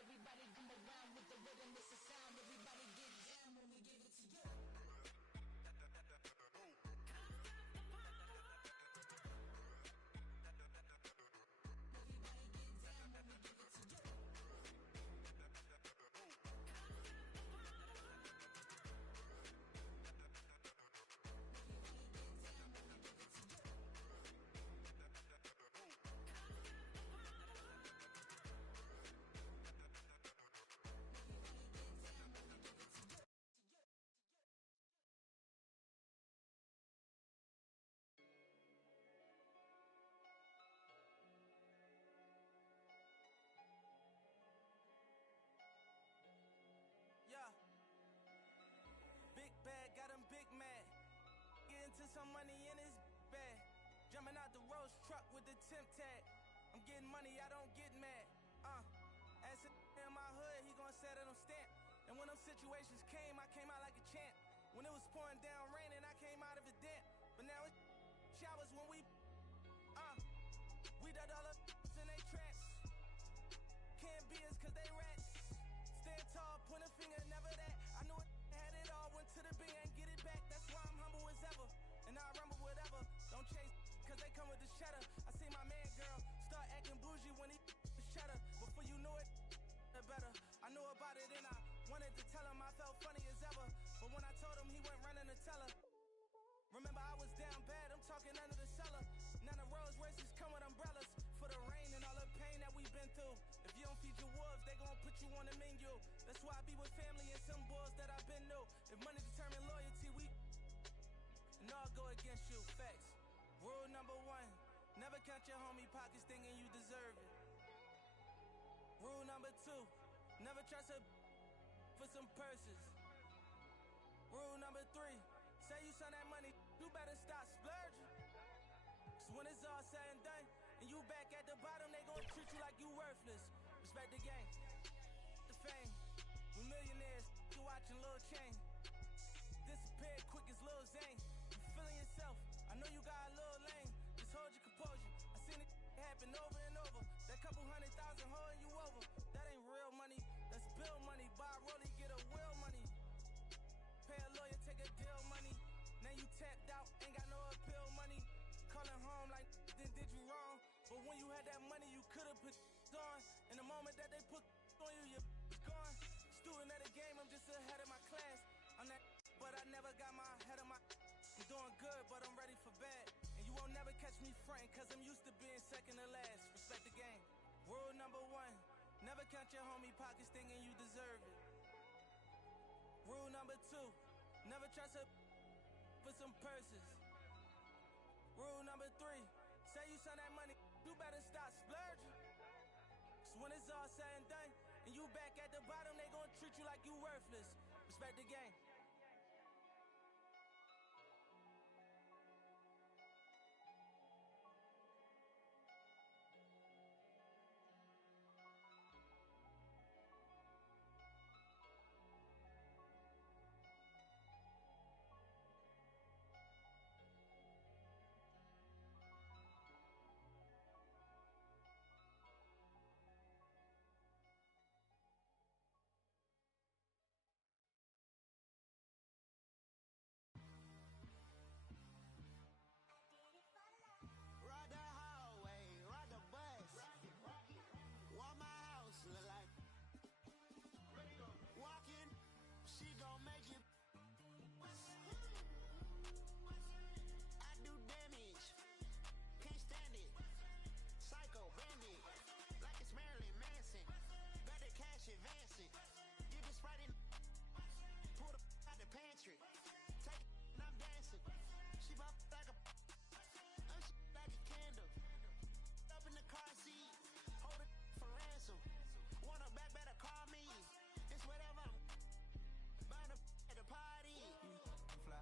Everybody come around with the rhythm, it's a sound. Everybody get down when we give it to you. Yeah. Big bag, got him big mad. Get into some money in his bag. Jumping out the Rolls truck with the temp tag. I'm getting money, I don't get mad. As in my hood, he gon' set it on stamp. And when them situations came, I came out like a champ. When it was pouring down raining, I came out of a damp. But now it's showers when we done all the in they traps. Can't be us cause they rats. Stand tall, point a finger, never that. I knew it had it all, went to the bing and get it back. That's why I'm humble as ever, and I rumble whatever. Don't chase, cause they come with the cheddar. I see my man, girl, start acting bougie when he cheddar. Before you know it, better. I knew about it and I wanted to tell him I felt funny as ever. But when I told him, he went running to tell her. Remember I was down bad, I'm talking under the cellar. Now the Rolls Royces come with umbrellas for the rain and all the pain that we've been through. If you don't feed your wolves, they gon' put you on the menu. That's why I be with family and some boys that I've been new. If money determine loyalty, and all go against you. Facts. Rule number 1, never count your homie pockets thinking you deserve it. Rule number 2, never trust her for some purses. Rule number 3, say you send that money, you better stop splurging. Cause when it's all said and done, and you back at the bottom, they gon' treat you like you worthless. Respect the game, the fame. We millionaires, you watching Lil Chain. Disappeared quick as Lil Zane. You feeling yourself, I know you got a little lame. Just hold your composure, I seen it happen over and over. That couple 100,000 holding you over. That ain't real money, that's bill money. Buy a rollie, get a wheel you tapped out, ain't got no appeal money. Calling home like, then did you wrong? But when you had that money, you could've put on. In the moment that they put on you, you're gone. Student of the game, I'm just ahead of my class. I'm that, but I never got my head of my. I'm doing good, but I'm ready for bad. And you won't never catch me frontin', cause I'm used to being second to last. Respect the game. Rule number 1, never count your homie pockets thinking you deserve it. Rule number 2, never trust her for some purses. Rule number 3, say you send that money, you better stop splurging. Cause when it's all said and done, and you back at the bottom, they gon' treat you like you worthless. Respect the game. Ride the hallway, ride the bus. What my house look like? Walking, she gon' make you. I do damage, can't stand it. Psycho bandit, like it's Marilyn Manson. Got the cash advancing. Get this right in. Pull the out the pantry. Take it, and I'm dancing. She bop like a. Like a candle. Up in the car seat. Hold it for ransom. Want her back, better call me. It's whatever. Bound at the party. Fly,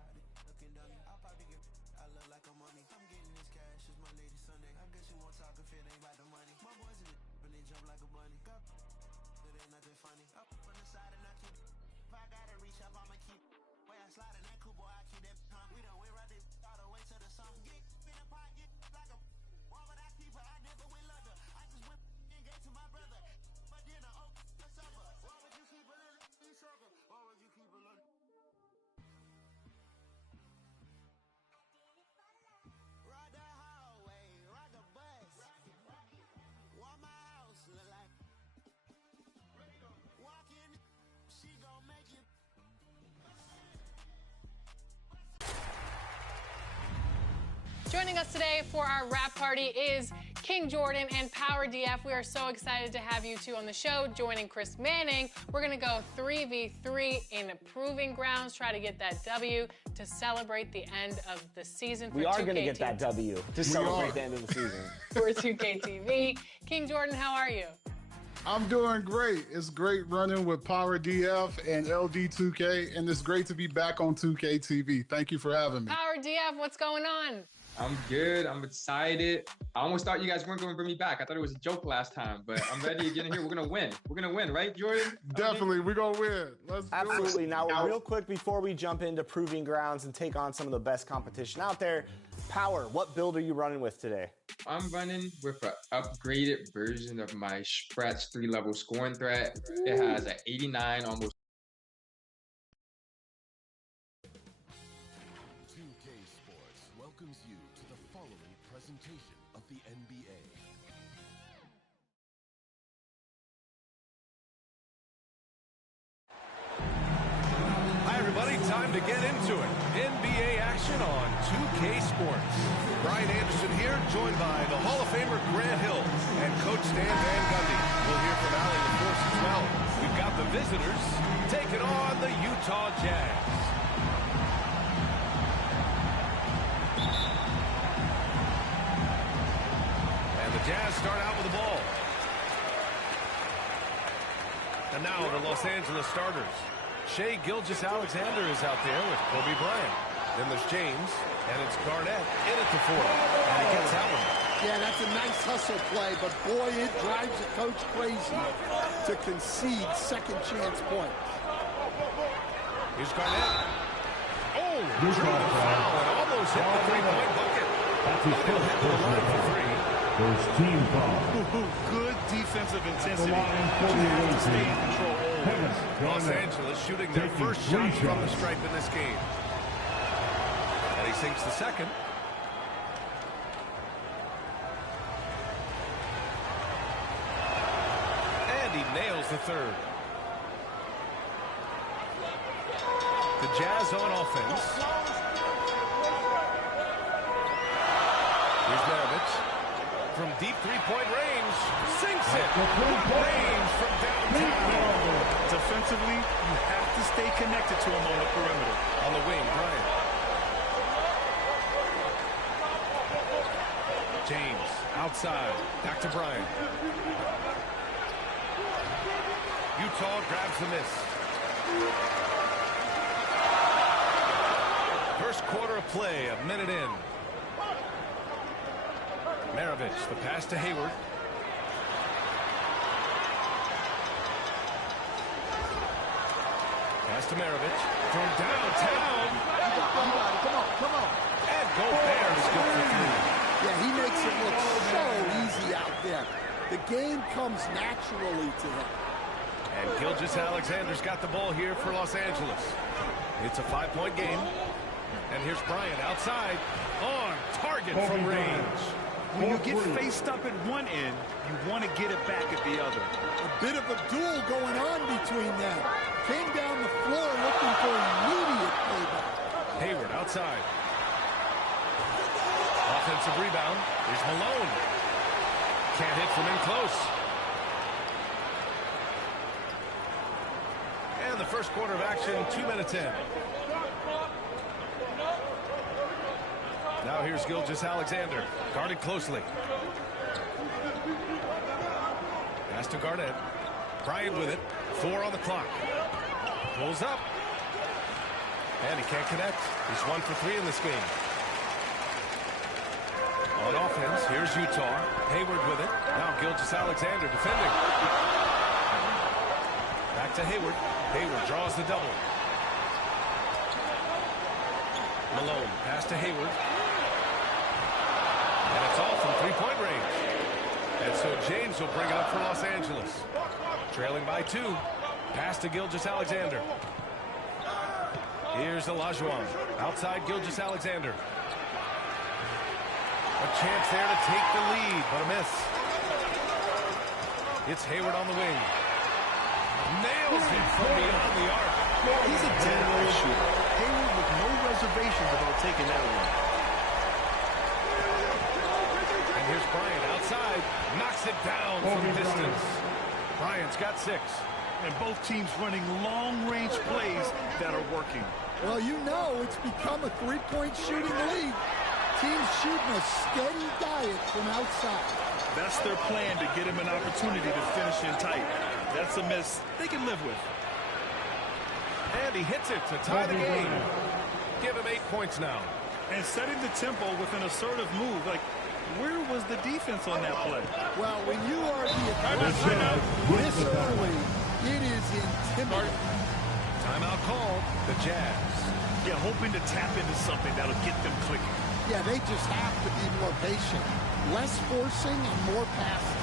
looking dummy. I'll probably get. I look like a mummy. I'm getting this cash. It's my lady Sunday. I guess you won't talk if it ain't about the money. My boys in the and they jump like a bunny. Got it ain't nothing funny. Up on the side and I keep. If I gotta reach up, I'ma keep. Way I slide in that coupe, boy, I keep that pump. We done went right this all the way to the sun. Get in the pot, get like a. Why would I keep her? I never went London. I just went and gave to my brother. But then the oak, the supper. Why would you keep a little sucker? Why would you keep a little? Ride the hallway, ride the bus. What my house look like? Walking, she gon' make you. Joining us today for our wrap party is King Jordan and Power DF. We are so excited to have you two on the show. Joining Chris Manning, we're going to go 3v3 in Proving Grounds, try to get that W to celebrate the end of the season for 2K TV. We are going to get that W to celebrate the end of the season. For 2K TV. King Jordan, how are you? I'm doing great. It's great running with Power DF and LD2K, and it's great to be back on 2K TV. Thank you for having me. Power DF, what's going on? I'm good. I'm excited. I almost thought you guys weren't going to bring me back. I thought it was a joke last time, but I'm ready to get in here. We're going to win. We're going to win, right, Jordan? Definitely. We're going to win. Let's Absolutely. do it. Now, real quick, before we jump into Proving Grounds and take on some of the best competition out there, Power, what build are you running with today? I'm running with an upgraded version of my Spratz 3-level scoring threat. It has an 89 almost. 2K Sports welcomes you to the following presentation of the NBA. Hi, everybody. Time to get into it. NBA action on 2K Sports. Brian Anderson here, joined by the Hall of Famer Grant Hill and Coach Stan Van Gundy. We'll hear from Allie LaForce as well. We've got the visitors taking on the Utah Jazz. And the Jazz start out with the ball. And now the Los Angeles starters. Shai Gilgeous-Alexander is out there with Kobe Bryant. Then there's James, and it's Garnett in at the 4. And he gets that one. Yeah, that's a nice hustle play, but boy, it drives the coach crazy to concede second chance points. Here's Garnett. Oh, drew the foul and almost hit the three-point bucket. That's his first personal foul. First team foul. Good defensive intensity. To stay in control. Los Angeles shooting their first shot from the stripe in this game. sinks the second. And he nails the third. The Jazz on offense. Here's Maravich. From deep three-point range. Sinks it. Range from downtown. Defensively, you have to stay connected to him on the perimeter. On the wing, Bryant. James, outside. Back to Bryant. Utah grabs the miss. First quarter of play, a minute in. Maravich, the pass to Hayward. Pass to Maravich from downtown. You got it. Come on. And Gobert is good for three. Yeah, he makes it look so easy out there. The game comes naturally to him. And Gilgeous-Alexander's got the ball here for Los Angeles. It's a 5-point game. And here's Bryant outside. On target from range. When you get faced up at one end, you want to get it back at the other. A bit of a duel going on between them. Came down the floor looking for immediate payback. Hayward outside. Offensive rebound. Here's Malone. Can't hit from in close. And the first quarter of action, 2 minutes in. Now here's Gilgeous-Alexander, guarded closely. Pass to Garnett. Bryant with it. 4 on the clock. Pulls up. And he can't connect. He's 1 for 3 in this game. On offense, here's Utah. Hayward with it. Now Gilgeous-Alexander defending. Back to Hayward. Hayward draws the double. Malone, pass to Hayward. And it's all from three-point range. And so James will bring it up for Los Angeles. Trailing by 2. Pass to Gilgeous-Alexander. Here's Olajuwon. Outside Gilgeous-Alexander. A chance there to take the lead, but a miss. It's Hayward on the wing. Nails it from beyond the arc. He's a dead-eye shooter. Hayward with no reservations about taking that one. And here's Bryant outside. Knocks it down from distance. Bryant's got 6. And both teams running long-range plays that are working. Well, you know it's become a three-point shooting league. Teams shooting a steady diet from outside. That's their plan to get him an opportunity to finish in tight. That's a miss they can live with. And he hits it to tie the game. Give him 8 points now. And setting the tempo with an assertive move. Like, where was the defense on that play? Well, when you are the aggressor this early, it is intimidating. Timeout call, the Jazz. Yeah, hoping to tap into something that'll get them clicking. Yeah, they just have to be more patient. Less forcing and more passing.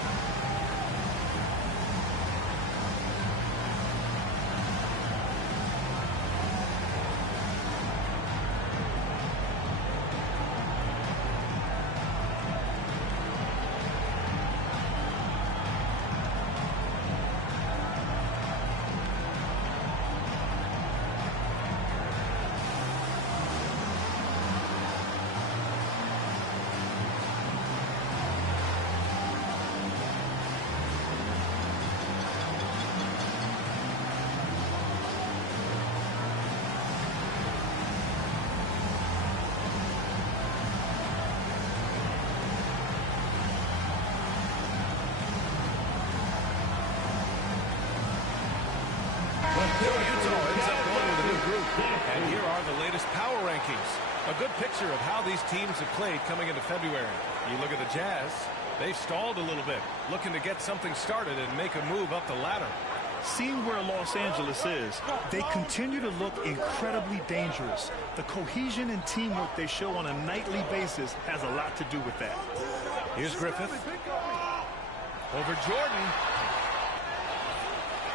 Utah ends up going with a new group. And here are the latest power rankings. A good picture of how these teams have played coming into February. You look at the Jazz, they've stalled a little bit, looking to get something started and make a move up the ladder. Seeing where Los Angeles is, they continue to look incredibly dangerous. The cohesion and teamwork they show on a nightly basis has a lot to do with that. Here's Griffith. Over Jordan.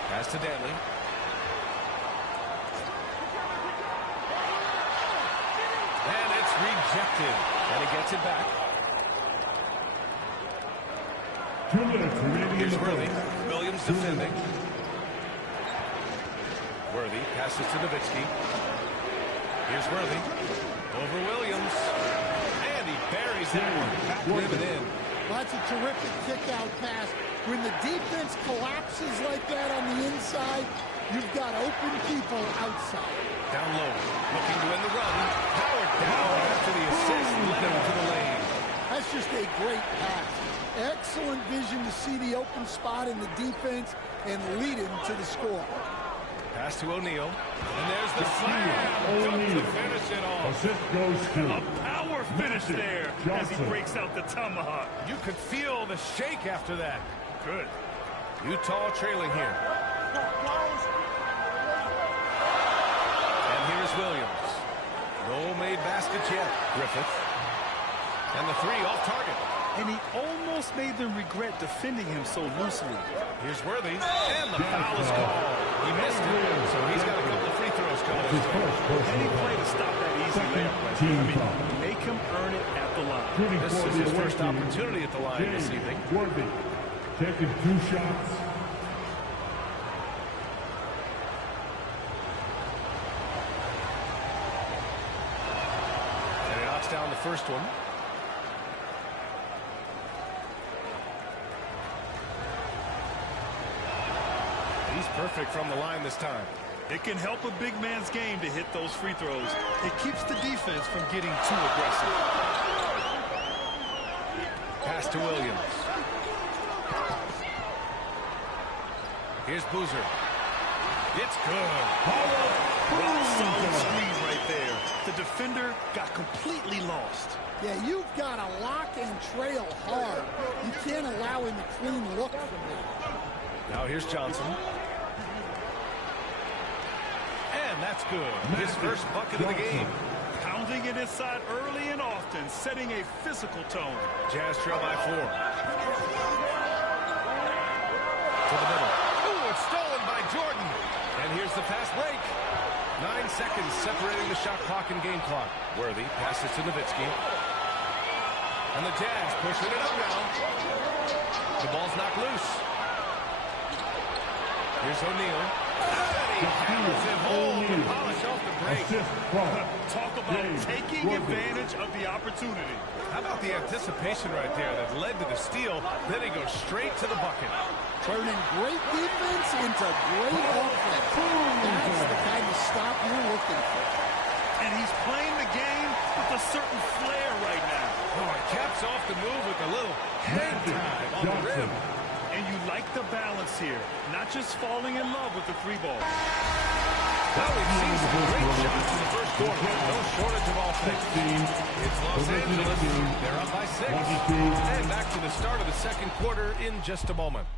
Pass to Danley. And it's rejected. And he gets it back. 2 minutes remaining. Here's Worthy. Williams defending. Worthy passes to Nowitzki. Here's Worthy. Over Williams. And he buries that one. Back rim and in. Well, that's a terrific kick-out pass. When the defense collapses like that on the inside, you've got open people outside. Down low. Looking to win the run. Howard down after the assist. Led him to the lane. That's just a great pass. Excellent vision to see the open spot in the defense and lead him to the score. Pass to O'Neal. And there's the slam. To finish it all. Assist goes to A power finish there as he breaks out the tomahawk. You could feel the shake after that. Good. Utah trailing here. And here's Williams. No made baskets yet. Griffith. And the three off target. And he almost made them regret defending him so loosely. Here's Worthy. And the foul is called. He missed it, so he's got a couple of free throws coming. Any play to stop that easy layup right there. I mean, make him earn it at the line. This is his first opportunity at the line this evening. Worthy taking 2 shots. And he knocks down the first one. He's perfect from the line this time. It can help a big man's game to hit those free throws. It keeps the defense from getting too aggressive. Pass to Williams. Here's Boozer. It's good. Solid screen right there. The defender got completely lost. Yeah, you've got to lock and trail hard. You can't allow him a clean look from there. Now here's Johnson. And that's good. His first bucket of the game. Pounding it inside early and often, setting a physical tone. Jazz trail by 4. To the middle. Ooh, it's stolen by Jordan. And here's the fast break. 9 seconds separating the shot clock and game clock. Worthy passes to Nowitzki. And the Jazz pushing it up now. The ball's knocked loose. Here's O'Neal. He hammers it home to polish off the break. Talk about taking advantage of the opportunity. How about the anticipation right there that led to the steal? Then he goes straight to the bucket. Turning great defense into great offense. That's the kind of stop you're looking for. And he's playing the game with a certain flair right now. Oh, he caps off the move with a little hang time on the rim. And you like the balance here, not just falling in love with the 3-ball. Well, we've seen some great shots in the first quarter. No shortage of offense. It's Los Angeles. They're up by 6. And back to the start of the second quarter in just a moment.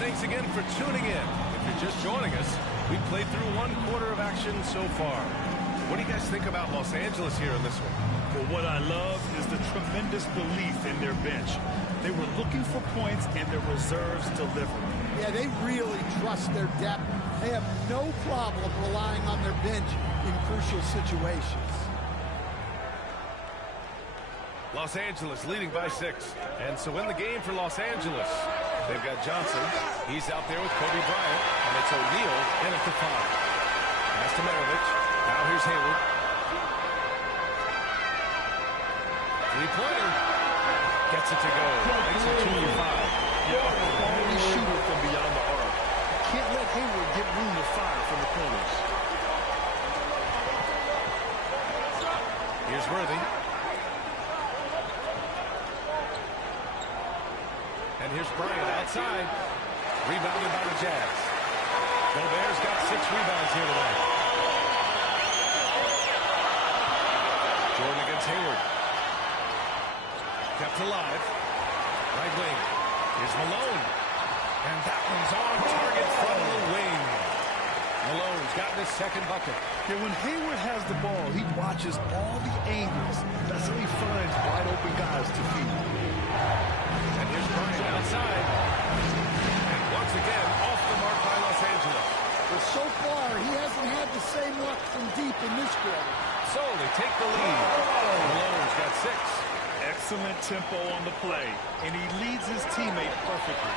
Thanks again for tuning in. If you're just joining us, we played through 1 quarter of action so far. What do you guys think about Los Angeles here in this one? Well, what I love is the tremendous belief in their bench. They were looking for points, and their reserves delivered. Yeah, they really trust their depth. They have no problem relying on their bench in crucial situations. Los Angeles leading by 6. And so in the game for Los Angeles, they've got Johnson. He's out there with Kobe Bryant. And it's O'Neal in at the 5. Pass to Maravich. Now here's Hayward. 3-pointer. Gets it to go. Makes it 2 for 5. Yeah, a quality shooter from beyond the arc. Can't let Hayward get room to fire from the corners. Here's Worthy. And here's Bryant outside. Rebounded by the Jazz. Gobert's got 6 rebounds here tonight. Jordan against Hayward. Kept alive. Right wing. Here's Malone. And that one's on target from the wing. Malone's gotten his second bucket. Yeah, when Hayward has the ball, he watches all the angles. That's how he finds wide open guys to feed. And here's Bryant outside. And once again, off the mark by Los Angeles. But so far, he hasn't had the same luck from deep in this quarter. So they take the lead. Malone's got 6. Excellent tempo on the play, and he leads his teammate perfectly.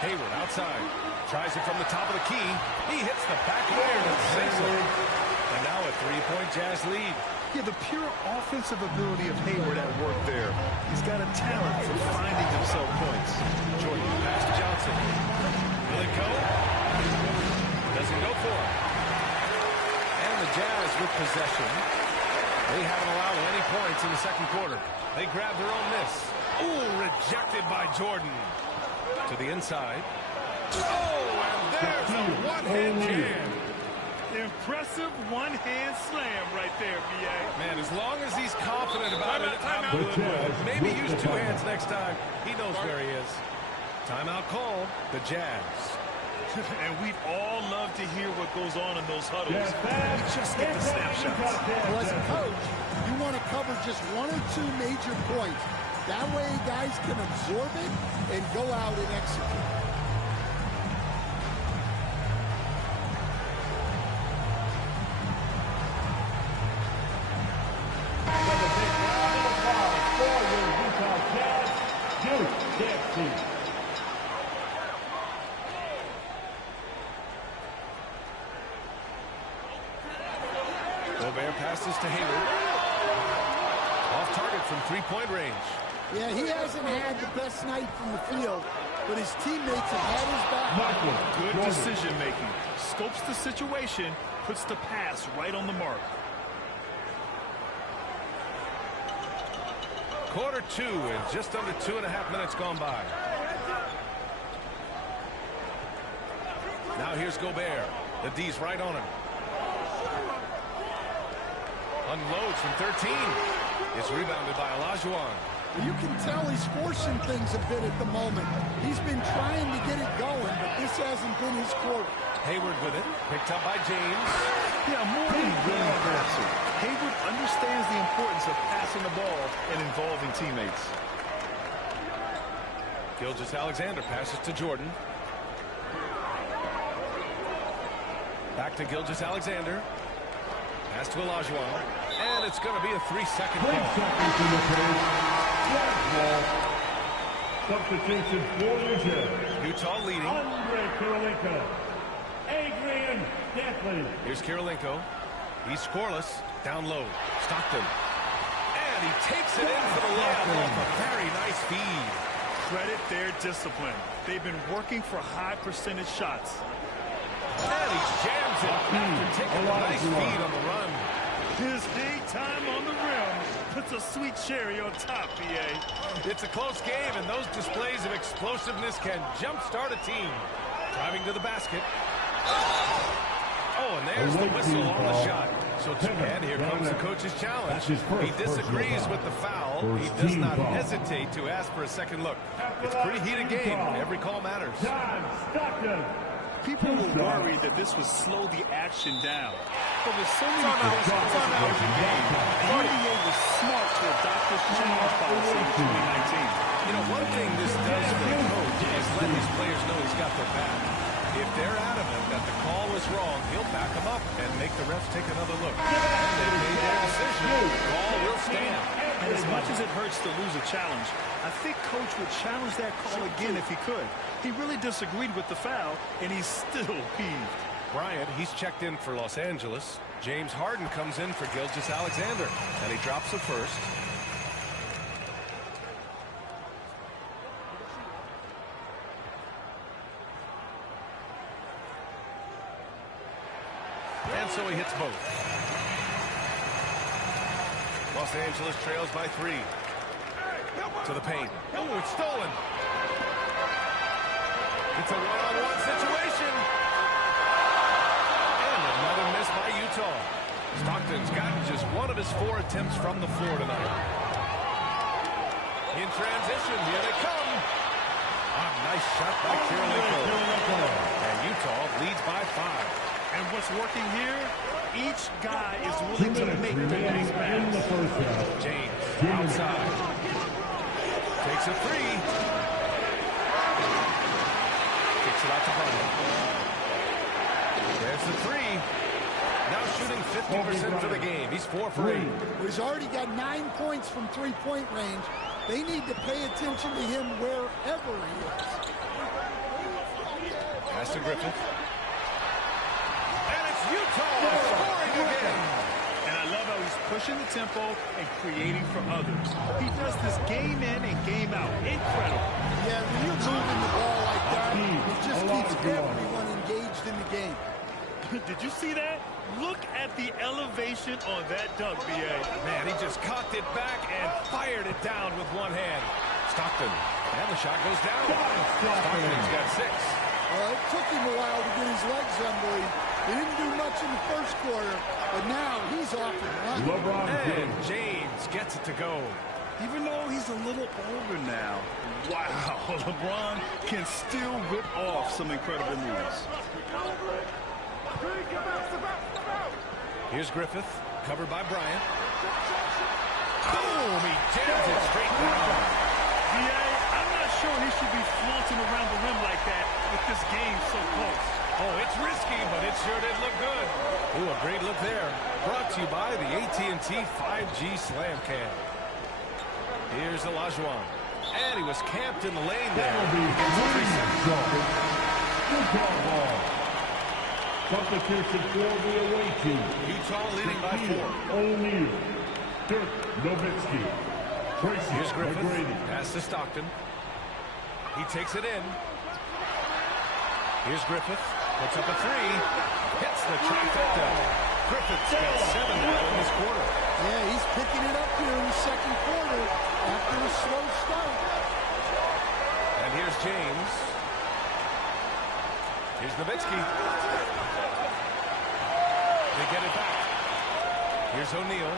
Hayward outside. Tries it from the top of the key. He hits the back iron and sinks it. And now a 3-point Jazz lead. Yeah, the pure offensive ability of Hayward at work there. He's got a talent for finding himself points. Jordan pass to Johnson. Will it go? Doesn't go for it. And the Jazz with possession. They haven't allowed any points in the second quarter. They grab their own miss. Ooh, rejected by Jordan. To the inside. Oh, and there's a one-hand jam. Impressive one-hand slam right there, B.A. Man, as long as he's confident about it, I'm good with it. Maybe use 2 hands next time. He knows where he is. Timeout called. The Jazz. And we'd all love to hear what goes on in those huddles. Just get the snapshots. Well, as a coach, you want to cover just 1 or 2 major points. That way guys can absorb it and go out and execute. Gobert passes to Hayward. Off target from 3-point range. Yeah, he hasn't had the best night from the field, but his teammates have had his back. Good decision-making. Scopes the situation, puts the pass right on the mark. Quarter 2 and just under 2.5 minutes gone by. Now here's Gobert. The D's right on him. Unloads from 13. It's rebounded by Olajuwon. You can tell he's forcing things a bit at the moment. He's been trying to get it going, but this hasn't been his quarter. Hayward with it. Picked up by James. Yeah, more than willing passer. Hayward understands the importance of passing the ball and involving teammates. Gilgeous-Alexander passes to Jordan. Back to Gilgeous-Alexander. Pass to Olajuwon. And it's going to be a 3-second ball. 3 seconds in the pace. Ball. Substitution for Utah. Utah leading. Andre Kirilenko. Adrian Dantley. Here's Kirilenko. He's scoreless. Down low. Stockton. And he takes it in for the layup off a very nice feed. Credit their discipline. They've been working for high percentage shots. And he jams it after taking a nice feed on the run. His hang time on the rim puts a sweet cherry on top, B.A. It's a close game, and those displays of explosiveness can jumpstart a team. Driving to the basket. Oh, and there's the whistle on the shot. So, Chad, here comes the coach's challenge. He disagrees with the foul. He does not hesitate to ask for a second look. It's a pretty heated game. Every call matters. People were worried that this would slow the action down. But with so many points in the game, the NBA was smart to adopt this change policy in 2019. You know, one thing this does for a coach is let his players know he's got their back. If they're adamant that the call is wrong, he'll back them up and make the refs take another look. And they made their decision. The call will stand. And as much as it hurts to lose a challenge, I think Coach would challenge that call again if he could. He really disagreed with the foul, and he's still peeved. Bryant, he's checked in for Los Angeles. James Harden comes in for Gilgeous-Alexander, and he drops the first. And so he hits both. Los Angeles trails by 3. To the paint. Oh, it's stolen. It's a one-on-one situation. And another miss by Utah. Stockton's gotten just one of his 4 attempts from the floor tonight. In transition, here they come. Nice shot by Kirilenko. And Utah leads by 5. And what's working here, each guy is willing to make the next pass. James outside. Takes a three. Kicks it out to Bryant. There's the three. Now shooting 50% for the game. He's 4 for 8. He's already got 9 points from three-point range. They need to pay attention to him wherever he is. Pass to Griffith. And it's Utah scoring again. And I love how he's pushing the tempo and creating for others. He does this game in and game out. Incredible. Yeah, when you're moving the ball like that, it just keeps everyone engaged in the game. Did you see that? Look at the elevation on that dunk, B.A. Man, he just cocked it back and fired it down with one hand. Stockton. And the shot goes down. Stockton's got 6. Well, it took him a while to get his legs under him. He didn't do much in the first quarter, but now he's off and running. And James gets it to go. Even though he's a little older now, wow, LeBron can still whip off some incredible moves. Here's Griffith, covered by Bryant. Boom! He jams it straight down. I'm not sure he should be flaunting around the rim like that with this game so close. Oh, it's risky, but it sure did look good. Ooh, a great look there. Brought to you by the AT&T 5G Slam Cam. Here's Olajuwon. And he was camped in the lane there. Utah ball. Substitution for the away team. Utah leading by 4. O'Neal. Dirk Nowitzki. Tracy Here's Griffith. McGrady. Pass to Stockton. He takes it in. Here's Griffith. Puts up a 3. Hits the trifecta. Griffith's got 7 now in this quarter. Yeah, he's picking it up here in the second quarter after a slow start. And here's James. Here's Nowitzki. They get it back. Here's O'Neal.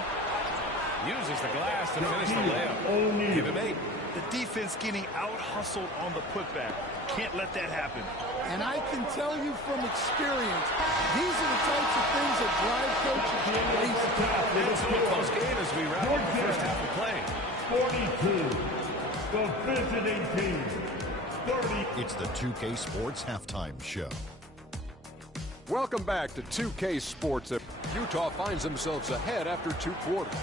Uses the glass to finish the layup. Give him 8. The defense getting out-hustled on the putback. Can't let that happen. And I can tell you from experience, these are the types of things that drive coaches crazy. And so a close game as we wrap up the first half of play. 42. The visiting team. 30. It's the 2K Sports Halftime Show. Welcome back to 2K Sports. Utah finds themselves ahead after 2 quarters.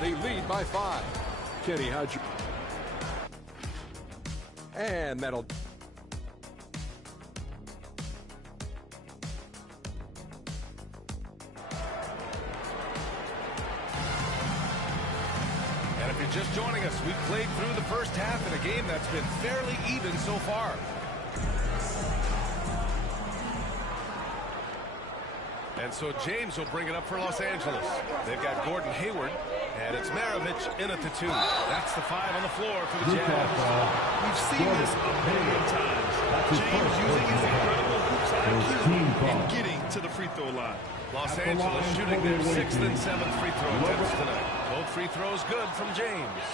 They lead by 5. Kenny, how'd you... And that'll... And if you're just joining us, we've played through the first half in a game that's been fairly even so far. And so James will bring it up for Los Angeles. They've got Gordon Hayward, and it's Maravich in at the 2. That's the 5 on the floor for the Jazz. We've seen this a million times. James using his incredible hoops IQ and getting to the free throw line. Los Angeles shooting their 6th and 7th free throw attempts tonight. Both free throws good from James.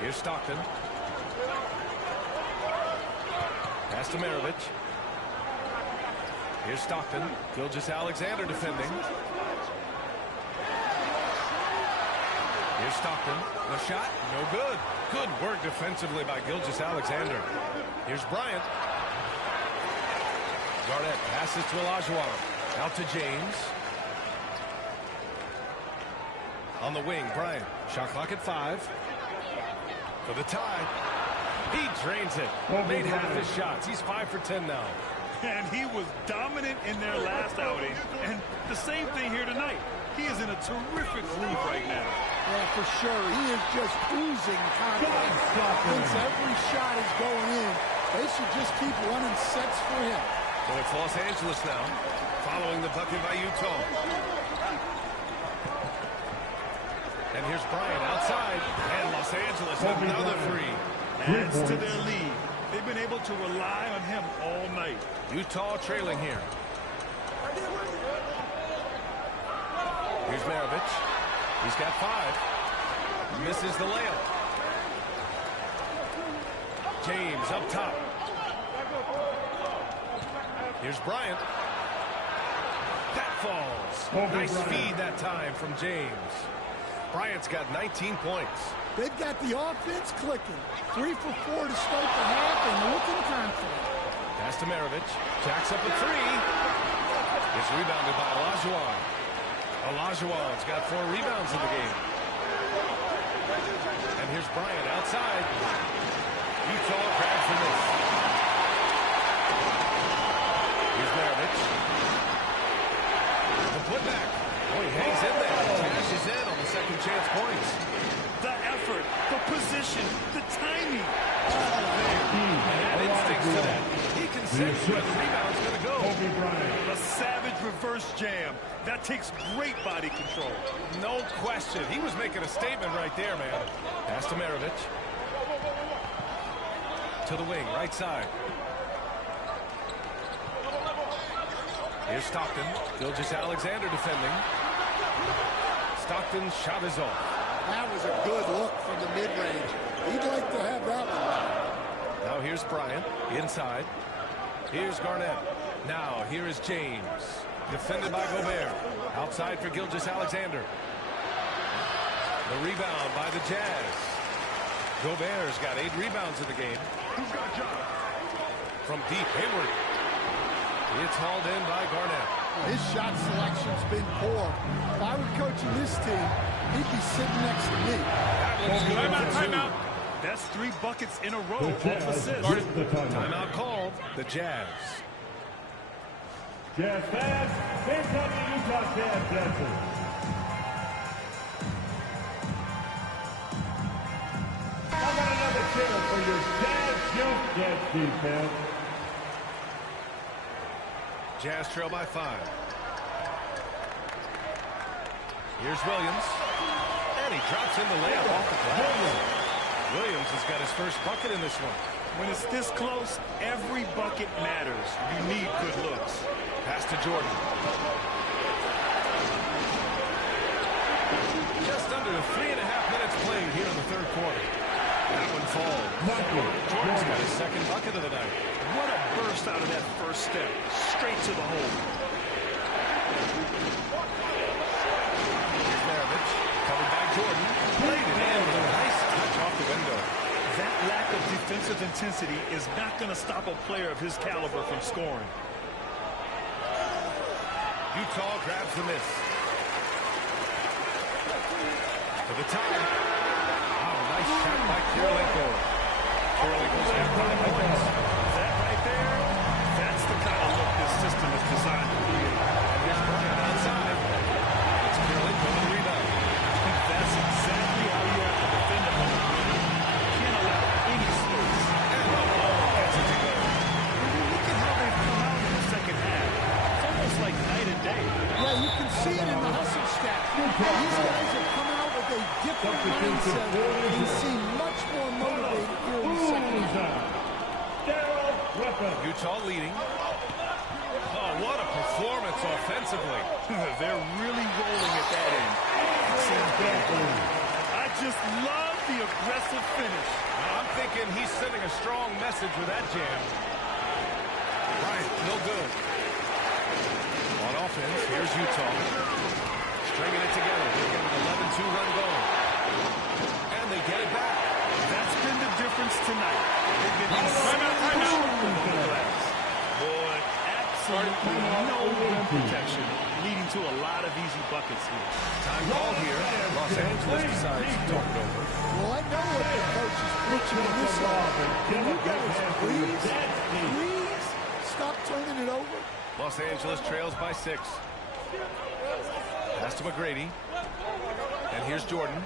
Here's Stockton. Pass to Maravich. Here's Stockton. Gilgeous-Alexander defending. Here's Stockton. The shot, no good. Good work defensively by Gilgeous-Alexander. Here's Bryant. Garnett passes to Olajuwon. Out to James. On the wing, Bryant. Shot clock at 5. For the tie. He drains it. Made half his shots. He's 5 for 10 now. And he was dominant in their last outing. And the same thing here tonight. He is in a terrific groove right now. Yeah, for sure. He is just oozing confidence. Thinks every shot is going in. They should just keep running sets for him. So it's Los Angeles now, following the bucket by Utah. And here's Bryant outside. And Los Angeles another 3. Adds to their lead. They've been able to rely on him all night. Utah trailing here. Here's Maravich. He's got 5. Misses the layup. James up top. Here's Bryant. That falls. Nice feed that time from James. Bryant's got 19 points. They've got the offense clicking. 3 for 4 to start the half and looking confident. Pass to Maravich. Jacks up a three. It's rebounded by Olajuwon. Olajuwon's got 4 rebounds in the game. And here's Bryant outside. Utah grabs the miss. Here's Maravich. The putback. Oh, he hangs in there. Cashes in on the second chance points. The effort, the position, the timing. And instincts to that. He can sense where the rebound's going to go. A savage reverse jam. That takes great body control. No question. He was making a statement right there, man. Pass to Maravich. To the wing, right side. Here's Stockton. Gilgeous-Alexander defending. Stockton's shot is off. That was a good look from the mid-range. He'd like to have that one. Now here's Bryant, inside. Here's Garnett. Now here is James. Defended by Gobert. Outside for Gilgeous-Alexander. The rebound by the Jazz. Gobert's got 8 rebounds in the game. From deep, Hayward. It's hauled in by Garnett. His shot selection's been poor. If I were coaching this team, he'd be sitting next to me. Timeout. That's 3 buckets in a row off assist. Timeout called. The Jazz. Jazz fans, here's up the Utah Jazz dancers. How about another cheer for your Jazz jump dance defense? Jazz trail by 5. Here's Williams. And he drops in the layup off the glass. Williams has got his first bucket in this one. When it's this close, every bucket matters. You need good looks. Pass to Jordan. Just under 3.5 minutes played here in the third quarter. That one falls. Jordan's got his second bucket of the night. What a burst out of that first step. Straight to the hole. Here's Maravich. Covered by Jordan. Played it in with a nice touch off the window. That lack of defensive intensity is not going to stop a player of his caliber from scoring. Utah grabs the miss. To the top. Oh, nice shot by Kirilenko. Kirilenko's got 5 points. That right there, that's the kind of look this system is designed to create. And here's Bryant outside. It's Kirilenko with the rebound. That's exactly how you have to defend a home win. You can't allow any space. And Malone gets it to go. Look at how they've come out in the second half. It's almost like night and day. Yeah, you can see it in the hustle stat. These guys have come out with a different mindset and seem much more motivated here in the second half. Utah leading. Oh, what a performance offensively. They're really rolling at that end. I just love the aggressive finish. I'm thinking he's sending a strong message with that jam. Right, no good. On offense, here's Utah. Stringing it together. They're getting an 11-2 run going. And they get it back. That's been the difference tonight. They've been timeout. Boy, absolutely no rim protection, leading to a lot of easy buckets here. Time call here. Los Angeles decides to talk it over. Well, I know what the coach is preaching in this offense. Can you guys please stop turning it over? Los Angeles trails by 6. Pass to McGrady. And here's Jordan.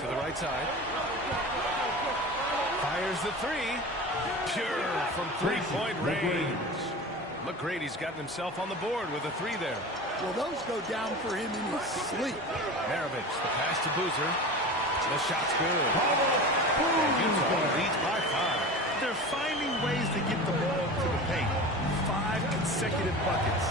To the right side. Fires the 3. Pure from 3-point range. McGrady's gotten himself on the board with a 3 there. Well, those go down for him in his sleep. Maravich, the pass to Boozer. The shot's good. And Utah leads by 5. They're finding ways to get the ball to the paint. 5 consecutive buckets.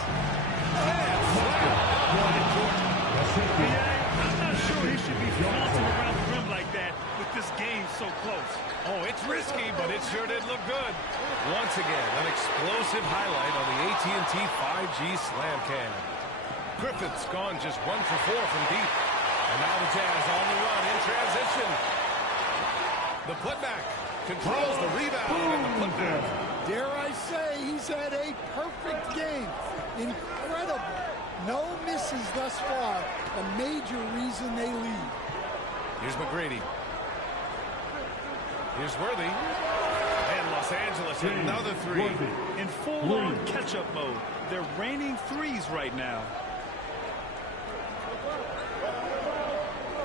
I'm not sure he should be flaunting around the rim like that with this game so close. Oh, it's risky, but it sure did look good. Once again, an explosive highlight on the AT&T 5G Slam Cam. Griffith's gone just 1 for 4 from deep. And now the Jazz on the run in transition. The putback controls the rebound and the putback. Dare I say, he's had a perfect game. Incredible. No misses thus far. A major reason they lead. Here's McGrady. Here's Worthy. And Los Angeles, another three. In full-on catch-up mode. They're raining threes right now.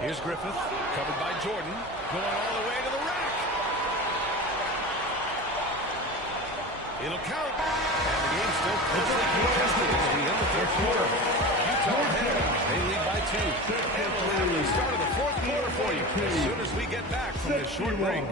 Here's Griffith, covered by Jordan, going all the way to the rack. It'll count. And the game's still closely contested as we end the third quarter. Utah ahead. They lead by 2. And we'll have the start of the fourth quarter for you as soon as we get back from this short break.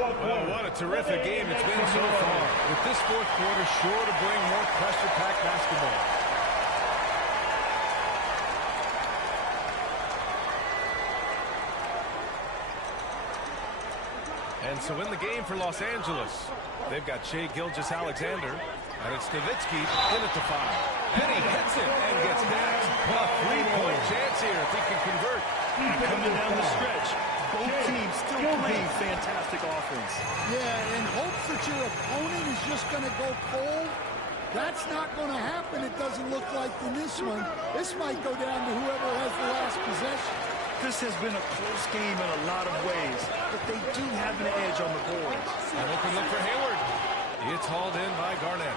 Oh, what a terrific game it's been so far. With this fourth quarter sure to bring more pressure-packed basketball. And so in the game for Los Angeles, they've got Shai Gilgeous-Alexander, and it's Nowitzki in at the 5. And he hits it and gets axed. A 3-point chance here if he can convert. Coming down the stretch. Both teams still playing fantastic offense. Yeah, in hopes that your opponent is just going to go cold. That's not going to happen, it doesn't look like in this one. This might go down to whoever has the last possession. This has been a close game in a lot of ways, but they do have an edge on the boards. An open look for Hayward. It's hauled in by Garnett.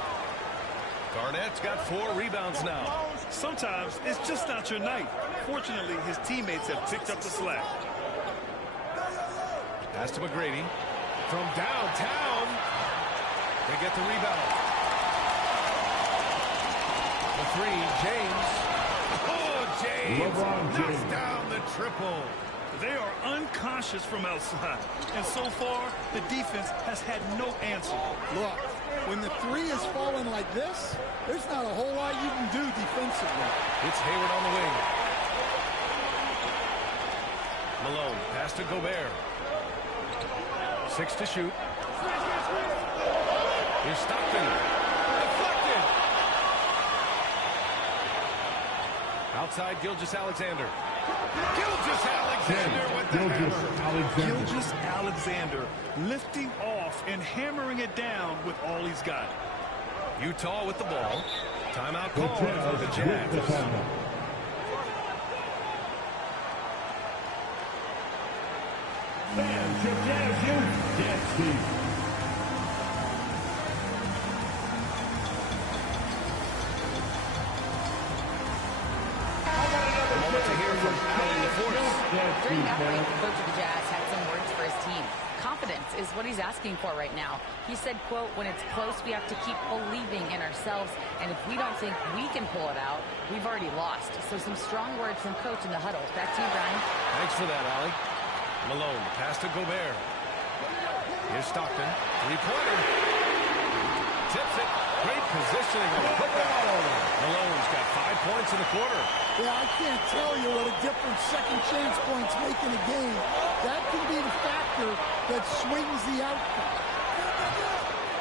Garnett's got 4 rebounds now. Sometimes it's just not your night. Fortunately, his teammates have picked up the slack. Pass to McGrady. From downtown, they get the rebound. The 3, James. Oh, James knocks down the triple. They are unconscious from outside. And so far, the defense has had no answer. Look, when the 3 is falling like this, there's not a whole lot you can do defensively. It's Hayward on the wing. Malone, pass to Gobert. 6 to shoot. Here's Stockton. Deflected. Outside Gilgeous-Alexander. Gilgeous-Alexander with the hammer. Gilgeous-Alexander lifting off and hammering it down with all he's got. Utah with the ball. Timeout call for the Jazz. Fans, your Jazz youth, Jazz team. During that break, the coach of the Jazz had some words for his team. Confidence is what he's asking for right now. He said, quote, when it's close, we have to keep believing in ourselves, and if we don't think we can pull it out, we've already lost. So some strong words from coach in the huddle. Back to you, Brian. Thanks for that, Allie. Malone, pass to Gobert. Here's Stockton. 3-pointer. Tips it. Great positioning on the putback. Malone's got 5 points in the quarter. Yeah, I can't tell you what a difference second chance points make in a game. That can be the factor that swings the outcome.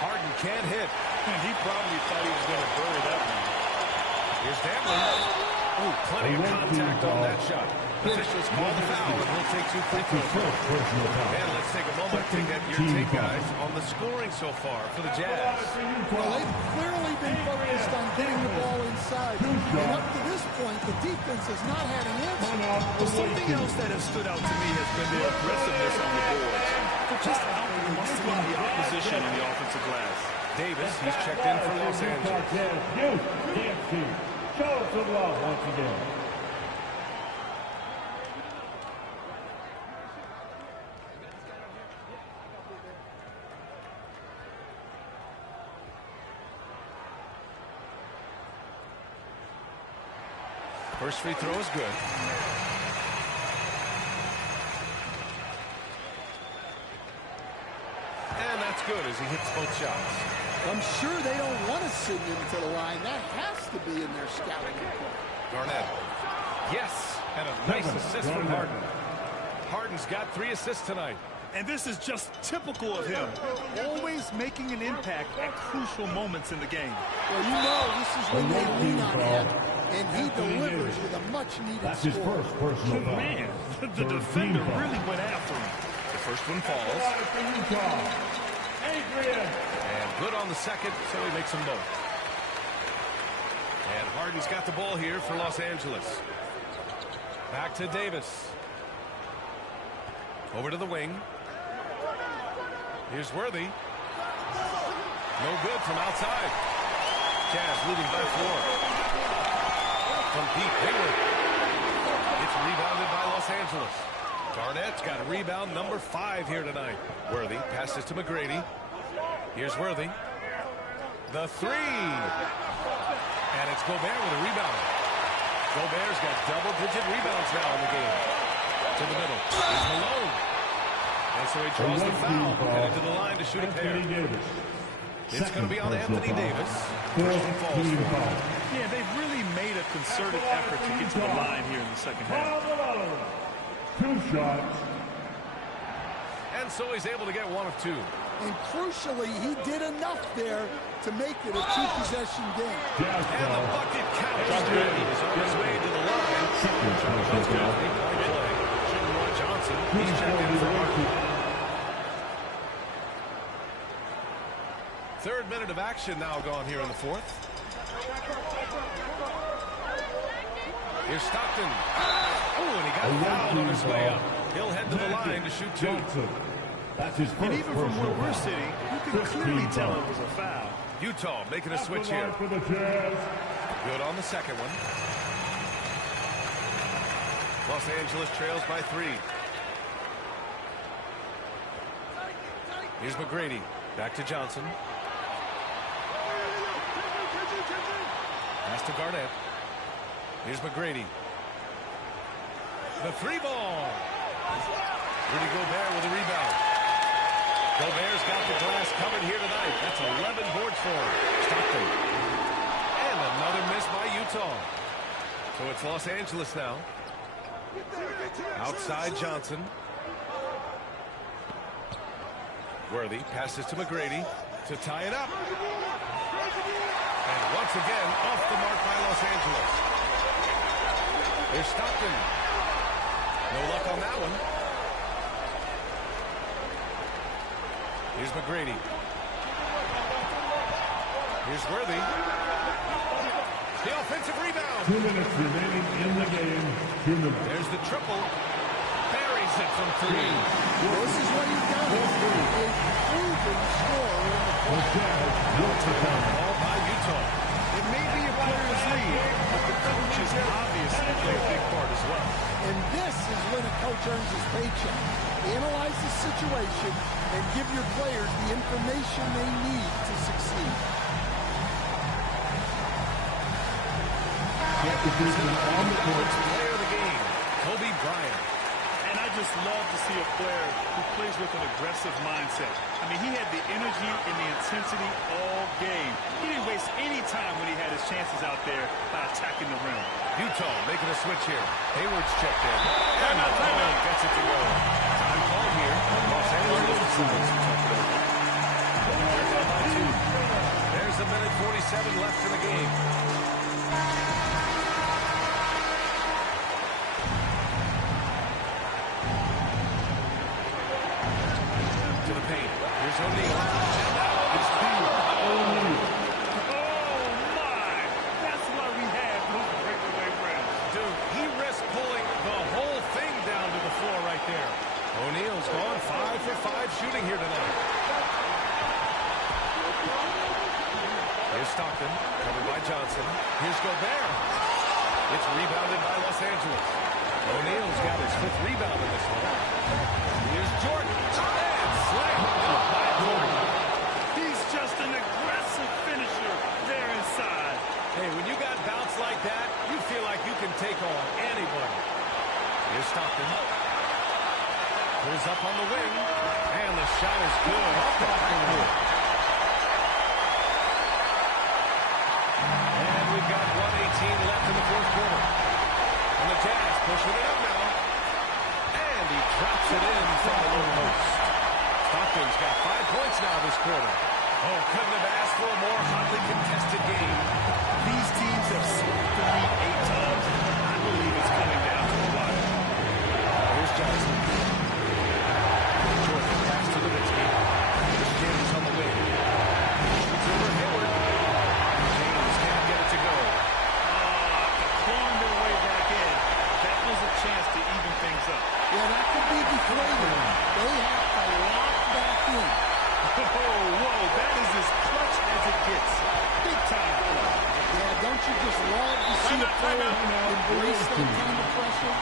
Harden can't hit. And he probably thought he was going to bury that one. Here's Danley. Oh, plenty of contact on that shot. Officials call the foul, and we'll take 2 free throws. And let's take a moment to get your take, guys, on the scoring so far for the Jazz. Well, they've clearly been focused on getting the ball inside. And up to this point, the defense has not had an answer. But something else that has stood out to me has been their aggressiveness on the boards. They're just out muscling the opposition in the offensive glass. Davis, he's checked in for Los Angeles. Show us some love once again. First free throw is good. And that's good as he hits both shots. I'm sure they don't want to send him to the line. That has to be in their scouting report. Garnett. Yes, and a nice assist from Harden. Harden's got 3 assists tonight. And this is just typical of him, always making an impact at crucial moments in the game. Well, you know this is when they lean on him, and he delivers with a much-needed That's his score. first personal foul. Man, the defender really went after him. The first one falls. And good on the second, so he makes them both. And Harden's got the ball here for Los Angeles. Back to Davis. Over to the wing. Here's Worthy. No good from outside. Jazz leading by 4. From deep, Hayward. It's rebounded by Los Angeles. Garnett's got a rebound number 5 here tonight. Worthy passes to McGrady. Here's Worthy. The 3. And it's Gobert with a rebound. Gobert's got double-digit rebounds now in the game. To the middle. Here's Malone. And so he draws the foul. Headed to the line to shoot a pair. It's going to be on Anthony Davis. First one falls for him. Yeah, they've really made a concerted effort to get to the line here in the second half. 2 shots. And so he's able to get 1 of 2. And crucially, he did enough there to make it a 2-possession game. And the bucket counts. He's on his way to the line. Johnson, he's checked in for Harden. 3rd minute of action now gone here in the 4th. Here's Stockton. Oh, and he got fouled on his way up. He'll head to the line to shoot 2. That's his first. And even from where we're sitting, you can clearly tell it was a foul. Utah making a switch here. For the Jazz. Good on the second one. Los Angeles trails by 3. Here's McGrady. Back to Johnson. Pass to Garnett. Here's McGrady. The 3 ball. Rudy Gobert with a rebound. Gobert's got the glass covered here tonight. That's 11 boards for him. Stockton. And another miss by Utah. So it's Los Angeles now. Outside Johnson. Worthy passes to McGrady to tie it up. And once again, off the mark by Los Angeles. Here's Stockton. No luck on that one. Here's McGrady. Here's Worthy. The offensive rebound. 2 minutes remaining in the game. 2 minutes. There's the triple. Buries it from 3. Well, this is what you've got. A proven scorer in the play. All by Utah. It may be a player's lead, but the coaches obviously play a big part as well. And this is when a coach earns his paycheck. Analyze the situation and give your players the information they need to succeed. On the court, player of the game, Kobe Bryant. And I just love to see a player who plays with an aggressive mindset. I mean, he had the energy and the intensity all game. He didn't waste any time when he had his chances out there by attacking the rim. Utah making a switch here. Hayward's checked in. And Malone gets it to go. Time called here. Los Angeles decides to tuck it over. They're down by 2. There's a minute 47 left in the game. To the paint. Here's O'Neal. It's Beal. That's why we have those breakaway rounds. Dude, he risked pulling the whole thing down to the floor right there. O'Neal's gone 5 for 5 shooting here tonight. Here's Stockton, covered by Johnson. Here's Gobert. It's rebounded by Los Angeles. O'Neal's got his 5th rebound in this one. Here's Jordan. And slammed out by Jordan. He's just an aggressive finisher there inside. Hey, when you got bounce like that, you feel like you can take on anybody. Here's Stockton. Pulls up on the wing, and the shot is good off the backboard. And we've got 1:18 left in the fourth quarter. And the Jazz pushing it up now. And he drops it in from the low post. Stockton's got 5 points now this quarter. Oh, couldn't have asked for a more hotly contested game. These teams have swept the league 8 times. I believe it's coming down to the wire. Here's Johnson. Jordan pass to Nowitzki. Here's James on the wing. Shoots over Hayward. James can't get it to go. Clawing their way back in. That was a chance to even things up. Yeah, that could be deflating. They have to lock back in. Whoa, that is as clutch as it gets. Big time clutch. Yeah, don't you just love to see a player embrace that kind of pressure?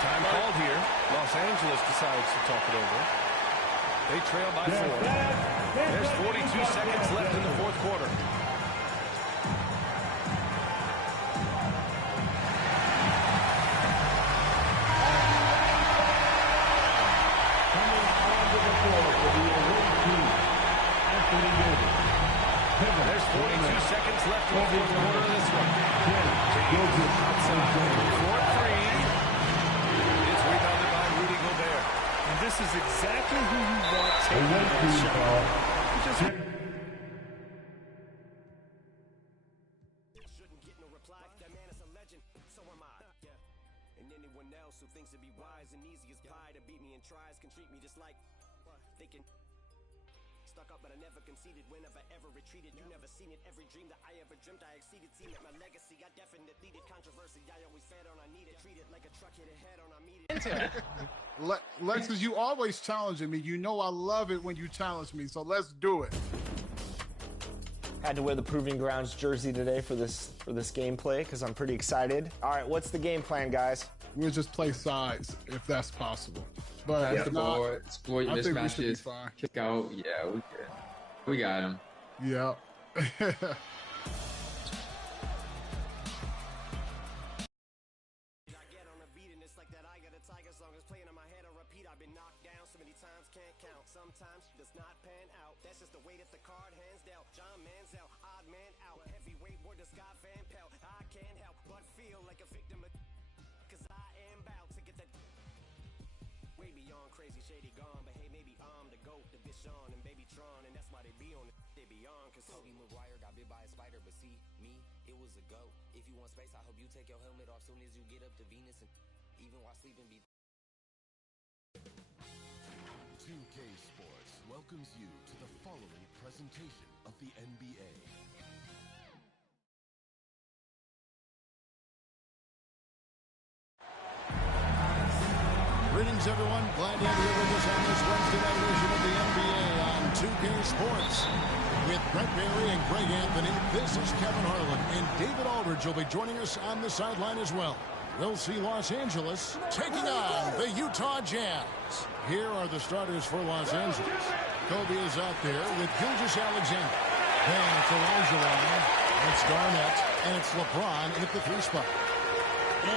Time called here. Los Angeles decides to talk it over. They trail by 4. There's 42 seconds left in the fourth quarter. There's 42 seconds left in the fourth quarter of this one. James outside for 3. It's rebounded by Rudy Gobert. And this is exactly who you want taking that shot. Shouldn't get no reply. That man is a legend. So am I. Yeah. And anyone else who thinks it'd be wise and easy as pie to beat me and tries can treat me just like thinking. Stuck up, but I never conceded. Whenever ever retreated, you never seen it. Every dream that I ever dreamt, I exceeded. Seen it, my legacy, I definitely needed controversy. I always fed on, I needed. Treated like a truck hit a head on, I needed. Lexus, you always challenging me. You know I love it when you challenge me, so let's do it. Had to wear the Proving Grounds jersey today for this gameplay because I'm pretty excited. All right, what's the game plan, guys? We'll just play sides if that's possible. But Pass if the not, ball, exploit I think we should be mismatches, fine. kick out. Yeah, we good. We got him. Yeah. Sometimes does not pan out. That's just the way that the card hands dealt. John Manziel, odd man out. Heavyweight word to Scott Van Pelt. I can't help but feel like a victim of, cause I am about to get that way beyond crazy, shady gone. But hey, maybe I'm the GOAT, the Bishon and Baby Tron, and that's why they be on it. They be on, cause Toby Maguire got bit by a spider, but see, me, it was a go. If you want space, I hope you take your helmet off soon as you get up to Venus, and even while sleeping be 2K Sports welcomes you to the following presentation of the NBA. Greetings, everyone. Glad to have you with us on this Wednesday night edition of the NBA on 2K Sports. With Brett Barry and Greg Anthony, this is Kevin Harlan, and David Aldridge will be joining us on the sideline as well. We'll see Los Angeles taking on the Utah Jazz. Here are the starters for Los Angeles. Kobe is out there with Gilgeous-Alexander. Then it's Olajuwon, it's Garnett, and it's LeBron at the 3 spot.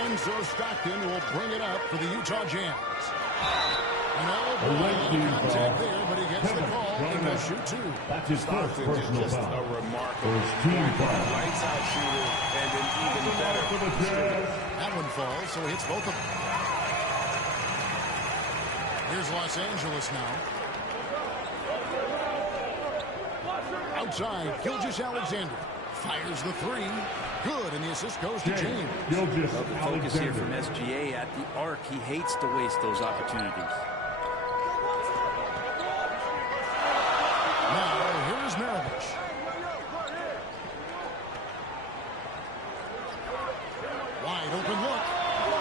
And so Stockton will bring it up for the Utah Jazz. And contact there, but he gets the call and will shoot 2. That's his first personal just foul. a remarkable Team foul. lights out shooter and an even better. That one falls, so he hits both of them. Here's Los Angeles now. Outside, Gilgeous-Alexander fires the 3. Good, and the assist goes to James. Well, the focus here from SGA at the arc. He hates to waste those opportunities. Now, here is Maravich. Wide open look,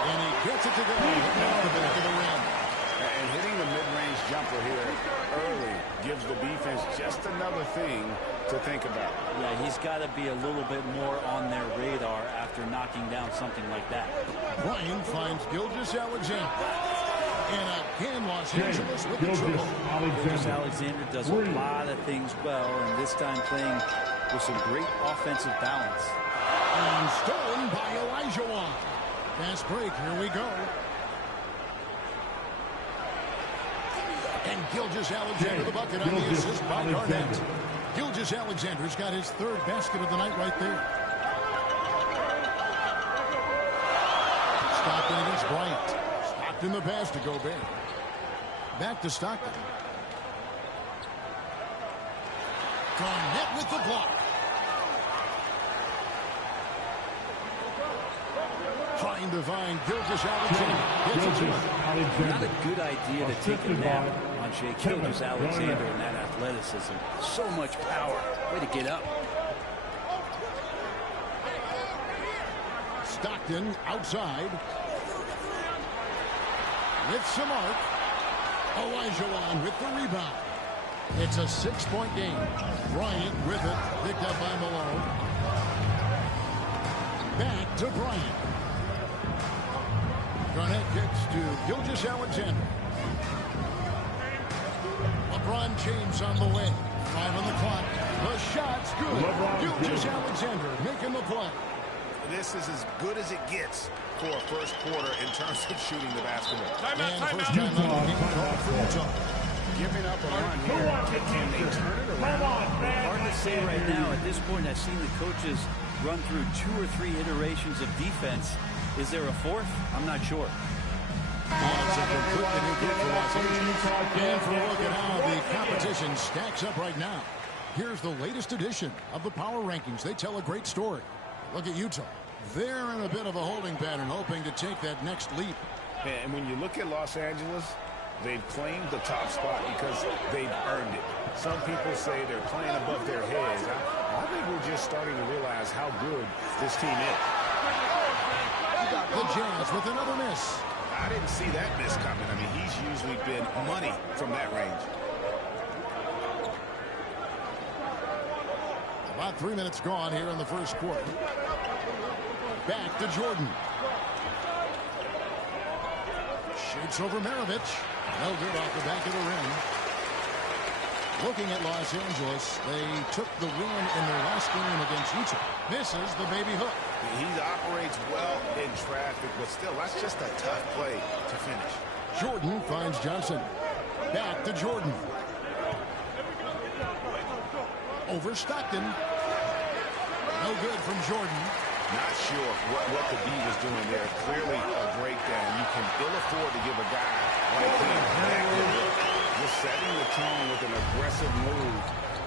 and he gets it to go off the back of the rim. And hitting the mid-range jumper here early gives the defense just another thing to think about. Yeah, he's got to be a little bit more on their radar after knocking down something like that. Bryan finds Gilgeous-Alexander. And again, Los Angeles with the triple. Gilgeous-Alexander does a lot of things well, and this time playing with some great offensive balance. And stolen by Olajuwon. Fast break, here we go. And Gilgeous-Alexander the bucket on the assist by Garnett. Gilgeous-Alexander's got his third basket of the night right there. Stockton against Bryant. Stockton the pass to Gobert. Back to Stockton. Garnett with the block. Trying to find Gilgeous-Alexander. Not a good idea to take a nap on Shai Gilgeous-Alexander and that athleticism. So much power. Way to get up. Stockton outside. With some arc. Olajuwon with the rebound. It's a 6-point game. Bryant with it. Picked up by Malone. Back to Bryant. Garnett kicks to Gilgeous-Alexander. LeBron James on the way. 5 on the clock. The shot's good. Gilgeous-Alexander making the play. This is as good as it gets for a first quarter in terms of shooting the basketball. Giving up a run here. Can they turn it around? Hard to say right now. At this point, I've seen the coaches run through 2 or 3 iterations of defense. Is there a fourth? I'm not sure. It's a completely new group for Los Angeles. And for a look at how the competition stacks up right now. Here's the latest edition of the Power Rankings. They tell a great story. Look at Utah. They're in a bit of a holding pattern, hoping to take that next leap. And when you look at Los Angeles, they've claimed the top spot because they've earned it. Some people say they're playing above their heads. I think we're just starting to realize how good this team is. The Jazz with another miss. I didn't see that miss coming. I mean, he's usually been money from that range. About 3 minutes gone here in the first quarter. Back to Jordan. Shoots over Maravich. No good off the back of the rim. Looking at Los Angeles, they took the win in their last game against Utah. Misses the baby hook. He operates well in traffic, but still, that's just a tough play to finish. Jordan finds Johnson. Back to Jordan. Over Stockton. No good from Jordan. Not sure what the D was doing there. Clearly a breakdown. You can ill afford to give a guy like him that good look. Just setting the tone with an aggressive move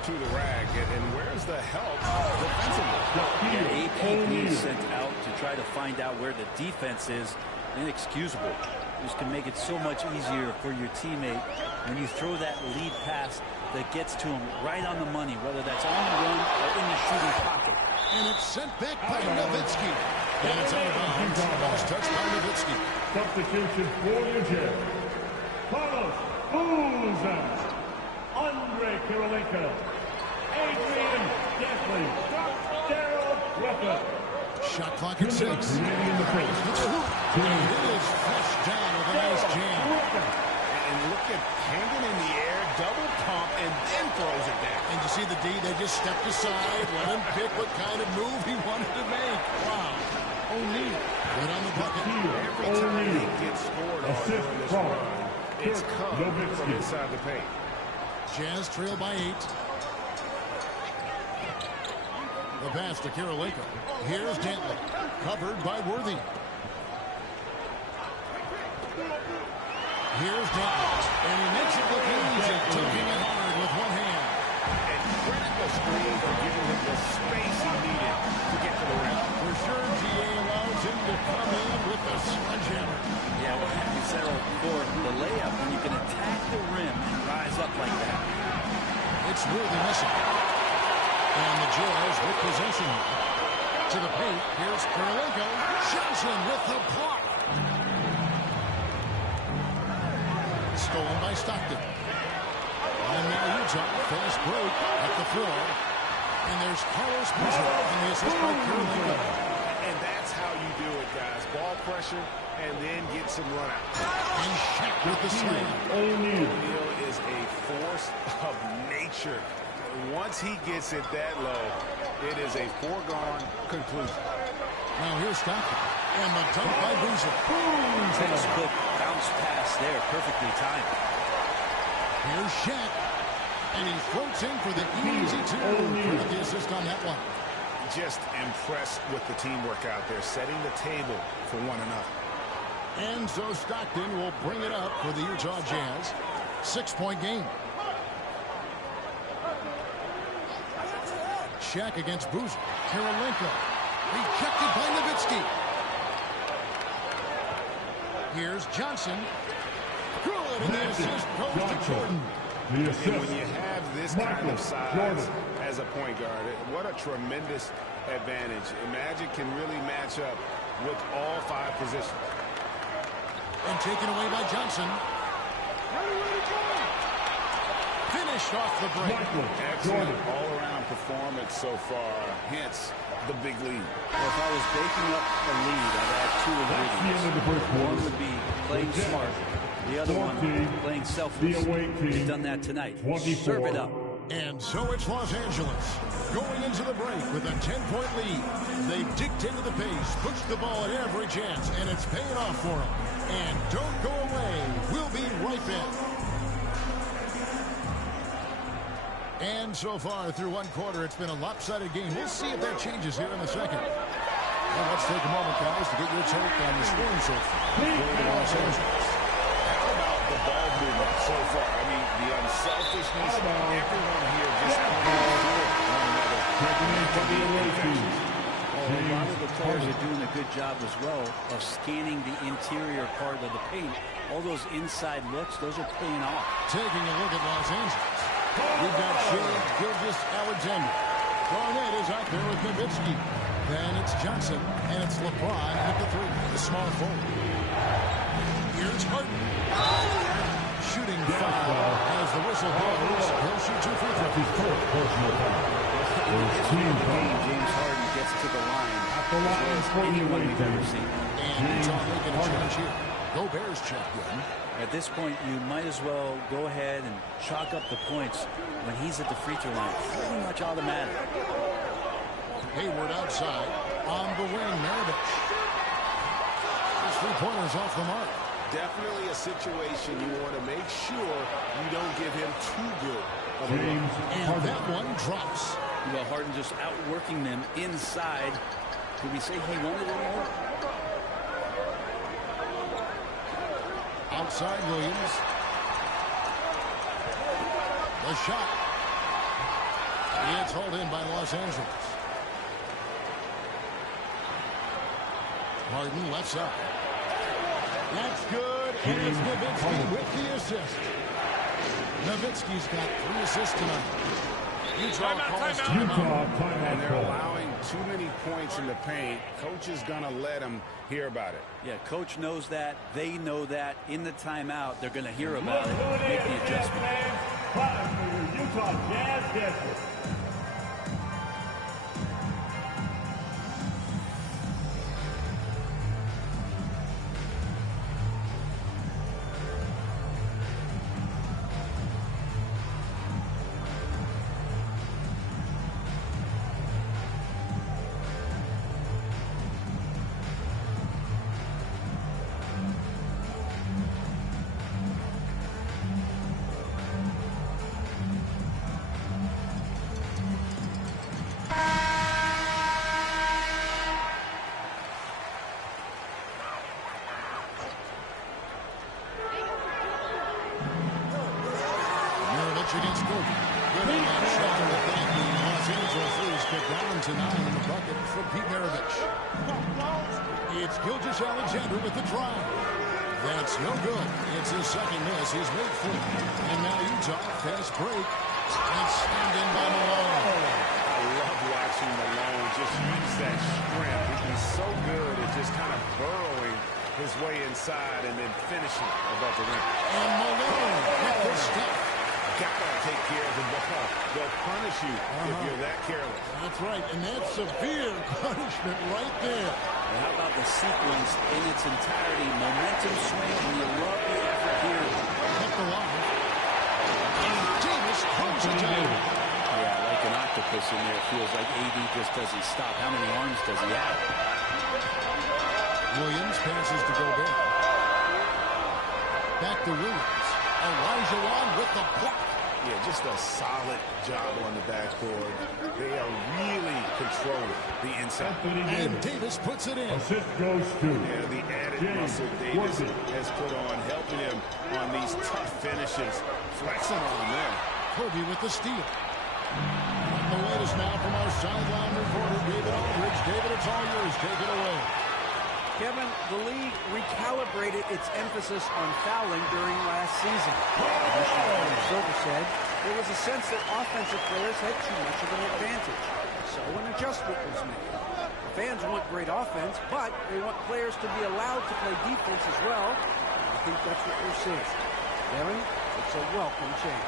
to the rack. And where's the help defensively? Yeah, AP being sent out to try to find out where the defense is. Inexcusable. This can make it so much easier for your teammate when you throw that lead pass that gets to him right on the money, whether that's on the run or in the shooting pocket. And it's sent back by Nowitzki. And it's out of bounds. Last touch by Nowitzki. Substitution for New Jersey. Carlos Boozer. Andre Kirilenko. Adrian Dantley. Daryl Rucker. Shot clock at 6. It's a hoop. And it is flushed down with a nice jam. And look at hanging in the air, double pump, and then throws it down. And you see the D, they just stepped aside, let him pick what kind of move he wanted to make. Wow. O'Neal. Good on the bucket. Every time he gets scored on during this run, it's come from inside the paint. Jazz trail by 8. The pass to Kirilenko. Here's Dantley. Covered by Worthy. Here's Dantley. And he makes it look easy, taking it hard with one hand. And credit the screen for giving him the space he needed to get to the rim. For sure, GA allows him to come in with the sledgehammer. Yeah, well, you settle for the layup when you can attack the rim and rise up like that. It's Worthy missing. And the Jazz with possession. To the paint, here's Kirilenko. Johnson with the block. Stolen by Stockton. And now Utah, fast break at the floor. And there's Carlos Boozer on the assist by Kirilenko. And that's how you do it, guys. Ball pressure and then get some run out. And Shaq with the slam. O'Neal is a force of nature. Once he gets it that low, it is a foregone conclusion. Now here's Stockton. And the dunk by Boozer. Textbook bounce pass there, perfectly timed. Here's Shaq. And he floats in for the easy two. With the assist on that one. Just impressed with the teamwork out there, setting the table for one another. And so Stockton will bring it up for the Utah Jazz. 6-point game. Shaq against Boozer. Kirilenko. Rejected by Nowitzki. Here's Johnson. Good, and the assist goes to Jordan. And when you have this kind of size as a point guard, what a tremendous advantage. Magic can really match up with all 5 positions. And taken away by Johnson. Finished off the break. Excellent all-around performance so far. Hence the big lead. Well, if I was baking up a lead, I'd add 2 ingredients. One would be playing smart. The other one, playing selfless. He's done that tonight. Serve it up. And so it's Los Angeles going into the break with a 10-point lead. They've dictated the pace, pushed the ball at every chance, and it's paying off for them. And don't go away. We'll be right back. And so far through one quarter, it's been a lopsided game. We'll see if that changes here in the second. Well, let's take a moment, guys, to get your take on the scoring so far for Los Angeles. The ball movement so far. I mean, the unselfishness. Everyone here just coming one another. A lot of the players are doing a good job as well of scanning the interior part of the paint. All those inside looks, those are paying off. Taking a look at Los Angeles. We've got Shea Gilgeous-Alexander. Garnett is out there with Nowitzki. Then it's Johnson, and it's LeBron at the 3, the small forward. Here's Harden. Shooting foul as the whistle blows. He'll shoot 2 free throws. James Harden gets to the line as anyone we've ever seen. And Utah making a change here. Gobert's checked in. At this point, you might as well go ahead and chalk up the points when he's at the free throw line. Pretty much automatic. Hayward outside on the wing. Maravich. His 3-pointers off the mark. Definitely a situation you want to make sure you don't give him too good of a look. And that one drops. Well, Harden just outworking them inside. Could we say he wanted it more? Outside Williams. The shot. It's hauled in by Los Angeles. Harden left side. That's good. And it's Nowitzki with the assist. Nowitzki's got 3 assists tonight. Utah calls timeout. And they're allowing too many points in the paint. Coach is going to let them hear about it. Yeah, coach knows that. They know that. In the timeout, they're going to hear about it. Make the adjustment. Utah Jazz District. Against Kobe. Good on that shot to the thing. The Los Angeles Blues get down to 9 in the bucket from Pete Maravich. It's Gilgeous-Alexander with the drive. That's no good. It's his second miss. He's made 4. And now Utah, fast break. And slammed in by Malone. I love watching Malone just use that strength. He's so good at just kind of burrowing his way inside and then finishing above the rim. And Malone with the step. Gotta take care of the ball. They'll punish you if you're that careless. That's right, and that's severe punishment right there. And how about the sequence in its entirety? Momentum swing, and you love the effort here. Kept the line. And Davis closes it down. Yeah, like an octopus in there. It feels like AD just doesn't stop. How many arms does he have? Williams passes to Gobert. Back to Williams. Elijah with the block. Yeah, just a solid job on the backboard. They are really controlling the inside. And Davis puts it in. Assist goes to Yeah, the added muscle Davis has put on, helping him on these tough finishes. Flexing on him there. Kobe with the steal. And the latest now from our sideline reporter, David Aldridge. David, it's all yours. Take it away. Kevin, the league recalibrated its emphasis on fouling during last season. Commissioner Silver said there was a sense that offensive players had too much of an advantage. So an adjustment was made. The fans want great offense, but they want players to be allowed to play defense as well. I think that's what we're seeing. Darren, it's a welcome change.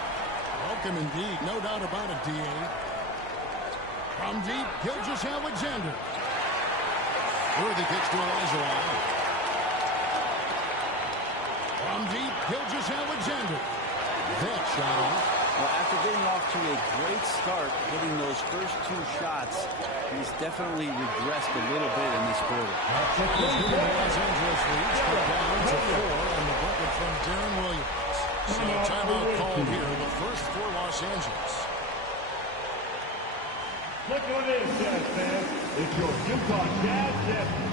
Welcome indeed. No doubt about it, D.A. From deep, Gilgeous-Alexander. Worthy kicks to Elijah. From deep, Gilgeous-Alexander. That shot off. Well, after getting off to a great start, hitting those first two shots, he's definitely regressed a little bit in this quarter. Los Angeles leads down to 4 on the bucket from Darren Williams. So timeout called here, the first for Los Angeles. Look at this, Jazz fans. It's your Utah Jazz champion.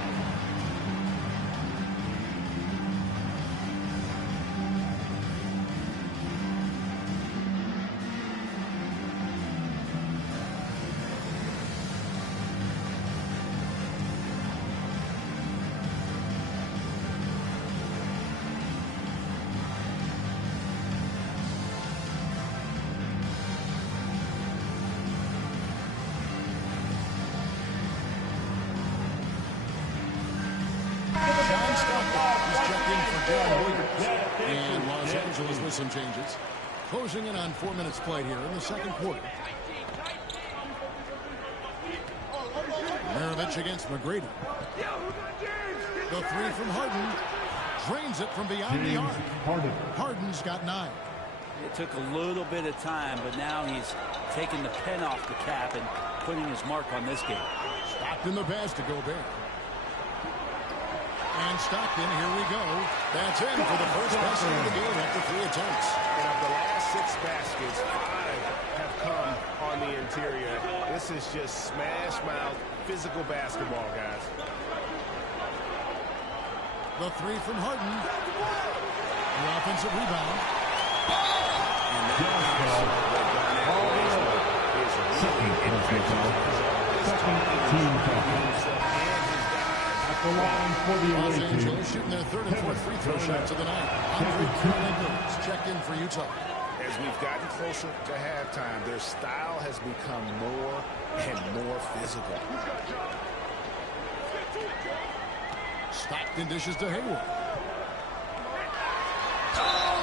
With some changes. Closing in on 4 minutes played here in the second quarter. Maravich against McGrady. The three from Harden. Drains it from beyond the arc. Harden's got 9. It took a little bit of time, but now he's taking the pen off the cap and putting his mark on this game. Stockton the pass to Gobert. And Stockton, here we go. That's in for the first basket of the game after 3 attempts. And of the last 6 baskets, 5 have come on the interior. This is just smash mouth, physical basketball, guys. The 3 from Harden. The offensive rebound. And that is really Los Angeles shooting their 3rd and 4th free throw shots of the night. Andre checked in for Utah. As we've gotten closer to halftime, their style has become more and more physical. Stockton dishes to Hayward.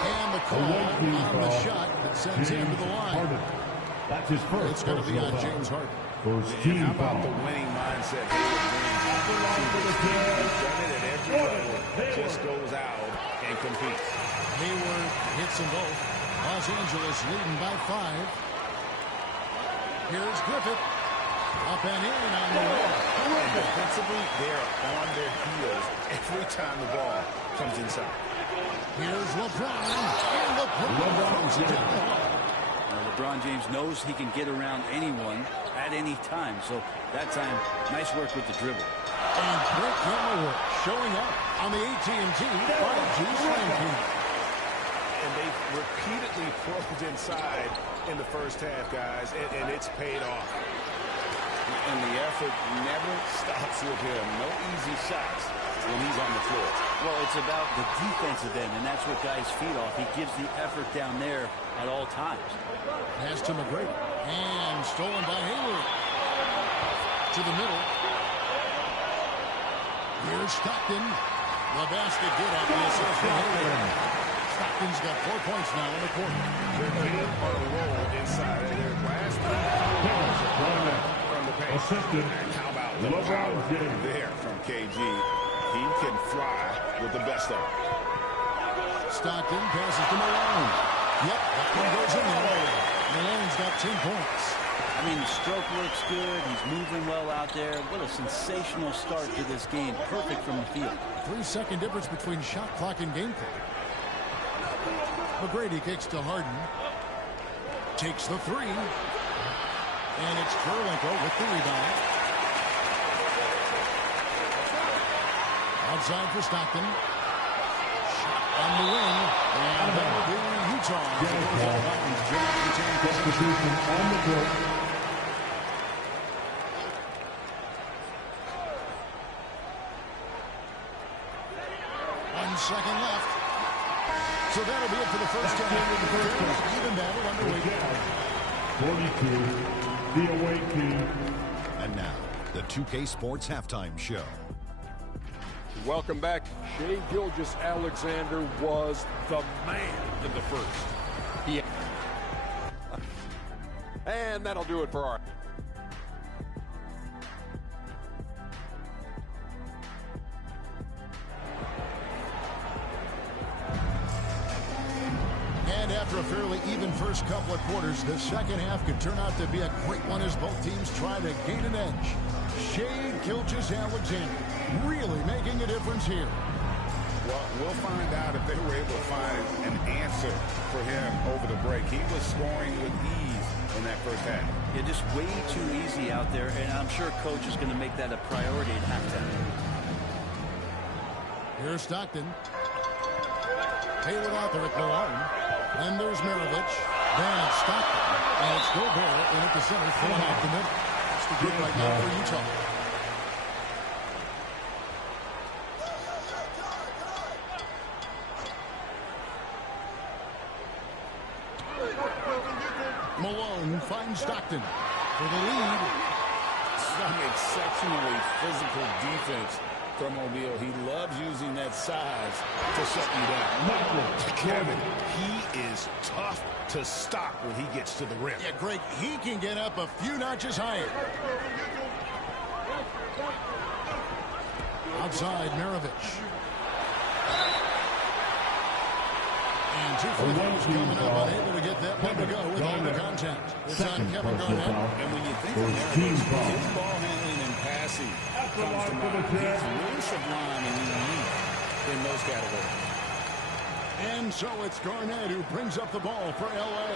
And the call on the shot that sends him to the line. That's his first. It's going to be on James Harden. First team How about foul. the winning mindset Hayward brings? He's done it at every level. Just goes out and competes. Hayward hits them both. Los Angeles leading by 5. Here's Griffith. Up and in on the wall. And defensively, they're on their heels every time the ball comes inside. Here's LeBron. And LeBron throws it down. LeBron James knows he can get around anyone at any time. So that time, nice work with the dribble. And great camera work showing up on the AT&T 5G Slam King. And they've repeatedly probed inside in the first half, guys, and it's paid off. And the effort never stops with him. No easy shots when he's on the floor. Well, it's about the defensive end, and that's what guys feed off. He gives the effort down there at all times. Pass to McGrady. And stolen by Hayward. To the middle. Here's Stockton. The basket good at the assist for Hayward. Stockton's got 4 points now in the quarter. They're being on a roll inside of their last 3 from the paint. Assisted. And how about the power there from KG? He can fly with the best of them. Stockton passes to Malone. Yep, that one goes in there. Malone's got 10 points. I mean, the stroke looks good. He's moving well out there. What a sensational start to this game. Perfect from the field. 3-second difference between shot clock and game clock. McGrady kicks to Harden. Takes the three. And it's Kerlinko with the rebound. Outside for Stockton. Shot on the wing. And that will be Utah. Substitution on the court. 1 second left. So that'll be it for the first half. Even battle underway. 42, the away team. And now, the 2K Sports Halftime Show. Welcome back. Shai Gilgeous-Alexander was the man in the first. And that'll do it for our... And after a fairly even first couple of quarters, the second half could turn out to be a great one as both teams try to gain an edge. Shai Gilgeous-Alexander really making a difference here. Well, we'll find out if they were able to find an answer for him over the break. He was scoring with ease in that first half. Yeah, just way too easy out there, and I'm sure coach is going to make that a priority at halftime. Here's Stockton. Taylor Author Malone. Then there's Maravich. Then it's Stockton. And it's Gobert in at the center for half the middle. That's the good right now for Utah. Malone finds Stockton for the lead. Some exceptionally physical defense from O'Neal. He loves using that size to shut you down. Kevin, he is tough to stop when he gets to the rim. Yeah, Greg, he can get up a few notches higher. Outside, Maravich. And two free throws coming up, unable to get that one to go with all the contact. It's on Kevin Garnett. And when you think of Maravich, his ball handling and passing comes to mind. He's really sublime and unique in those categories. And so it's Garnett who brings up the ball for L.A.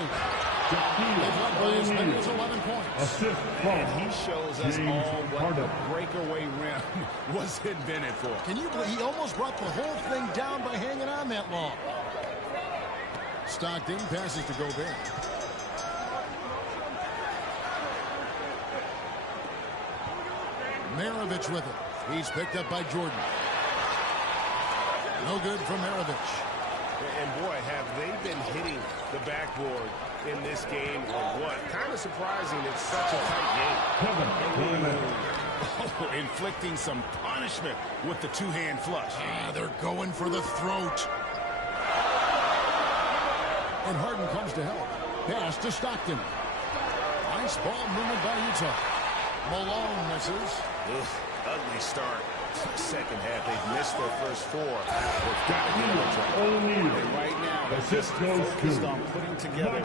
They've led by as many as 11 points. And he shows us all what the breakaway rim was invented for. Can you believe he almost brought the whole thing down by hanging on that long? Stockton passes to Gobert. Maravich with it. He's picked up by Jordan. No good from Maravich. And boy, have they been hitting the backboard in this game or what? Kind of surprising it's such a tight game. Inflicting some punishment with the two-hand flush. They're going for the throat. And Harden comes to help. Pass to Stockton. Nice ball movement by Utah. Malone misses. Ugly start. Second half, they've missed their first four. They've got to get on track. And right now, they're just focused on putting together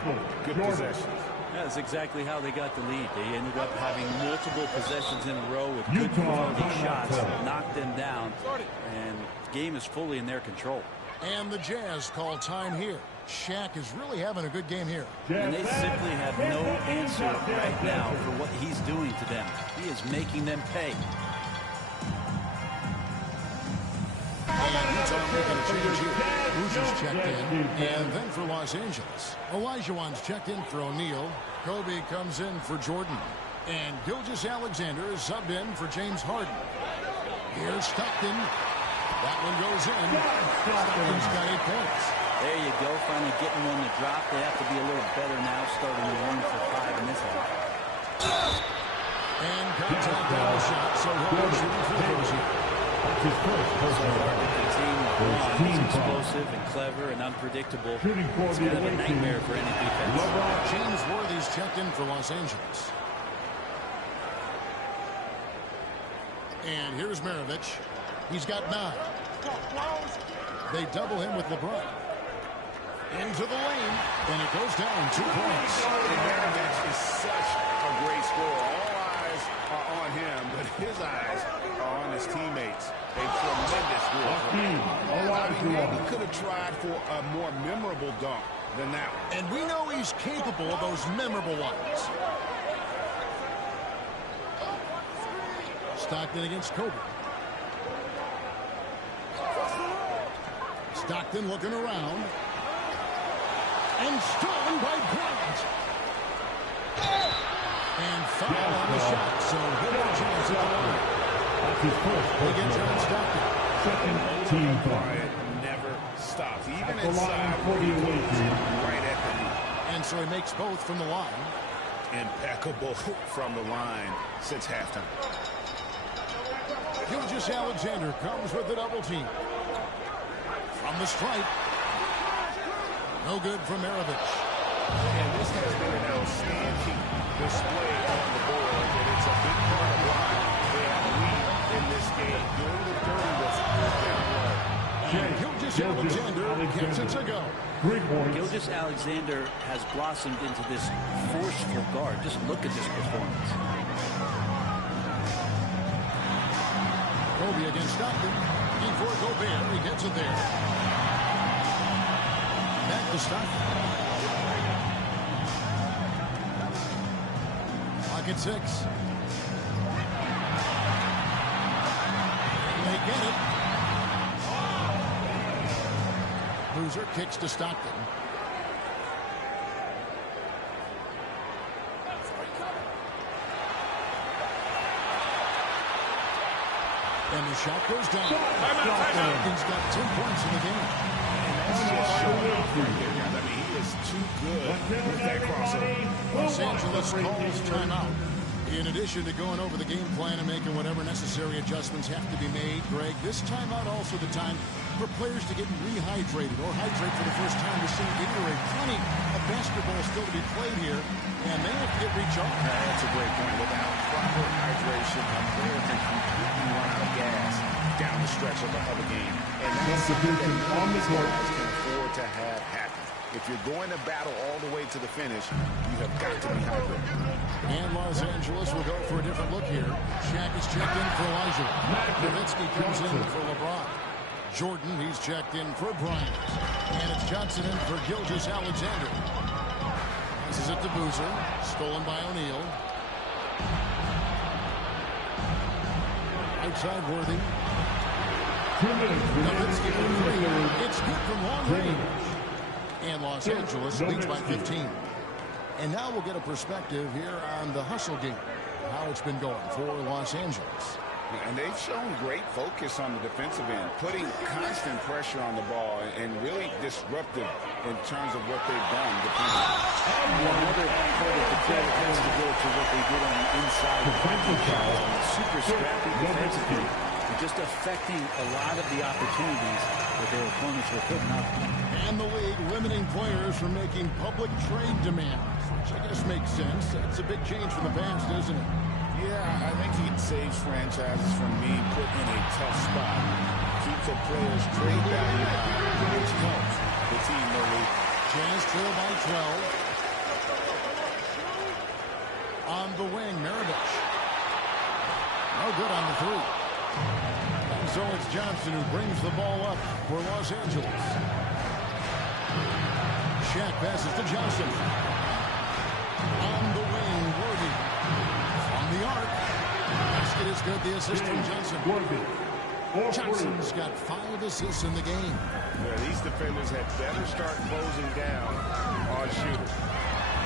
good possessions. That's exactly how they got the lead. They ended up having multiple possessions in a row with good quality shots, knocked them down, and the game is fully in their control. And the Jazz call time here. Shaq is really having a good game here. And they simply have no answer right now for what he's doing to them. He is making them pay. And Utah making a change here. Boozer's checked in. And then for Los Angeles, Olajuwon's checked in for O'Neal. Kobe comes in for Jordan. And Gilgeous-Alexander is subbed in for James Harden. Here's Stockton. That one goes in. Stockton's got 8 points. There you go, finally getting one to drop. They have to be a little better now, starting to 1 for 5 in this half. And contact on the shot, so he'll be shooting free throws here. The team is explosive and clever and unpredictable. It's kind of a nightmare for any defense. James Worthy's checked in for Los Angeles. And here's Maravich. He's got 9. They double him with LeBron. Into the lane, and it goes down 2 points. And Maravich is such a great scorer. All eyes are on him, but his eyes are on his teammates. A tremendous Maybe could have tried for a more memorable dunk than that one. And we know he's capable of those memorable ones. Stockton against Kobe. Stockton looking around. And stolen by Bryant. And foul on the shot. So good chance at the line. That's his first. Again, John Stockton. Second team Bryant never stops. Even the inside, line for the away team. right at the knee. And so he makes both from the line. Impeccable from the line since halftime. Gilgeous-Alexander comes with the double team. From the stripe. No good from Maravich. And this has been an outstanding display on the board, and it's a big part of why they have a lead in this game. Doing the dirty with down low. And Gilgeous-Alexander gets it to go. Gilgeous-Alexander has blossomed into this forceful guard. Just look at this performance. Kobe against Stockton. Looking for Gobert. He gets it there. Back to Stockton. Pocket 6. And they get it. Boozer kicks to Stockton. And the shot goes down. Stockton's got 10 points in the game. That's just showing off right there, guys. I mean, he is too good with that crossover. Los Angeles calls timeout. In addition to going over the game plan and making whatever necessary adjustments have to be made, Greg, this timeout also the time for players to get rehydrated or hydrate for the first time to see Gatorade. Plenty of basketball still to be played here, and they have to get recharged. That's a great point. Without proper hydration, a player can completely run out of gas down the stretch of the game. And that's something that all these guys can afford to have happen. If you're going to battle all the way to the finish, you have got to be hydrated. And Los Angeles will go for a different look here. Shaq is checked in for Elijah. Nowitzki comes in for LeBron. Jordan, he's checked in for Bryant. And it's Johnson in for Gilgeous-Alexander. This is it to Boozer. Stolen by O'Neal. Outside Worthy. Nowitzki for three. It's good from long range. And Los Angeles leads by 15. And now we'll get a perspective here on the hustle game, how it's been going for Los Angeles. And they've shown great focus on the defensive end, putting constant pressure on the ball and really disruptive in terms of what they've done defensively. Another part of the credit has to go to what they did on the inside. Super scrappy defensively, and just affecting a lot of the opportunities that their opponents were putting up. And the league limiting players from making public trade demands, which I guess makes sense. It's a big change from the past, isn't it? Yeah, I think it saves franchises from being put in a tough spot. Keeps the players' trade value high, which helps the team no lead. Jazz trail by 12. On the wing, Maravich. No good on the three. And so it's Johnson who brings the ball up for Los Angeles. Shaq passes to Johnson. On the wing, Worthy. From the arc. Basket is good. The assist from Johnson. Johnson's got 5 assists in the game. Yeah, these defenders had better start closing down on shooters.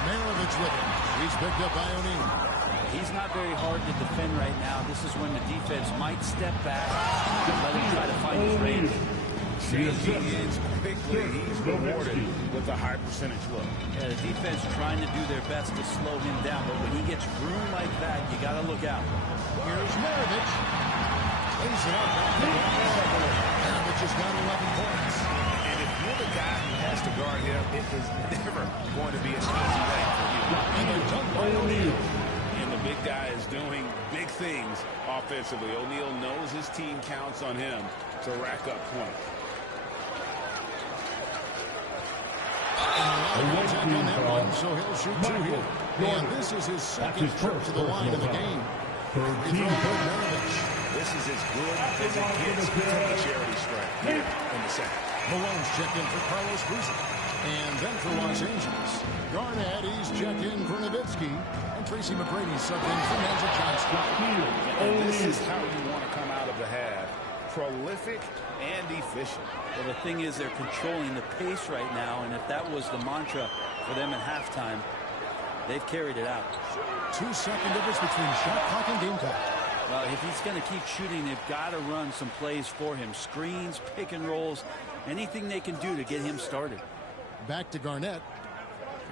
Maravich with him. He's picked up by O'Neal. He's not very hard to defend right now. This is when the defense might step back and let him try to find his range. Changing ends quickly. He's rewarded with a high percentage look. Yeah, the defense trying to do their best to slow him down, but when he gets room like that, you got to look out. Here's Maravich. Lays it up. Maravich has got 11 points. And if you're the guy who has to guard him, it is never going to be an easy night for you. And they're done by O'Neal. And the big guy is doing big things offensively. O'Neal knows his team counts on him to rack up points. On that one, so he'll shoot 2 here. And this is his second trip to the line of the game. This this is as good as it gets from the charity stripe here in the second. Malone's checked in for Carlos Boozer. And then for Los Angeles, Garnett, he's checked in for Nowitzki. And Tracy McGrady subbed in for Magic Johnson. And this is how you want to come out of the half. Prolific and efficient. Well, the thing is they're controlling the pace right now, and if that was the mantra for them at halftime, they've carried it out. 2-second difference between shot clock and game clock. Well, if he's going to keep shooting, they've got to run some plays for him. Screens, pick and rolls, anything they can do to get him started. Back to Garnett.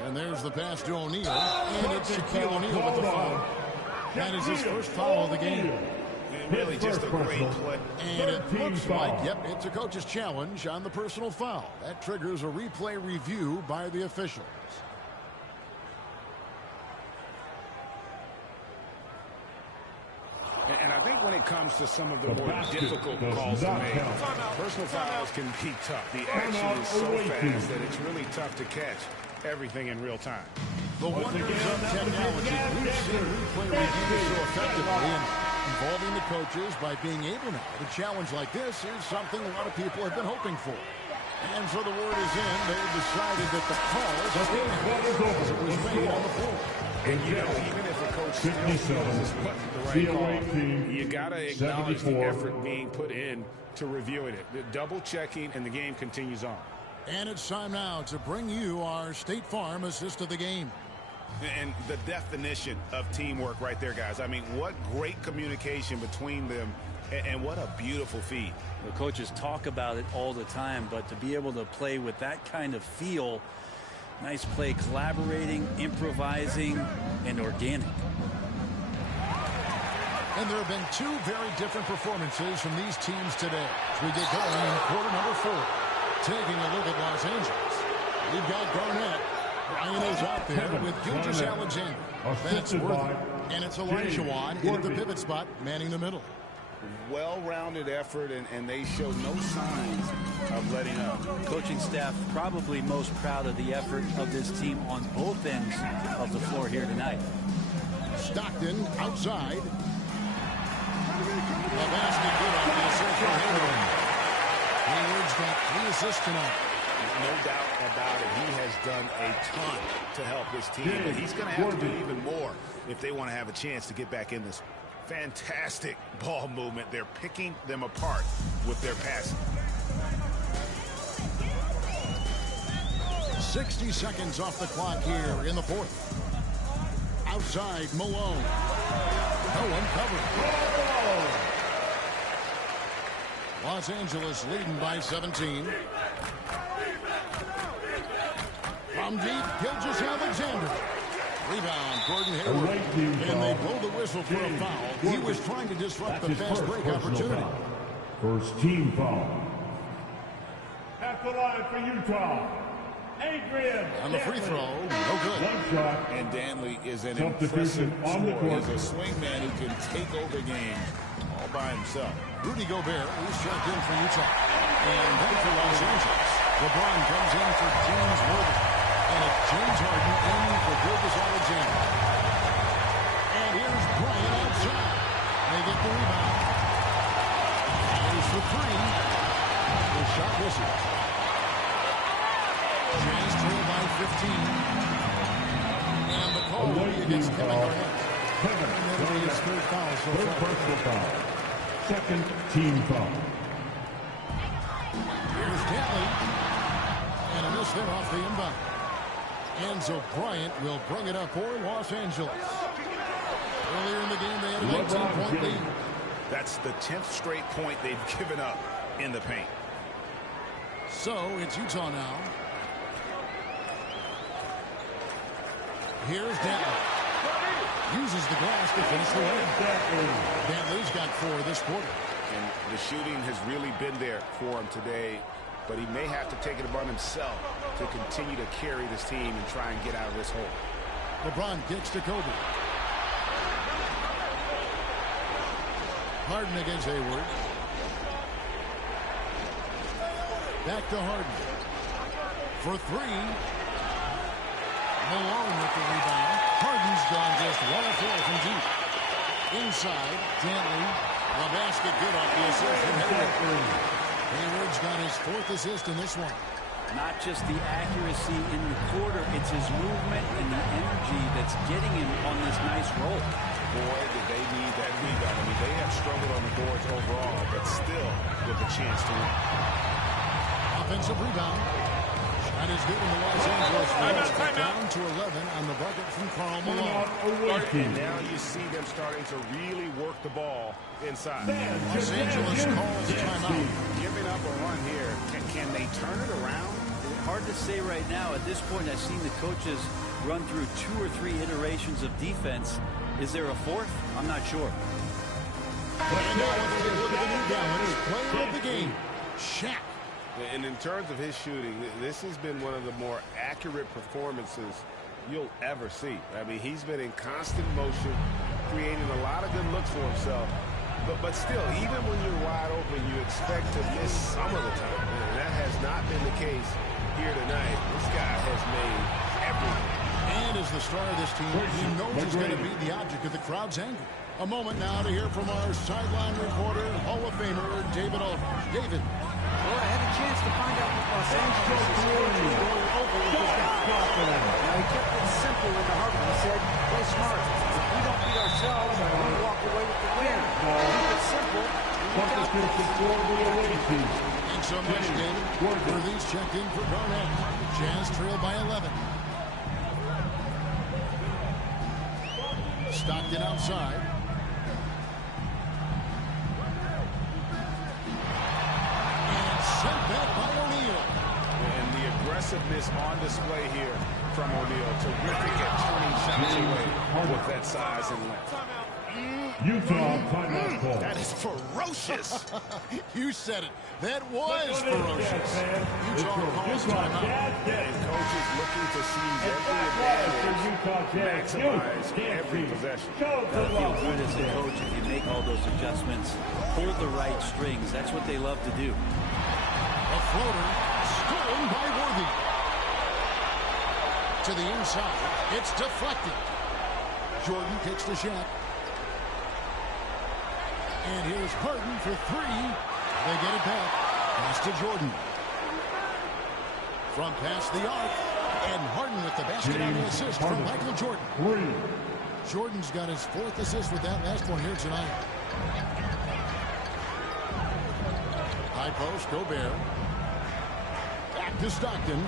And there's the pass to O'Neal. And it's Shaquille O'Neal with the foul. That is his first foul of the game. Really just a great play. And it looks like, yep, it's a coach's challenge on the personal foul. That triggers a replay review by the officials. And I think when it comes to some of the more difficult calls to make, personal fouls can be tough. The action is so fast that it's really tough to catch everything in real time. The wonders of technology. We've seen replay reviews so effectively and involving the coaches by being able now to challenge like this is something a lot of people have been hoping for. And so the word is in. They've decided that the call is it was made on the floor. And you know, even if a coach feels the right call, you got to acknowledge the effort being put in to reviewing it. The double checking, and the game continues on. And it's time now to bring you our State Farm assist of the game. And the definition of teamwork right there, guys. I mean, what great communication between them, and what a beautiful feed. The coaches talk about it all the time, but to be able to play with that kind of feel, nice play, collaborating, improvising, and organic. And there have been two very different performances from these teams today as we get going in quarter number 4. Taking a look at Los Angeles, we've got Garnett. Ryan is out there with Gilgeous Alexander. Then it's Worthy. And it's Olajuwon in at the pivot spot, manning the middle. Well-rounded effort, and they show no signs of letting up. Coaching staff probably most proud of the effort of this team on both ends of the floor here tonight. Stockton outside. The basket good on the assist for Hayward. Hayward's got 3 assists tonight. No doubt about it. He has done a ton to help his team, but he's going to have to do even more if they want to have a chance to get back in this. Fantastic ball movement. They're picking them apart with their passing. 60 seconds off the clock here in the 4th. Outside, Malone. No one covered. Los Angeles leading by 17. From deep, Gilgeous Alexander. Rebound, Gordon Hayward. And they blow the whistle for a foul. He was trying to disrupt the fast break opportunity. First team foul. At the line for Utah, Adrian. On the free throw, no good. One shot. And Danley is an impressive scorer. He's a swingman who can take over games all by himself. Rudy Gobert, who's checked in for Utah. And then for Los Angeles, LeBron comes in for James Worthy. And it's James Harden in for Gilgeous Alexander. And here's Bryant outside. They get the rebound. Here's for 3. The shot misses. Jazz trail by 15. And the call will be against Kevin Garnett. And that'll be his 3rd foul so far. Personal foul. Second team foul. Here's Danley. And a miss there off the inbound. Enzo Bryant will bring it up for Los Angeles. Earlier in the game, they had an 18-point lead. That's the 10th straight point they've given up in the paint. So it's Utah now. Here's Danley. Uses the glass to finish the win. Danley's got 4 this quarter. And the shooting has really been there for him today, but he may have to take it upon himself to continue to carry this team and try and get out of this hole. LeBron kicks to Kobe. Harden against Hayward. Back to Harden. For 3. Malone with the rebound. Harden's gone just 1 of 4 from deep. Inside, Danley The basket good off the assist from Hayward. Hayward's got his 4th assist in this one. Not just the accuracy in the quarter, it's his movement and the energy that's getting him on this nice roll. Boy, did they need that rebound. I mean, they have struggled on the boards overall, but still with a chance to win. Offensive rebound. That is good in the Los Angeles Lakers. Down to 11 on the bucket from Karl Malone. And now you see them starting to really work the ball inside. Los Angeles calls timeout. Giving up a run here. Can they turn it around? Hard to say right now. At this point, I've seen the coaches run through 2 or 3 iterations of defense. Is there a 4th? I'm not sure. And now let's take a look at the new Dallas player of the game, Shaq. And in terms of his shooting, this has been one of the more accurate performances you'll ever see. I mean, he's been in constant motion, creating a lot of good looks for himself. But still, even when you're wide open, you expect to miss some of the time. And that has not been the case here tonight. This guy has made everything. And as the star of this team, he knows he's going to be the object of the crowd's anger. A moment now to hear from our sideline reporter, Hall of Famer David Aldridge. David. Well, I had a chance to find out what Los Angeles is going over with this guy. Now, he kept it simple in the harbor. He said, play smart. If we don't beat ourselves, we walk away with the win. Keep it simple. Thanks so much, David. Worthy's checked in for Garnett. Jazz trail by 11. Stockton outside. Sent back by O'Neal. And the aggressiveness on display here from O'Neal. Terrific at turning shots away with that size and length. Utah timeout call. That is ferocious. You said it. That was ferocious. Utah calls timeout. And coaches looking to seize every advantage, maximize every possession. Gotta feel good as a coach if you make all those adjustments. Pull the right strings. That's what they love to do. A floater stolen by Worthy. To the inside. It's deflected. Jordan kicks to Shaq. And here's Harden for 3. They get it back. Pass to Jordan. From past the arc. And Harden with the basket on the assist from Michael Jordan. Jordan's got his 4th assist with that last one here tonight. High post, Gobert. Back to Stockton.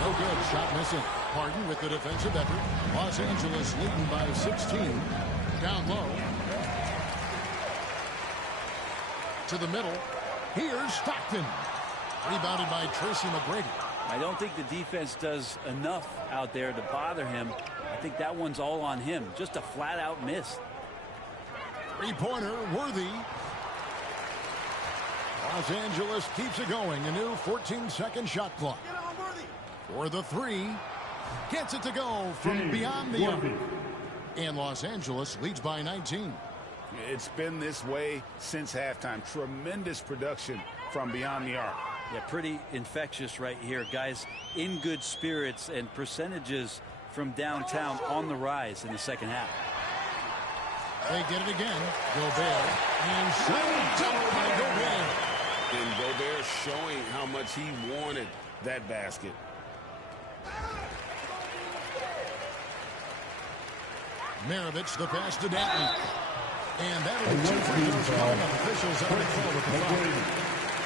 No good. Shot missing. Harden with the defensive effort. Los Angeles leading by 16. Down low. To the middle. Here's Stockton. Rebounded by Tracy McGrady. I don't think the defense does enough out there to bother him. I think that one's all on him. Just a flat-out miss. 3-pointer, Worthy. Los Angeles keeps it going. A new 14-second shot clock. For the 3. Gets it to go from beyond the arc. And Los Angeles leads by 19. It's been this way since halftime. Tremendous production from beyond the arc. Yeah, pretty infectious right here. Guys in good spirits and percentages from downtown on the rise in the second half. They get it again. Gobert. And shot up by Gobert. And Gobert showing how much he wanted that basket. Maravich the pass to Dantley. And that'll be 2 free throws coming up. Officials on the call with the foul.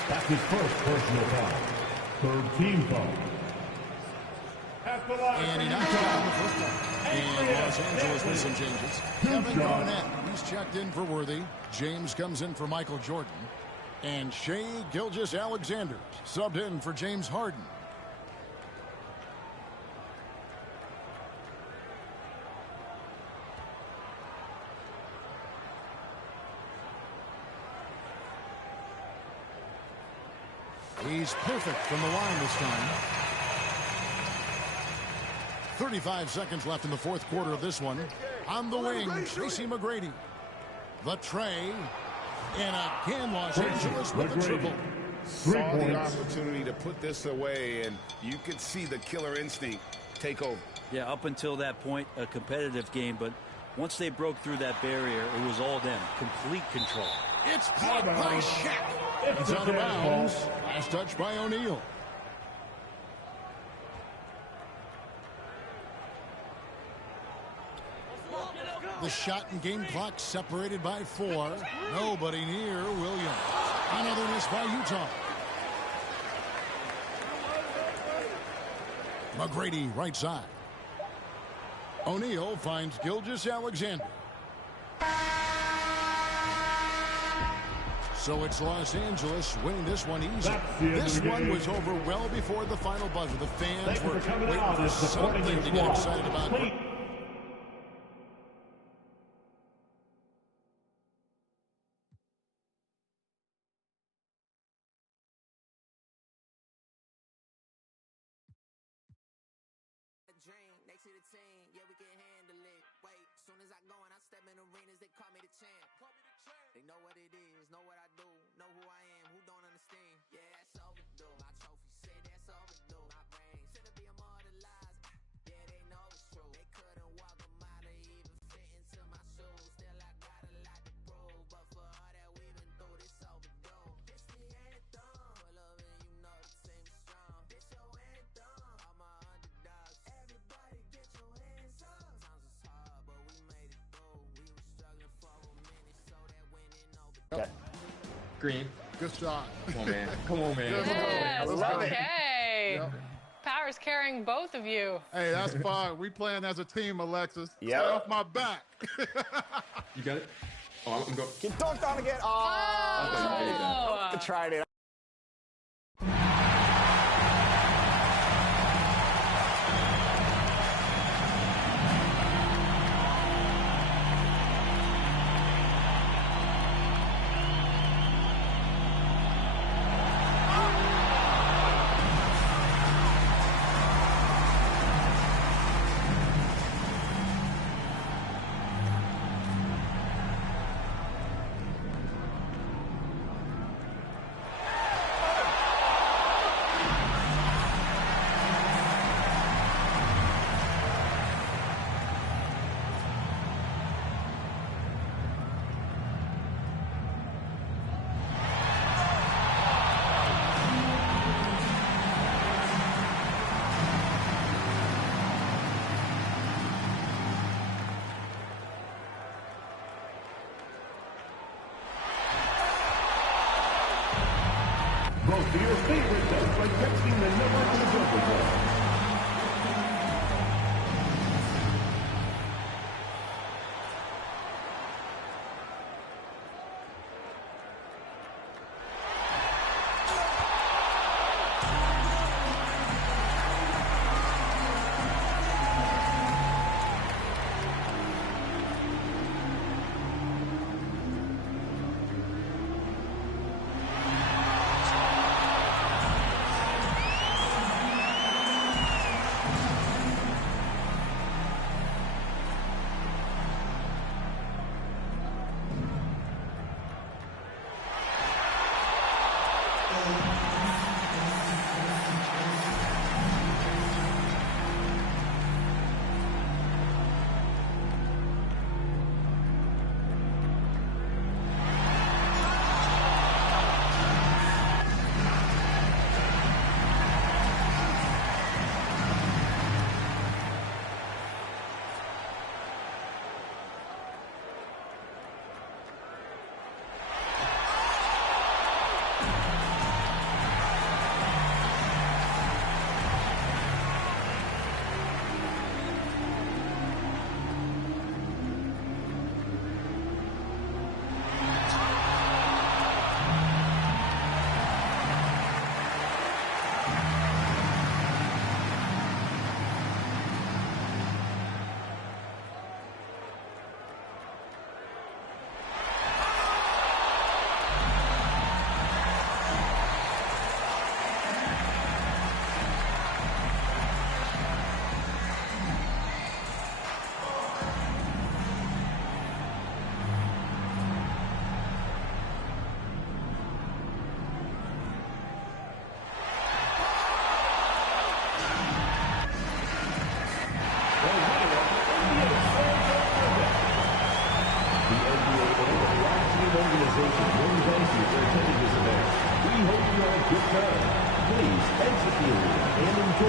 That's his first personal foul. 3rd team foul. And he knocks down the first one. And Los Angeles with some changes. Kevin Garnett, he's checked in for Worthy. James comes in for Michael Jordan. And Shai Gilgeous-Alexander subbed in for James Harden. He's perfect from the line this time. 35 seconds left in the 4th quarter of this one. On the wing, Tracy McGrady. The tray. And again, Los Angeles with the triple. Saw the opportunity to put this away, and you could see the killer instinct take over. Yeah, up until that point, a competitive game, but Once they broke through that barrier, it was all them. Complete control. It's blocked by Shaq. It's out of bounds. Last touch by O'Neal. The shot and game clock separated by 4. Nobody near Williams. Another miss by Utah. McGrady right side. O'Neal finds Gilgeous-Alexander. So it's Los Angeles winning this one easy. This one was over well before the final buzzer. The fans were waiting for something to get excited about. Next to the team, yeah, we can handle it. Wait, soon as I go and I step in arenas, they call me the champ. They know what it is, know what I do, know who I am, who don't understand. Yeah, that's overdue. My trophy say that's overdue. My brain said to be immortalized. Yeah, they know it's true. They couldn't walk a mile to even fit into my shoes. Still, I got a lot to prove, but for all that we've been through, this overdue. This the anthem. Pull up and you know the team is strong. This your anthem. All my underdogs. Everybody get your hands up. Sometimes it's hard, but we made it through. We were struggling for a minute, so that winning over. Green. Good shot. Come on, man. Come on, man. Yes, Love it. okay. Yep. Power's carrying both of you. Hey, that's fine. We playing as a team, Alexis. Yep. Stay off my back. You got it? Oh, I'm going. Get dunked on again. Oh, I tried it. Vote for your favorite dunk by texting the number to the Google Drive.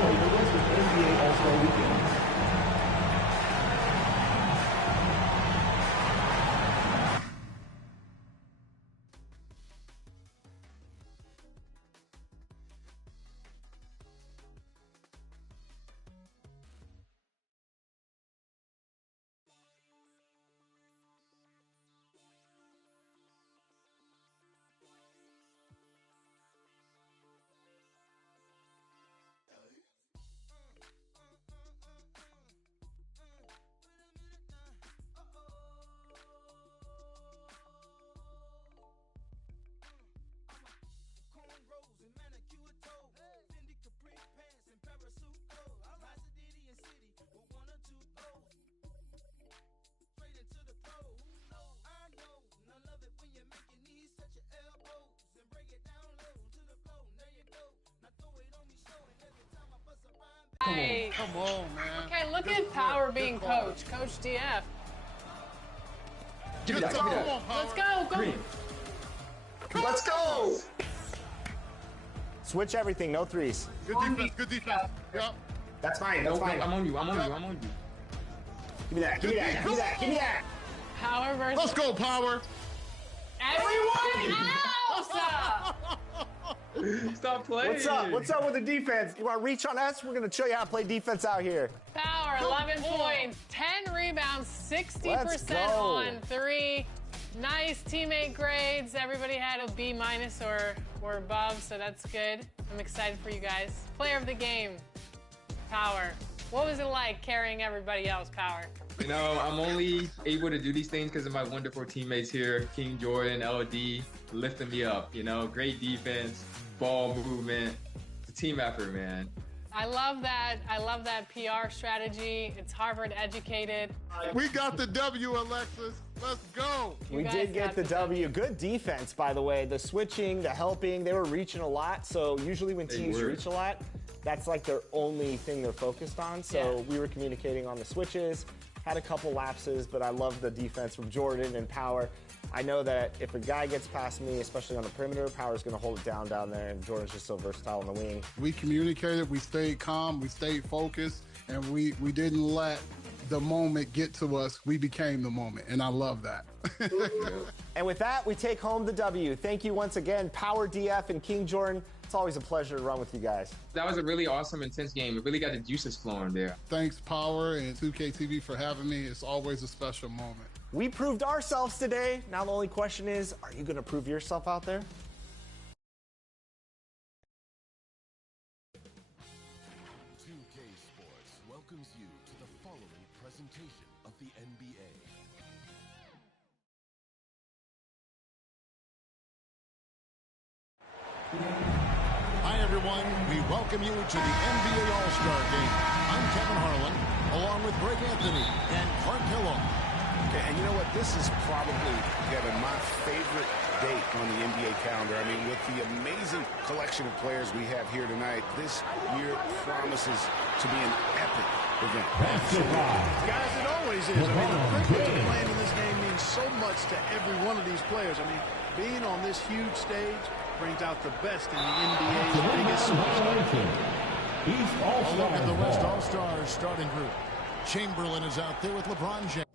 enjoy the rest of NBA All-Star Weekend. Come on, man. Okay, look at Power being coach. Coach DF. Give me that. Come on, Power. Let's go. Go. Let's go. Switch everything. No threes. Good defense. Good defense. Yep. That's fine. That's fine. I'm on you. I'm on you. I'm on you. Give me that. Give me that. Give me that. Give me that. Power versus. Let's go, Power. Everyone else. Stop playing. What's up? What's up with the defense? You want to reach on us? We're going to show you how to play defense out here. Power, 11 points, 10 rebounds, 60% on 3. Nice teammate grades. Everybody had a B- or above, so that's good. I'm excited for you guys. Player of the game, Power. What was it like carrying everybody else, Power? You know, I'm only able to do these things because of my wonderful teammates here, King Jordan, LD, lifting me up. You know, great defense, ball movement. It's a team effort, man. I love that. I love that PR strategy. It's Harvard educated. We got the W, Alexis. Let's go. We did get the W. Good defense, by the way. The switching, the helping, they were reaching a lot. So usually when teams reach a lot, that's like their only thing they're focused on. So we were communicating on the switches, had a couple lapses, but I love the defense from Jordan and Power. I know that if a guy gets past me, especially on the perimeter, Power's going to hold it down there, and Jordan's just so versatile on the wing. We communicated, we stayed calm, we stayed focused, and we didn't let the moment get to us. We became the moment, and I love that. And with that, we take home the W. Thank you once again, Power DF and King Jordan. It's always a pleasure to run with you guys. That was a really awesome, intense game. It really got the juices flowing there. Thanks, Power and 2K TV for having me. It's always a special moment. We proved ourselves today. Now the only question is, are you going to prove yourself out there? Welcomes you to the following presentation of the NBA. Hi, everyone. We welcome you to the NBA All-Star Game. I'm Kevin Harlan, along with Greg Anthony and Clark Kellogg. Okay, and you know what? This is probably, Kevin, my favorite date on the NBA calendar. I mean, with the amazing collection of players we have here tonight, this year promises to be an epic event. Guys, it always is. I mean, the privilege of playing in this game means so much to every one of these players. I mean, being on this huge stage brings out the best in the NBA's biggest superstars. A look at the West All-Stars starting group. Chamberlain is out there with LeBron James.